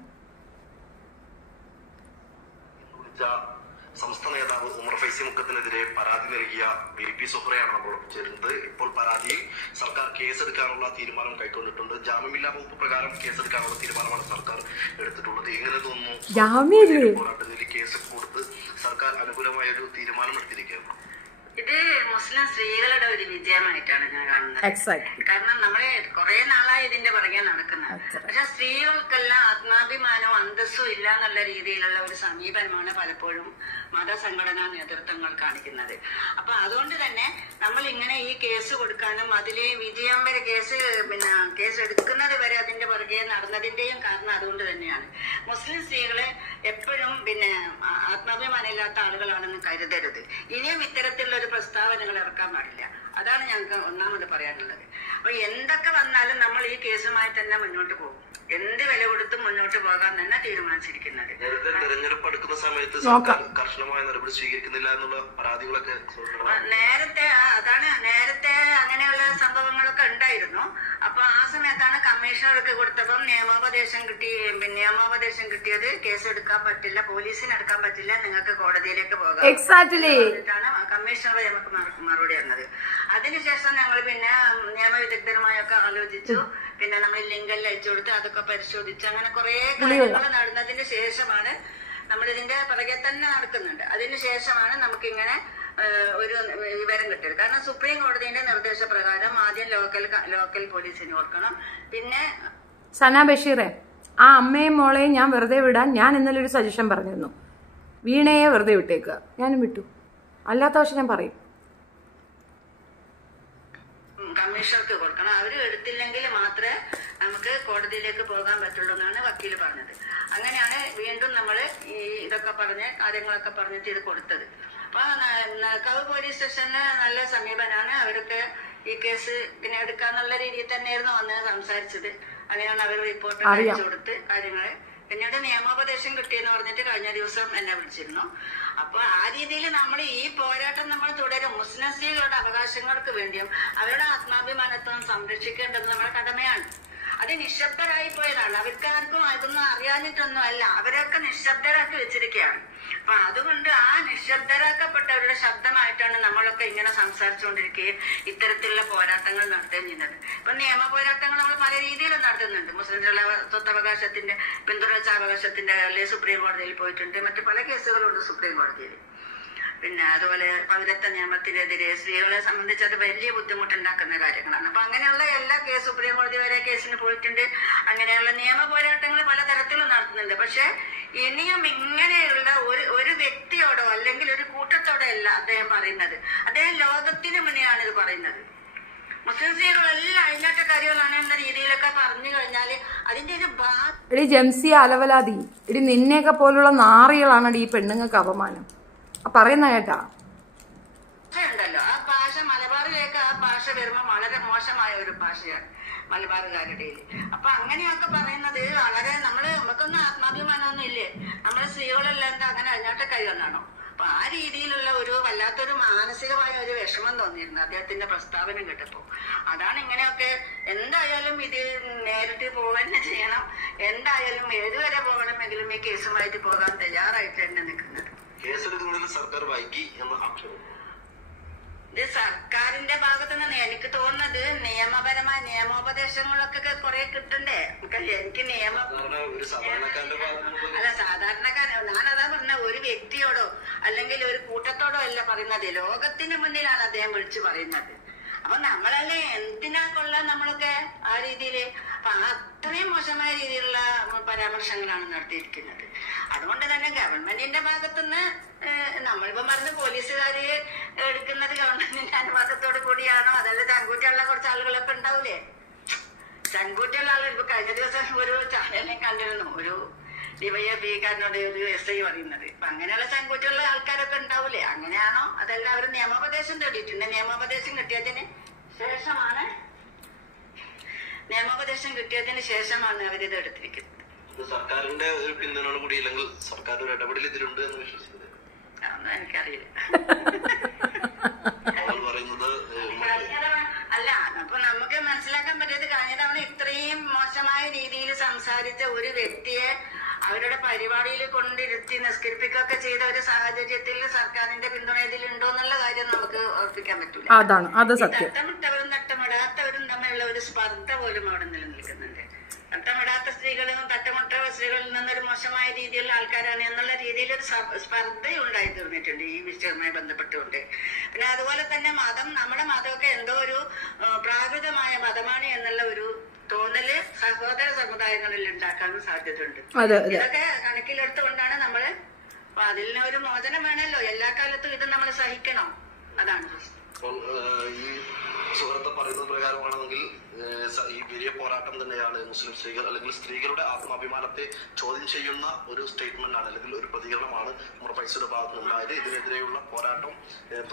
സംസ്ഥാന നേതാവ് ഉമർ ഫൈസി മുക്കത്തിനെതിരെ പരാതി നൽകിയ BP സുഹ്റയാണ് നമ്മൾ ചേരുന്നത്. ഇപ്പോൾ പരാതിയിൽ സർക്കാർ കേസെടുക്കാനുള്ള തീരുമാനം കൈക്കൊണ്ടിട്ടുണ്ട്. ജാമ്യമില്ലാ വകുപ്പ് പ്രകാരം കേസെടുക്കാനുള്ള തീരുമാനമാണ് സർക്കാർ എടുത്തിട്ടുള്ളത്. എങ്ങനെ തോന്നുന്നു? പോരാട്ടത്തിൽ കേസ് കൊടുത്ത് സർക്കാർ അനുകൂലമായ ഒരു തീരുമാനം എടുത്തിരിക്കുകയാണ്. ഇത് മുസ്ലിം സ്ത്രീകളുടെ ഒരു വിജയമായിട്ടാണ് ഞാൻ കാണുന്നത്. കാരണം നമ്മള് കുറെ നാളായി ഇതിന്റെ പുറകെ നടക്കുന്നത്. പക്ഷെ സ്ത്രീകൾക്കെല്ലാം ആത്മാഭിമാനവും അന്തസ്സും ഇല്ല എന്നുള്ള രീതിയിലുള്ള ഒരു സമീപനമാണ് പലപ്പോഴും മതസംഘടനാ നേതൃത്വങ്ങൾ കാണിക്കുന്നത്. അപ്പൊ അതുകൊണ്ട് തന്നെ നമ്മൾ ഇങ്ങനെ ഈ കേസ് കൊടുക്കാനും അതിലെ വിജയം വരെ കേസ് എടുക്കുന്നത് വരെ അതിന്റെ പുറകെ നടന്നതിന്റെയും കാരണം അതുകൊണ്ട് തന്നെയാണ്. മുസ്ലിം സ്ത്രീകളെ എപ്പോഴും ആത്മാഭിമാനം ഇല്ലാത്ത ആളുകളാണെന്ന് കരുതരുത്. ഇനിയും ഇത്തരത്തിലുള്ള ഒരു പ്രസ്താവനകൾ ഇറക്കാൻ പാടില്ല. അതാണ് ഞങ്ങൾക്ക് ഒന്നാമത് പറയാനുള്ളത്. അപ്പൊ എന്തൊക്കെ വന്നാലും നമ്മൾ ഈ കേസുമായി തന്നെ മുന്നോട്ട് പോകും. എന്ത് വില കൊടുത്തും മുന്നോട്ട് പോകാൻ തന്നെ തീരുമാനിച്ചിരിക്കുന്നത്. നേരത്തെ തെരഞ്ഞെടുപ്പ് അടുക്കുന്ന സമയത്ത് കർശനമായ നടപടി സ്വീകരിക്കുന്നില്ല എന്നുള്ള പരാതികളൊക്കെ നേരത്തെ അങ്ങനെയുള്ള സംഭവങ്ങളൊക്കെ ഉണ്ടായിരുന്നു. അപ്പൊ ആ സമയത്താണ് കമ്മീഷണർക്ക് കൊടുത്തപ്പം നിയമോപദേശം കിട്ടിയത് കേസെടുക്കാൻ പറ്റില്ല, പോലീസിന് എടുക്കാൻ പറ്റില്ല, നിങ്ങൾക്ക് കോടതിയിലേക്ക് പോകാം. കമ്മീഷണർ നമുക്ക് മറുപടി തന്നത്. അതിനുശേഷം ഞങ്ങൾ നിയമവിദഗ്ധരുമായൊക്കെ ആലോചിച്ചു. നമ്മൾ ലിങ്കെല്ലാം അയച്ചു കൊടുത്ത് അതൊക്കെ പരിശോധിച്ച് അങ്ങനെ കുറെ കാര്യങ്ങൾ നടന്നതിന് ശേഷമാണ് നമ്മളിതിന്റെ പുറകെ തന്നെ നടക്കുന്നുണ്ട്. അതിനുശേഷമാണ് നമുക്കിങ്ങനെ ഒരു വിവരം കിട്ടിയത്. കാരണം സുപ്രീം കോടതിയുടെ നിർദ്ദേശപ്രകാരം ആദ്യം ലോക്കൽ പോലീസിന് കൊടുക്കണം. പിന്നെ സന ബഷീറെ, ആ അമ്മയും മോളെയും ഞാൻ വെറുതെ വിടാൻ ഞാൻ ഇന്നലെ ഒരു സജഷൻ പറഞ്ഞിരുന്നു. വീണയെ വെറുതെ വിട്ടേക്കുക. ഞാനും വിട്ടു. അല്ലാത്ത പക്ഷെ ഞാൻ പറയും. കമ്മീഷണർക്ക് കൊടുക്കണം. അവർ എടുത്തില്ലെങ്കിൽ മാത്രമേ നമുക്ക് കോടതിയിലേക്ക് പോകാൻ പറ്റുള്ളൂ എന്നാണ് വക്കീൽ പറഞ്ഞത്. അങ്ങനെയാണ് വീണ്ടും നമ്മൾ ഈ ഇതൊക്കെ പറഞ്ഞ് കാര്യങ്ങളൊക്കെ പറഞ്ഞിട്ട് ഇത് കൊടുത്തത്. അപ്പൊ നടക്കാവ് പോലീസ് സ്റ്റേഷനില് നല്ല സമീപനാണ്. അവർക്ക് ഈ കേസ് പിന്നെ എടുക്കാന്നുള്ള രീതിയിൽ തന്നെയായിരുന്നു വന്ന് സംസാരിച്ചത്. അങ്ങനെയാണ് അവർ റിപ്പോർട്ട് അയച്ചു കൊടുത്ത് കാര്യങ്ങള്. പിന്നീട് നിയമോപദേശം കിട്ടിയെന്ന് പറഞ്ഞിട്ട് കഴിഞ്ഞ ദിവസം എന്നെ വിളിച്ചിരുന്നു. അപ്പൊ ആ രീതിയിൽ നമ്മൾ ഈ പോരാട്ടം നമ്മൾ തുടരും. മുസ്ലിം സ്ത്രീകളുടെ അവകാശങ്ങൾക്ക് വേണ്ടിയും അവരുടെ ആത്മാഭിമാനത്വം സംരക്ഷിക്കേണ്ടത് നമ്മുടെ കടമയാണ്. അത് നിശബ്ദരായി പോയതാണ്. അവർക്കാർക്കും അതൊന്നും അറിയാഞ്ഞിട്ടൊന്നും അല്ല, അവരൊക്കെ നിശബ്ദരാക്കി വെച്ചിരിക്കുകയാണ്. അപ്പൊ അതുകൊണ്ട് ആ നിശബ്ദരാക്കപ്പെട്ടവരുടെ ശബ്ദമായിട്ടാണ് നമ്മളൊക്കെ ഇങ്ങനെ സംസാരിച്ചുകൊണ്ടിരിക്കുകയും ഇത്തരത്തിലുള്ള പോരാട്ടങ്ങൾ നടത്തുകയും ചെയ്യുന്നത്. ഇപ്പൊ നിയമ പോരാട്ടങ്ങൾ നമ്മൾ പല രീതിയിലും നടത്തുന്നുണ്ട്. മുസ്ലിംകളുടെ സ്വത്തവകാശത്തിന്റെ പിന്തുടർച്ചാവകാശത്തിന്റെ സുപ്രീം കോടതിയിൽ പോയിട്ടുണ്ട്. മറ്റു പല കേസുകളുണ്ട് സുപ്രീം കോടതിയിൽ. പിന്നെ അതുപോലെ പൗരത്വ നിയമത്തിനെതിരെ സ്ത്രീകളെ സംബന്ധിച്ച് അത് വലിയ ബുദ്ധിമുട്ടുണ്ടാക്കുന്ന കാര്യങ്ങളാണ്. അപ്പൊ അങ്ങനെയുള്ള എല്ലാ കേസ് സുപ്രീം കോടതി വരെ കേസിന് പോയിട്ടുണ്ട്. അങ്ങനെയുള്ള നിയമ പോരാട്ടങ്ങൾ പലതരത്തിലും നടത്തുന്നുണ്ട്. പക്ഷെ ഇനിയും ഇങ്ങനെയുള്ള ഒരു വ്യക്തിയോടോ അല്ലെങ്കിൽ ഒരു കൂട്ടത്തോടോ അല്ല അദ്ദേഹം പറയുന്നത്. അദ്ദേഹം ലോകത്തിന് മുന്നെയാണ് ഇത് പറയുന്നത്. മുസ്ലിം സ്ത്രീകളെല്ലാം അഴിഞ്ഞാട്ട കാര്യങ്ങളാണ് എന്ന രീതിയിലൊക്കെ പറഞ്ഞു കഴിഞ്ഞാല് അതിന്റെ ഒരു എടി ജംസി അലവലാതി, എടി നിന്നെയൊക്കെ പോലുള്ള നാറികളാണ് ഈ പെണ്ണുങ്ങൾക്ക് അപമാനം പറയുന്ന കേട്ടാ. ഉണ്ടല്ലോ ആ ഭാഷ മലബാറിലേക്ക് ആ ഭാഷ വരുമ്പോ വളരെ മോശമായ ഒരു ഭാഷയാണ് മലബാറുകാരുടെ. അപ്പൊ അങ്ങനെയൊക്കെ പറയുന്നത് വളരെ നമുക്കൊന്നും ആത്മാഭിമാനമൊന്നും ഇല്ലേ? നമ്മളെ സ്ത്രീകളെല്ലാം എന്താ അങ്ങനെ അഴിഞ്ഞാട്ട കൈകൊണ്ടാണോ? അപ്പൊ ആ രീതിയിലുള്ള ഒരു വല്ലാത്തൊരു മാനസികമായ ഒരു വിഷമം തോന്നിയിരുന്നു അദ്ദേഹത്തിന്റെ പ്രസ്താവന കേട്ടപ്പോ. അതാണ് ഇങ്ങനെയൊക്കെ. എന്തായാലും ഇത് നേരിട്ട് പോവുക ചെയ്യണം. എന്തായാലും ഏതുവരെ പോകണമെങ്കിലും ഈ കേസുമായിട്ട് പോകാൻ തയ്യാറായിട്ട് തന്നെ നിൽക്കുന്നത്. കേസെടുക്കുന്നതിൽ സർക്കാർ വൈകി എന്ന ആക്ഷേപം ഇത് സർക്കാരിന്റെ ഭാഗത്തുനിന്ന് എനിക്ക് തോന്നുന്നത് നിയമപരമായ നിയമോപദേശങ്ങളൊക്കെ കുറെ കിട്ടണ്ടേ. എനിക്ക് അല്ല സാധാരണക്കാരൻ ഞാനതാ പറഞ്ഞ ഒരു വ്യക്തിയോടോ അല്ലെങ്കിൽ ഒരു കൂട്ടത്തോടോ അല്ല പറയുന്നത്, ലോകത്തിന് മുന്നിലാണ് അദ്ദേഹം വിളിച്ചു പറയുന്നത്. അപ്പൊ നമ്മളല്ലേ എന്തിനാ കൊള്ളാൻ നമ്മളൊക്കെ ആ രീതിയില്. അപ്പൊ അത്രയും മോശമായ രീതിയിലുള്ള പരാമർശങ്ങളാണ് നടത്തിയിരിക്കുന്നത്. അതുകൊണ്ട് തന്നെ ഗവൺമെന്റിന്റെ ഭാഗത്തുനിന്ന് നമ്മളിപ്പോ പറഞ്ഞ് പോലീസുകാര് എടുക്കുന്നത് ഗവൺമെന്റിന്റെ അനുവാദത്തോടു കൂടിയാണോ അതല്ല ചങ്കൂറ്റുള്ള കുറച്ച് ആളുകളൊക്കെ ഉണ്ടാവൂലേ? ചങ്കൂറ്റുള്ള ആളുകൾ ഇപ്പൊ കഴിഞ്ഞ ദിവസം ഒരു ചാനലിനെ കണ്ടിരുന്നു, ഒരു ഡിവൈഎഫ്ഐക്കാരനോട് ഒരു SI പറയുന്നത്. അപ്പൊ അങ്ങനെയുള്ള ചങ്കൂറ്റുള്ള ആൾക്കാരൊക്കെ ഉണ്ടാവൂലേ? അങ്ങനെയാണോ അതല്ല അവർ നിയമോപദേശം തേടിയിട്ടുണ്ട്. നിയമോപദേശം കിട്ടിയതിന് ശേഷമാണ് അവരിത് എടുത്തിരിക്കുന്നത്. സർക്കാരിന്റെ ഒരു പിന്തുണ കൂടി ഇല്ലെങ്കിൽ സർക്കാർ ഒരു ഇടപെടൽ ഇതിലുണ്ട് എന്ന് വിശ്വസിക്കുന്നത് അതൊന്നും എനിക്കറിയില്ല. അല്ല അപ്പൊ നമുക്ക് മനസ്സിലാക്കാൻ പറ്റിയത് കഴിഞ്ഞ തവണ ഇത്രയും മോശമായ രീതിയിൽ സംസാരിച്ച ഒരു വ്യക്തിയെ അവരുടെ പരിപാടിയിൽ കൊണ്ടിരുത്തി നിസ്കരിപ്പിക്കുകയൊക്കെ ചെയ്ത ഒരു സാഹചര്യത്തിൽ സർക്കാരിന്റെ പിന്തുണ ഇതിലുണ്ടോ എന്നുള്ള കാര്യം നമുക്ക് ഓർപ്പിക്കാൻ പറ്റൂല. തട്ടമിട്ടവരും തട്ടമിടാത്തവരും തമ്മിലുള്ള ഒരു സ്പർദ്ധ പോലും അവിടെ നിലനിൽക്കുന്നുണ്ട്. തട്ടമിടാത്ത സ്ത്രീകളിൽ നിന്നും തട്ടമിട്ട സ്ത്രീകളിൽ നിന്നൊരു മോശമായ രീതിയിലുള്ള ആൾക്കാരാണ് എന്നുള്ള രീതിയിൽ ഒരു സ്പർദ്ധ ഉണ്ടായി തീർന്നിട്ടുണ്ട് ഈ വിഷയവുമായി ബന്ധപ്പെട്ടുകൊണ്ട്. പിന്നെ അതുപോലെ തന്നെ നമ്മുടെ മതമൊക്കെ എന്തോ ഒരു പ്രാകൃതമായ മതമാണ് എന്നുള്ള ഒരു തോന്നല് സഹോദര സമുദായങ്ങളിൽ ഉണ്ടാക്കാനും സാധ്യതയുണ്ട്. ഇതൊക്കെ കണക്കിലെടുത്തുകൊണ്ടാണ് നമ്മള് അതിൽ ഒരു മോചനം വേണമല്ലോ. എല്ലാ കാലത്തും ഇത് നമ്മൾ സഹിക്കണം. അതാണ് ഈ സുഹൃത്ത് പറയുന്നത് പ്രകാരമാണെങ്കിൽ ഈ വലിയ പോരാട്ടം തന്നെയാണ് മുസ്ലിം സ്ത്രീകൾ അല്ലെങ്കിൽ സ്ത്രീകളുടെ ആത്മാഭിമാനത്തെ ചോദ്യം ചെയ്യുന്ന ഒരു സ്റ്റേറ്റ്മെന്റ് ആണ് അല്ലെങ്കിൽ ഒരു പ്രതികരണമാണ് ഉമർ ഫൈസിയുടെ ഭാഗത്ത് നിന്നുണ്ടായത്. ഇതിനെതിരെയുള്ള പോരാട്ടം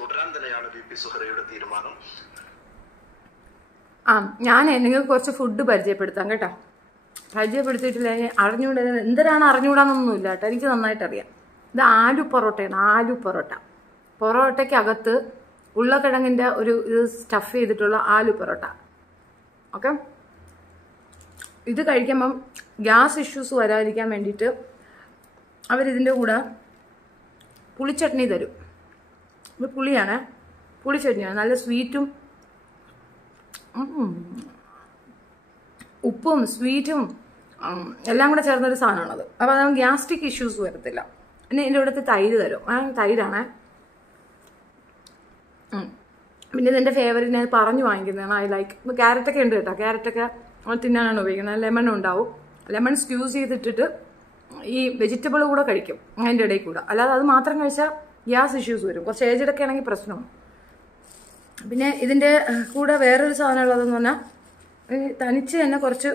തുടരാൻ തന്നെയാണ് VP സുഹറയുടെ തീരുമാനം. ഞാൻ നിങ്ങൾക്ക് കുറച്ച് ഫുഡ് പരിചയപ്പെടുത്താം കേട്ടോ. പരിചയപ്പെടുത്തിയിട്ടില്ല, അറിഞ്ഞൂടാ എന്തിനാണ് അറിഞ്ഞൂടാന്നൊന്നുമില്ല കേട്ടോ, എനിക്ക് നന്നായിട്ട് അറിയാം. ഇത് ആലു പൊറോട്ടയാണ്. ആലു പൊറോട്ട. പൊറോട്ടയ്ക്കകത്ത് ഉരുളക്കിഴങ്ങിൻ്റെ ഒരു ഇത് സ്റ്റഫ് ചെയ്തിട്ടുള്ള ആലു പൊറോട്ട. ഓക്കെ, ഇത് കഴിക്കുമ്പം ഗ്യാസ് ഇഷ്യൂസ് വരാതിരിക്കാൻ വേണ്ടിയിട്ട് അവരിതിൻ്റെ കൂടെ പുളിച്ചട്നി തരും. ഇത് പുളിയാണ്, പുളിച്ചട്നിയാണ്, നല്ല സ്വീറ്റും ഉപ്പും സ്വീറ്റും എല്ലാം കൂടെ ചേർന്നൊരു സാധനമാണത്. അപ്പോൾ അത് ഗ്യാസ്ട്രിക് ഇഷ്യൂസ് വരത്തില്ല. പിന്നെ ഇതിൻ്റെ ഇവിടുത്തെ തൈര് തരും. തൈരാണ്. പിന്നെ ഇതെൻ്റെ ഫേവറേറ്റ്, ഞാൻ പറഞ്ഞു വാങ്ങിക്കുന്നതാണ്. I like. ഇപ്പോൾ ക്യാരറ്റൊക്കെ ഉണ്ട് കേട്ടോ. ക്യാരറ്റൊക്കെ തിന്നാനാണ് ഉപയോഗിക്കുന്നത്. ലെമൺ ഉണ്ടാവും. ലെമൺ സ്ക്യൂസ് ചെയ്തിട്ടിട്ട് ഈ വെജിറ്റബിൾ കൂടെ കഴിക്കും അതിൻ്റെ ഇടയിൽ കൂടെ. അല്ലാതെ അത് മാത്രം കഴിച്ചാൽ ഗ്യാസ് ഇഷ്യൂസ് വരും. കുറച്ച് ഏജഡൊക്കെ ആണെങ്കിൽ പ്രശ്നമാണ്. പിന്നെ ഇതിൻ്റെ കൂടെ വേറൊരു സാധനം ഉള്ളതെന്ന് പറഞ്ഞാൽ തനിച്ച് തന്നെ കുറച്ച്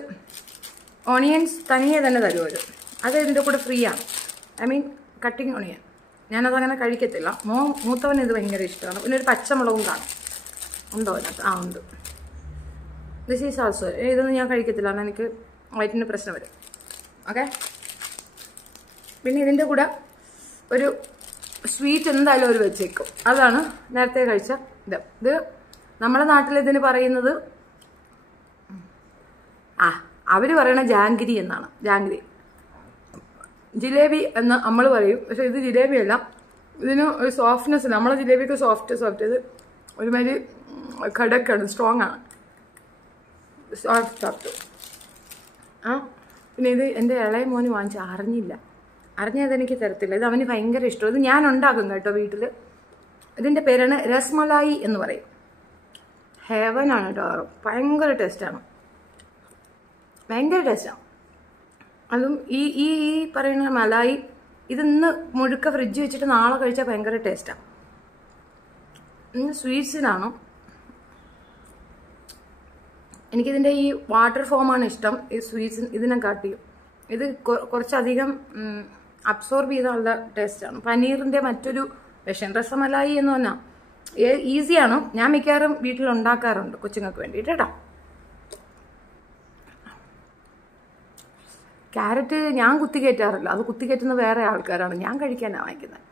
ഓണിയൻസ് തനിയെ തന്നെ തരുമല്ലോ, അത് ഇതിൻ്റെ കൂടെ ഫ്രീ ആണ്. I mean cutting onion. ഞാനതങ്ങനെ കഴിക്കത്തില്ല. മൂത്തവന് ഇത് ഭയങ്കര ഇഷ്ടമാണ്. പിന്നെ ഒരു പച്ചമുളകും കാണും. ഉണ്ടോ അതിനകത്ത്? ഉണ്ട്. This is also. ഇതൊന്നും ഞാൻ കഴിക്കത്തില്ല, കാരണം എനിക്ക് വയറ്റിന് പ്രശ്നം വരും. ഓക്കെ. പിന്നെ ഇതിൻ്റെ കൂടെ ഒരു സ്വീറ്റ് എന്തായാലും ഒരു വെച്ചേക്കും. അതാണ് നേരത്തെ കഴിച്ച ഇത്. നമ്മുടെ നാട്ടിൽ ഇതിന് പറയുന്നത് അവർ പറയണ ജാങ്കിരി എന്നാണ്. ജാങ്കിരി, ജിലേബി എന്ന് നമ്മൾ പറയും. പക്ഷെ ഇത് ജിലേബിയല്ല, ഇതിന് ഒരു സോഫ്റ്റ്നെസ് ഇല്ല. നമ്മളെ ജിലേബിക്ക് സോഫ്റ്റ് ഇത് ഒരുമാതിരി കടക്കാണ്, സ്ട്രോങ് ആണ്. സോഫ്റ്റ്. പിന്നെ ഇത് എൻ്റെ ഇളയ മോന് വാങ്ങിച്ച അറിഞ്ഞതെനിക്ക് തരത്തില്ല. ഇത് അവന് ഭയങ്കര ഇഷ്ടം. ഇത് ഞാൻ ഉണ്ടാക്കും കേട്ടോ വീട്ടിൽ. ഇതിൻ്റെ പേരാണ് രസ്മലായി എന്ന് പറയും. ഹെവനാണ് കേട്ടോ. ഭയങ്കര ടേസ്റ്റാണ്. അതും ഈ പറയുന്ന മലായി ഇതിന്ന് മുഴുക്ക ഫ്രിഡ്ജ് വെച്ചിട്ട് നാളെ കഴിച്ചാൽ ഭയങ്കര ടേസ്റ്റാണ്. ഇന്ന് സ്വീറ്റ്സിനാണ് എനിക്കിതിൻ്റെ ഈ വാട്ടർ ഫോമാണ് ഇഷ്ടം. ഈ സ്വീറ്റ്സ് ഇതിനെ കാട്ടിയും ഇത് കുറച്ചധികം അബ്സോർബ് ചെയ്ത നല്ല ടേസ്റ്റാണ്. പനീറിൻ്റെ മറ്റൊരു വെഷൻ. രസമലായി എന്ന് പറഞ്ഞാൽ ഈസിയാണ്. ഞാൻ മിക്കവാറും വീട്ടിൽ ഉണ്ടാക്കാറുണ്ട് കൊച്ചുങ്ങൾക്ക് വേണ്ടിയിട്ട് കേട്ടോ. ക്യാരറ്റ് ഞാൻ കുത്തിക്കയറ്റാറില്ല, അത് കുത്തിക്കയറ്റുന്ന വേറെ ആൾക്കാരാണ്. ഞാൻ കഴിക്കാനാണ് വാങ്ങിക്കുന്നത്.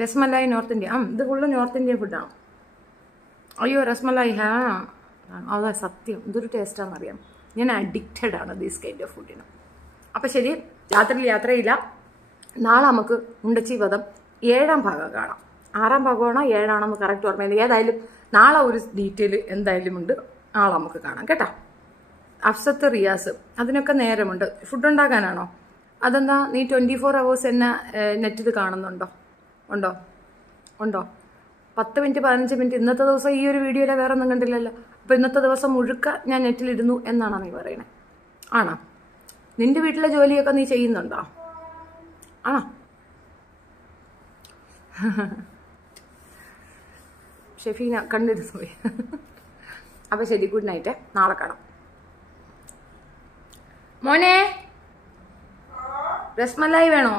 Rasmalai north India. ഇത് ഫുള്ള് നോർത്ത് ഇന്ത്യൻ ഫുഡാണ്. അയ്യോ രസ്മലായി അതാ സത്യം. ഇതൊരു ടേസ്റ്റാണെന്നറിയാം. ഞാൻ അഡിക്റ്റഡ് ആണ് ദീസ് കൈൻഡ് ഓഫ് ഫുഡിന്. അപ്പം ശരി, രാത്രിയിൽ യാത്രയില്ല. നാളെ നമുക്ക് ഉണ്ടച്ചി വധം 7ാം ഭാഗം കാണാം. 6ാം ഭാഗമാണോ 7ആണെന്ന് കറക്റ്റ് ഓർമ്മയില്ല. ഏതായാലും നാളെ ഒരു ഡീറ്റെയിൽ എന്തായാലും ഉണ്ട്. നാളെ നമുക്ക് കാണാം കേട്ടോ. അഫ്സത്ത് റിയാസ് അതിനൊക്കെ നേരമുണ്ട്. ഫുഡ് ഉണ്ടാക്കാനാണോ? അതെന്താ നീ 24 hours എന്നെ നെറ്റിൽ കാണുന്നുണ്ടോ? ഉണ്ടോ 10 മിനിറ്റ് 15 മിനിറ്റ്. ഇന്നത്തെ ദിവസം ഈ ഒരു വീഡിയോയിലെ വേറെ ഒന്നും കണ്ടില്ലല്ലോ. അപ്പോൾ ഇന്നത്തെ ദിവസം മുഴുക്ക ഞാൻ നെറ്റിലിടുന്നു എന്നാണോ നീ പറയണേ? ആണോ? നിന്റെ വീട്ടിലെ ജോലിയൊക്കെ നീ ചെയ്യുന്നുണ്ടോ? ആണോ? ഷെഫീന കണ്ടിരുന്നു പോയി. അപ്പം ശരി, ഗുഡ് നൈറ്റ്. നാളെ കാണാം. മോനെ രസ്മലായി വേണോ?